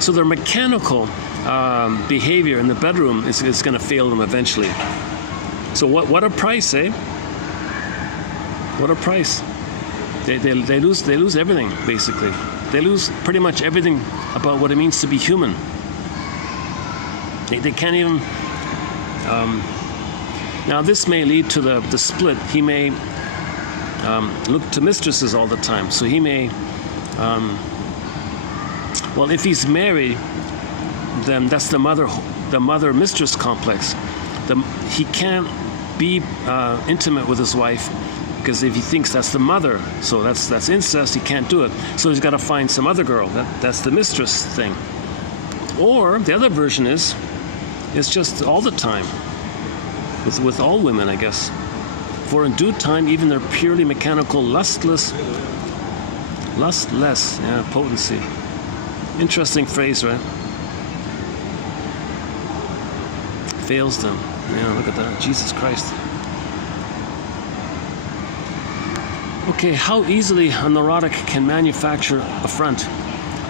So their mechanical behavior in the bedroom is going to fail them eventually. So what a price, eh? What a price. They lose everything, basically. They lose pretty much everything about what it means to be human. They can't even... now this may lead to the split. He may look to mistresses all the time. So he may... well, if he's married, then that's the mother-mistress complex. He can't be intimate with his wife because if he thinks that's the mother, so that's incest, he can't do it. So he's got to find some other girl. That's the mistress thing. Or the other version is it's just all the time with all women, I guess. For in due time, even their purely mechanical, lustless, yeah, potency. Interesting phrase, right? Fails them. Yeah, look at that. Jesus Christ. Okay, how easily a neurotic can manufacture affront.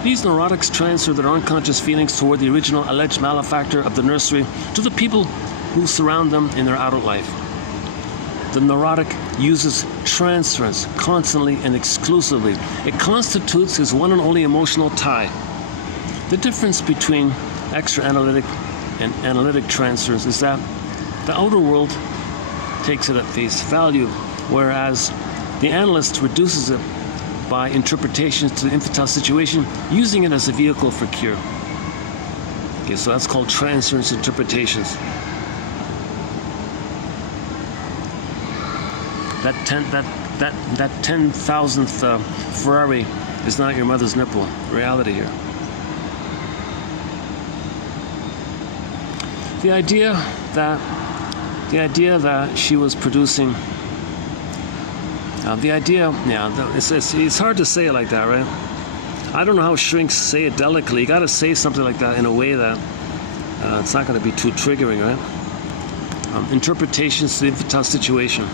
These neurotics transfer their unconscious feelings toward the original alleged malefactor of the nursery to the people who surround them in their adult life. The neurotic uses transference constantly and exclusively. It constitutes his one and only emotional tie. The difference between extra-analytic and analytic transference is that the outer world takes it at face value, whereas the analyst reduces it by interpretations to the infantile situation, using it as a vehicle for cure. Okay, so that's called transference interpretations. That 10,000th Ferrari is not your mother's nipple. Reality here. The idea that she was producing. It's hard to say it like that, right? I don't know how shrinks say it delicately. You got to say something like that in a way that it's not going to be too triggering, right? Interpretations to the infantile situation.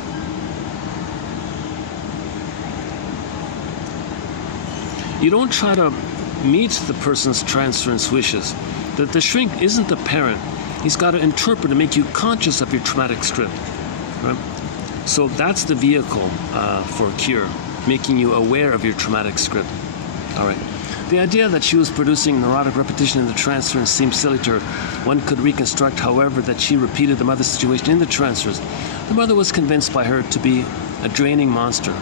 You don't try to meet the person's transference wishes. The shrink isn't the parent. He's got to interpret and make you conscious of your traumatic script, right? So that's the vehicle for cure, making you aware of your traumatic script. All right. The idea that she was producing neurotic repetition in the transference seems silly to her. One could reconstruct, however, that she repeated the mother's situation in the transference. The mother was convinced by her to be a draining monster.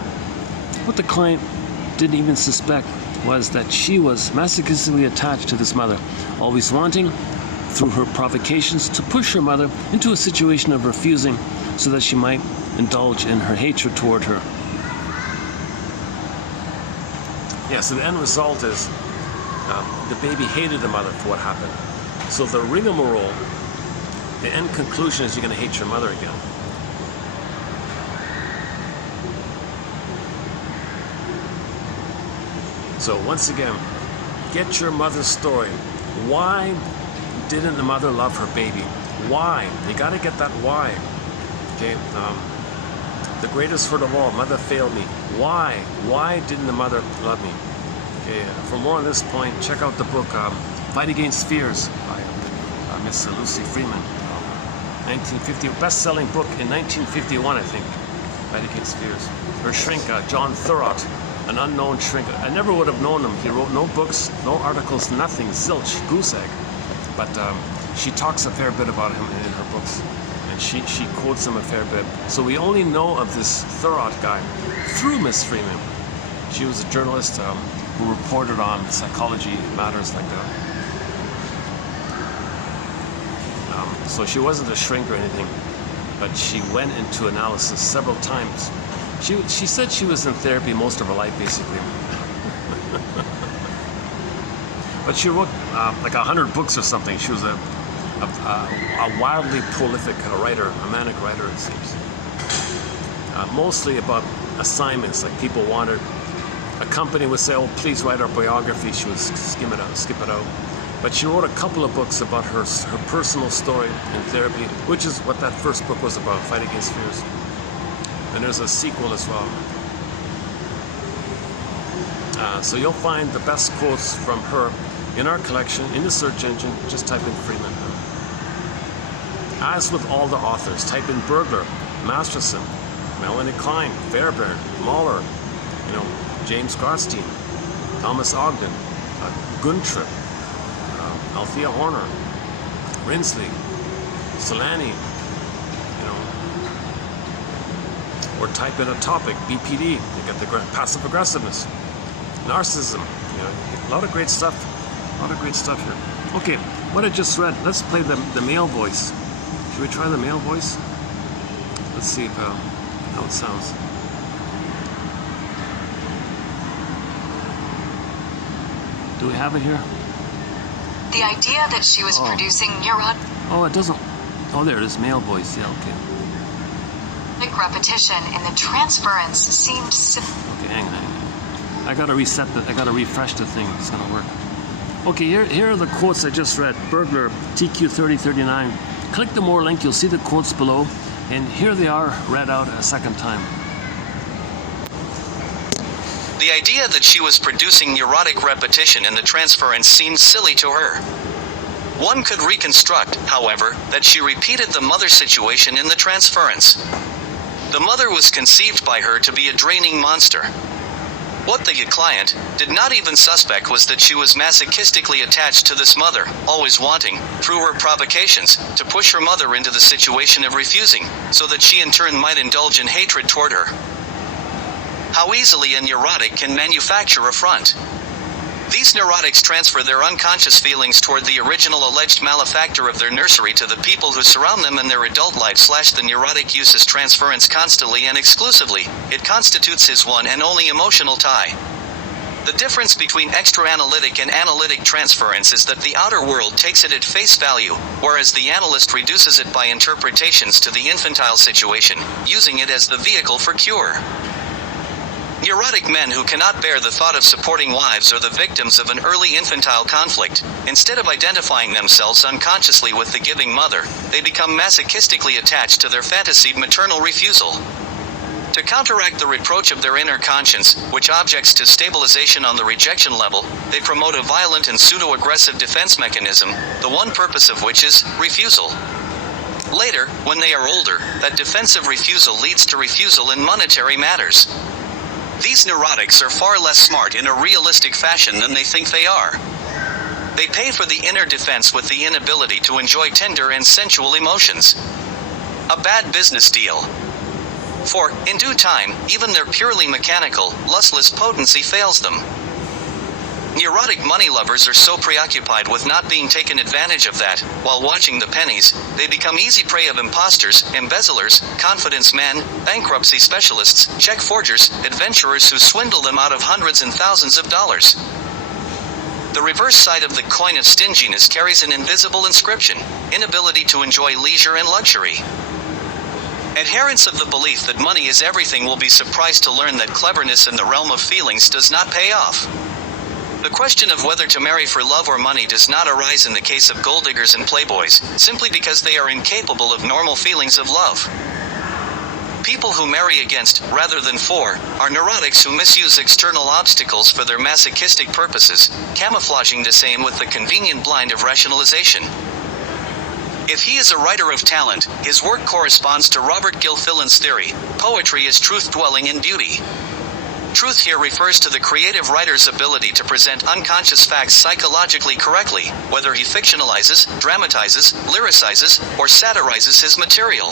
What the client didn't even suspect was that she was masochistically attached to this mother, always wanting, through her provocations, to push her mother into a situation of refusing so that she might indulge in her hatred toward her. Yeah, so the end result is the baby hated the mother for what happened. So the rigmarole, the end conclusion is you're going to hate your mother again. So once again, get your mother's story. Why didn't the mother love her baby? Why? You got to get that why. Okay. The greatest hurt of all, mother failed me. Why? Why didn't the mother love me? Okay. For more on this point, check out the book Fight Against Fears by Miss Lucy Freeman. 1950, best-selling book in 1951, I think. Fight Against Fears. Her shrink, John Thurot, an unknown shrink. I never would have known him. He wrote no books, no articles, nothing. Zilch, goose egg. But she talks a fair bit about him in her books. And she quotes him a fair bit. So we only know of this Thurot guy through Miss Freeman. She was a journalist who reported on psychology matters like that. So she wasn't a shrink or anything, but she went into analysis several times. She said she was in therapy most of her life, basically. But she wrote like 100 books or something. She was a wildly prolific writer, a manic writer, it seems. Mostly about assignments, like people wanted, a company would say, oh, please write our biography. She would skip it out. But she wrote a couple of books about her personal story in therapy, which is what that first book was about, Fight Against Fears. And there's a sequel as well. So you'll find the best quotes from her in our collection, in the search engine. Just type in Freeman. As with all the authors, type in Burglar, Masterson, Melanie Klein, Fairbairn, Mahler, James Garstein, Thomas Ogden, Guntrip, Althea Horner, Rinsley, Solani, or type in a topic, BPD, you get the passive aggressiveness, narcissism, a lot of great stuff here. Okay, what I just read, let's play the male voice. Should we try the male voice? Let's see how it sounds. Do we have it here? The idea that she was producing neurotic Oh, it doesn't. Oh, there it is, male voice. Yeah, okay. repetition in the transference seemed Okay, hang on. I gotta refresh the thing. It's gonna work. Okay, here are the quotes I just read. Burglar, TQ3039. Click the more link, you'll see the quotes below. And here they are, read out a second time. The idea that she was producing neurotic repetition in the transference seemed silly to her. One could reconstruct, however, that she repeated the mother situation in the transference. The mother was conceived by her to be a draining monster. What the client did not even suspect was that she was masochistically attached to this mother, always wanting, through her provocations, to push her mother into the situation of refusing, so that she in turn might indulge in hatred toward her. How easily a neurotic can manufacture affront. These neurotics transfer their unconscious feelings toward the original alleged malefactor of their nursery to the people who surround them in their adult life. The neurotic uses transference constantly and exclusively. It constitutes his one and only emotional tie. The difference between extra-analytic and analytic transference is that the outer world takes it at face value, whereas the analyst reduces it by interpretations to the infantile situation, using it as the vehicle for cure. Neurotic men who cannot bear the thought of supporting wives or the victims of an early infantile conflict, instead of identifying themselves unconsciously with the giving mother, they become masochistically attached to their fantasied maternal refusal. To counteract the reproach of their inner conscience, which objects to stabilization on the rejection level, they promote a violent and pseudo-aggressive defense mechanism, the one purpose of which is refusal. Later, when they are older, that defensive refusal leads to refusal in monetary matters. These neurotics are far less smart in a realistic fashion than they think they are. They pay for the inner defense with the inability to enjoy tender and sensual emotions. A bad business deal. For, in due time, even their purely mechanical, lustless potency fails them. Neurotic money lovers are so preoccupied with not being taken advantage of that, while watching the pennies, they become easy prey of imposters, embezzlers, confidence men, bankruptcy specialists, check forgers, adventurers who swindle them out of hundreds and thousands of dollars. The reverse side of the coin of stinginess carries an invisible inscription: inability to enjoy leisure and luxury. Adherents of the belief that money is everything will be surprised to learn that cleverness in the realm of feelings does not pay off. The question of whether to marry for love or money does not arise in the case of gold diggers and playboys, simply because they are incapable of normal feelings of love. People who marry against, rather than for, are neurotics who misuse external obstacles for their masochistic purposes, camouflaging the same with the convenient blind of rationalization. If he is a writer of talent, his work corresponds to Robert Gilfillan's theory: poetry is truth dwelling in beauty. Truth here refers to the creative writer's ability to present unconscious facts psychologically correctly, whether he fictionalizes, dramatizes, lyricizes, or satirizes his material.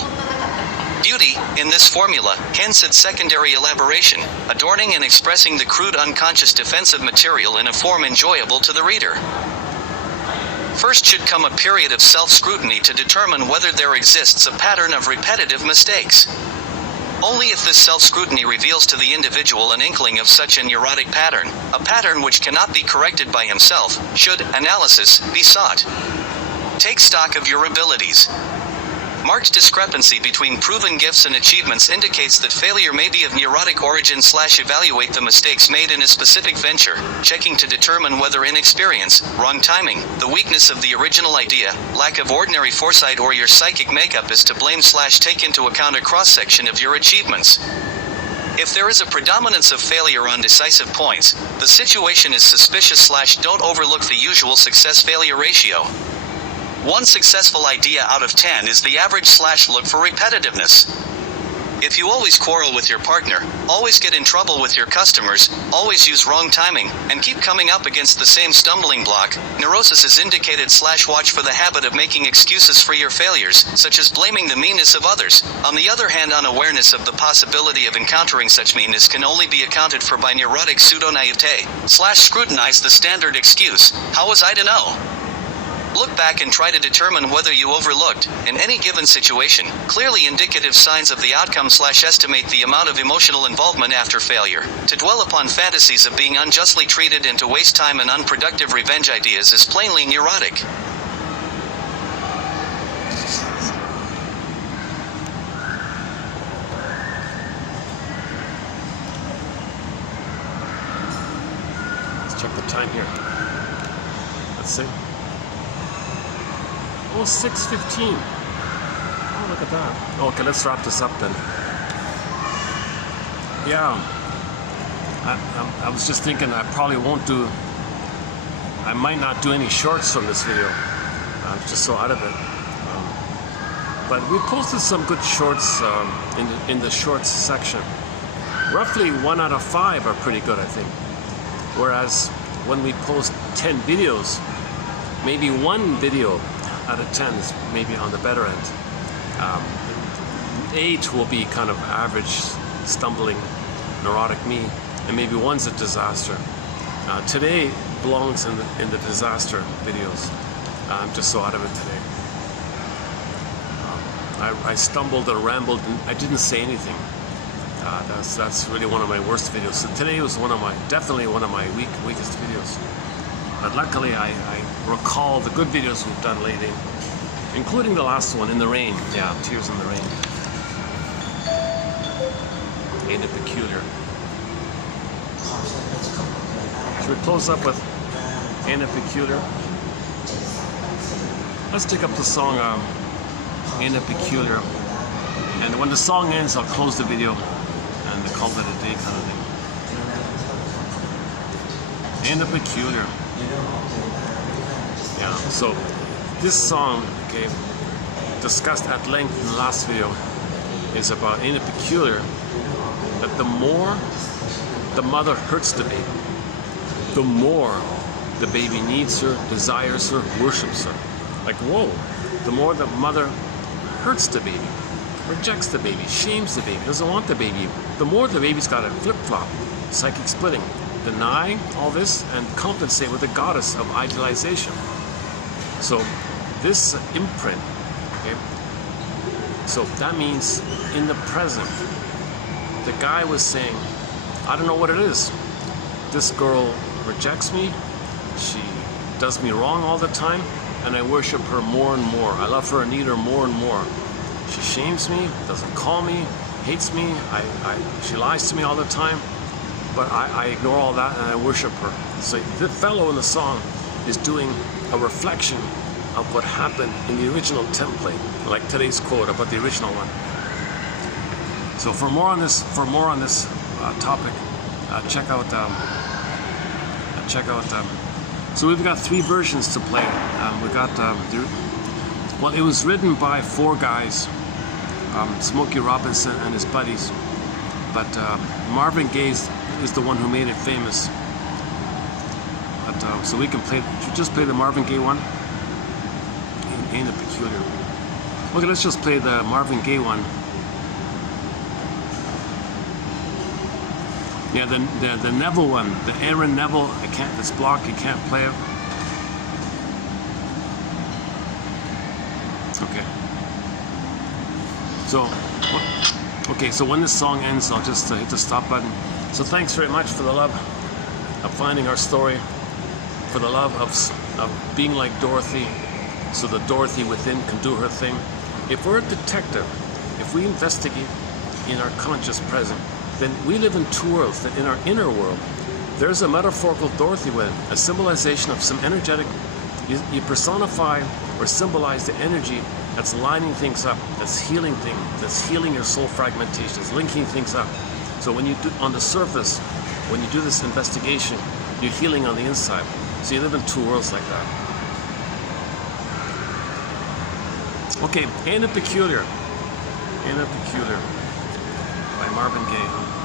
Beauty, in this formula, hints at secondary elaboration, adorning and expressing the crude unconscious defensive material in a form enjoyable to the reader. First should come a period of self-scrutiny to determine whether there exists a pattern of repetitive mistakes. Only if this self-scrutiny reveals to the individual an inkling of such a neurotic pattern, a pattern which cannot be corrected by himself, should analysis be sought. Take stock of your abilities. Marked discrepancy between proven gifts and achievements indicates that failure may be of neurotic origin. Evaluate the mistakes made in a specific venture, checking to determine whether inexperience, wrong timing, the weakness of the original idea, lack of ordinary foresight, or your psychic makeup is to blame. Take into account a cross-section of your achievements. If there is a predominance of failure on decisive points, the situation is suspicious. Don't overlook the usual success-failure ratio. 1 successful idea out of 10 is the average. Look for repetitiveness. If you always quarrel with your partner, always get in trouble with your customers, always use wrong timing, and keep coming up against the same stumbling block, neurosis is indicated. Watch for the habit of making excuses for your failures, such as blaming the meanness of others. On the other hand, unawareness of the possibility of encountering such meanness can only be accounted for by neurotic pseudo-naivete. Scrutinize the standard excuse, "How was I to know?" Look back and try to determine whether you overlooked, in any given situation, clearly indicative signs of the outcome. Estimate the amount of emotional involvement after failure. To dwell upon fantasies of being unjustly treated and to waste time and unproductive revenge ideas is plainly neurotic. Let's check the time here. Let's see. Oh, 6:15. Oh, look at that. Okay, let's wrap this up then. Yeah, I was just thinking I probably won't do, I might not do any shorts from this video. I'm just so out of it. But we posted some good shorts in the shorts section. Roughly 1 out of 5 are pretty good, I think. Whereas when we post 10 videos, maybe 1 video out of 10 is maybe on the better end. 8 will be kind of average, stumbling, neurotic me, and maybe 1's a disaster. Today belongs in the disaster videos. I'm just so out of it today. I stumbled or rambled and I didn't say anything. That's really one of my worst videos. So today was definitely one of my weakest videos. But luckily, I recall the good videos we've done lately, including the last one, In the Rain. Yeah, Tears in the Rain. Ain't it peculiar? Should we close up with Ain't it Peculiar? Let's take up the song Ain't it Peculiar. And when the song ends, I'll close the video and call it a day kind of thing. Ain't it Peculiar? Yeah, so this song, okay, discussed at length in the last video, is about Ain't it Peculiar that the more the mother hurts the baby, the more the baby needs her, desires her, worships her. Like, whoa, the more the mother hurts the baby, rejects the baby, shames the baby, doesn't want the baby, the more the baby's got to flip-flop, psychic splitting, deny all this and compensate with the goddess of idealization. So this imprint, okay, so that means in the present, the guy was saying, I don't know what it is. This girl rejects me, she does me wrong all the time, and I worship her more and more. I love her and need her more and more. She shames me, doesn't call me, hates me, she lies to me all the time, but I ignore all that and I worship her. So the fellow in the song is doing a reflection of what happened in the original template, like today's quote about the original one. So for more on this topic, check out. So we've got 3 versions to play. We got well, it was written by 4 guys, Smokey Robinson and his buddies, but Marvin Gaye is the one who made it famous. But so we can play. Should we just play the Marvin Gaye one? Ain't it Peculiar? Okay, let's just play the Marvin Gaye one. Yeah, the Neville one, the Aaron Neville. I can't. This block, you can't play it. Okay. So, okay. So when this song ends, I'll just hit the stop button. So thanks very much for the love of finding our story, for the love of being like Dorothy, so that Dorothy within can do her thing. If we're a detective, if we investigate in our conscious present, then we live in two worlds. That in our inner world, there's a metaphorical Dorothy within, a symbolization of some energetic. You personify or symbolize the energy that's lining things up, that's healing things, that's healing your soul fragmentation, that's linking things up. So when you do on the surface, when you do this investigation, you're healing on the inside. So you live in two worlds like that. Okay, Ain't It Peculiar? Ain't It Peculiar by Marvin Gaye.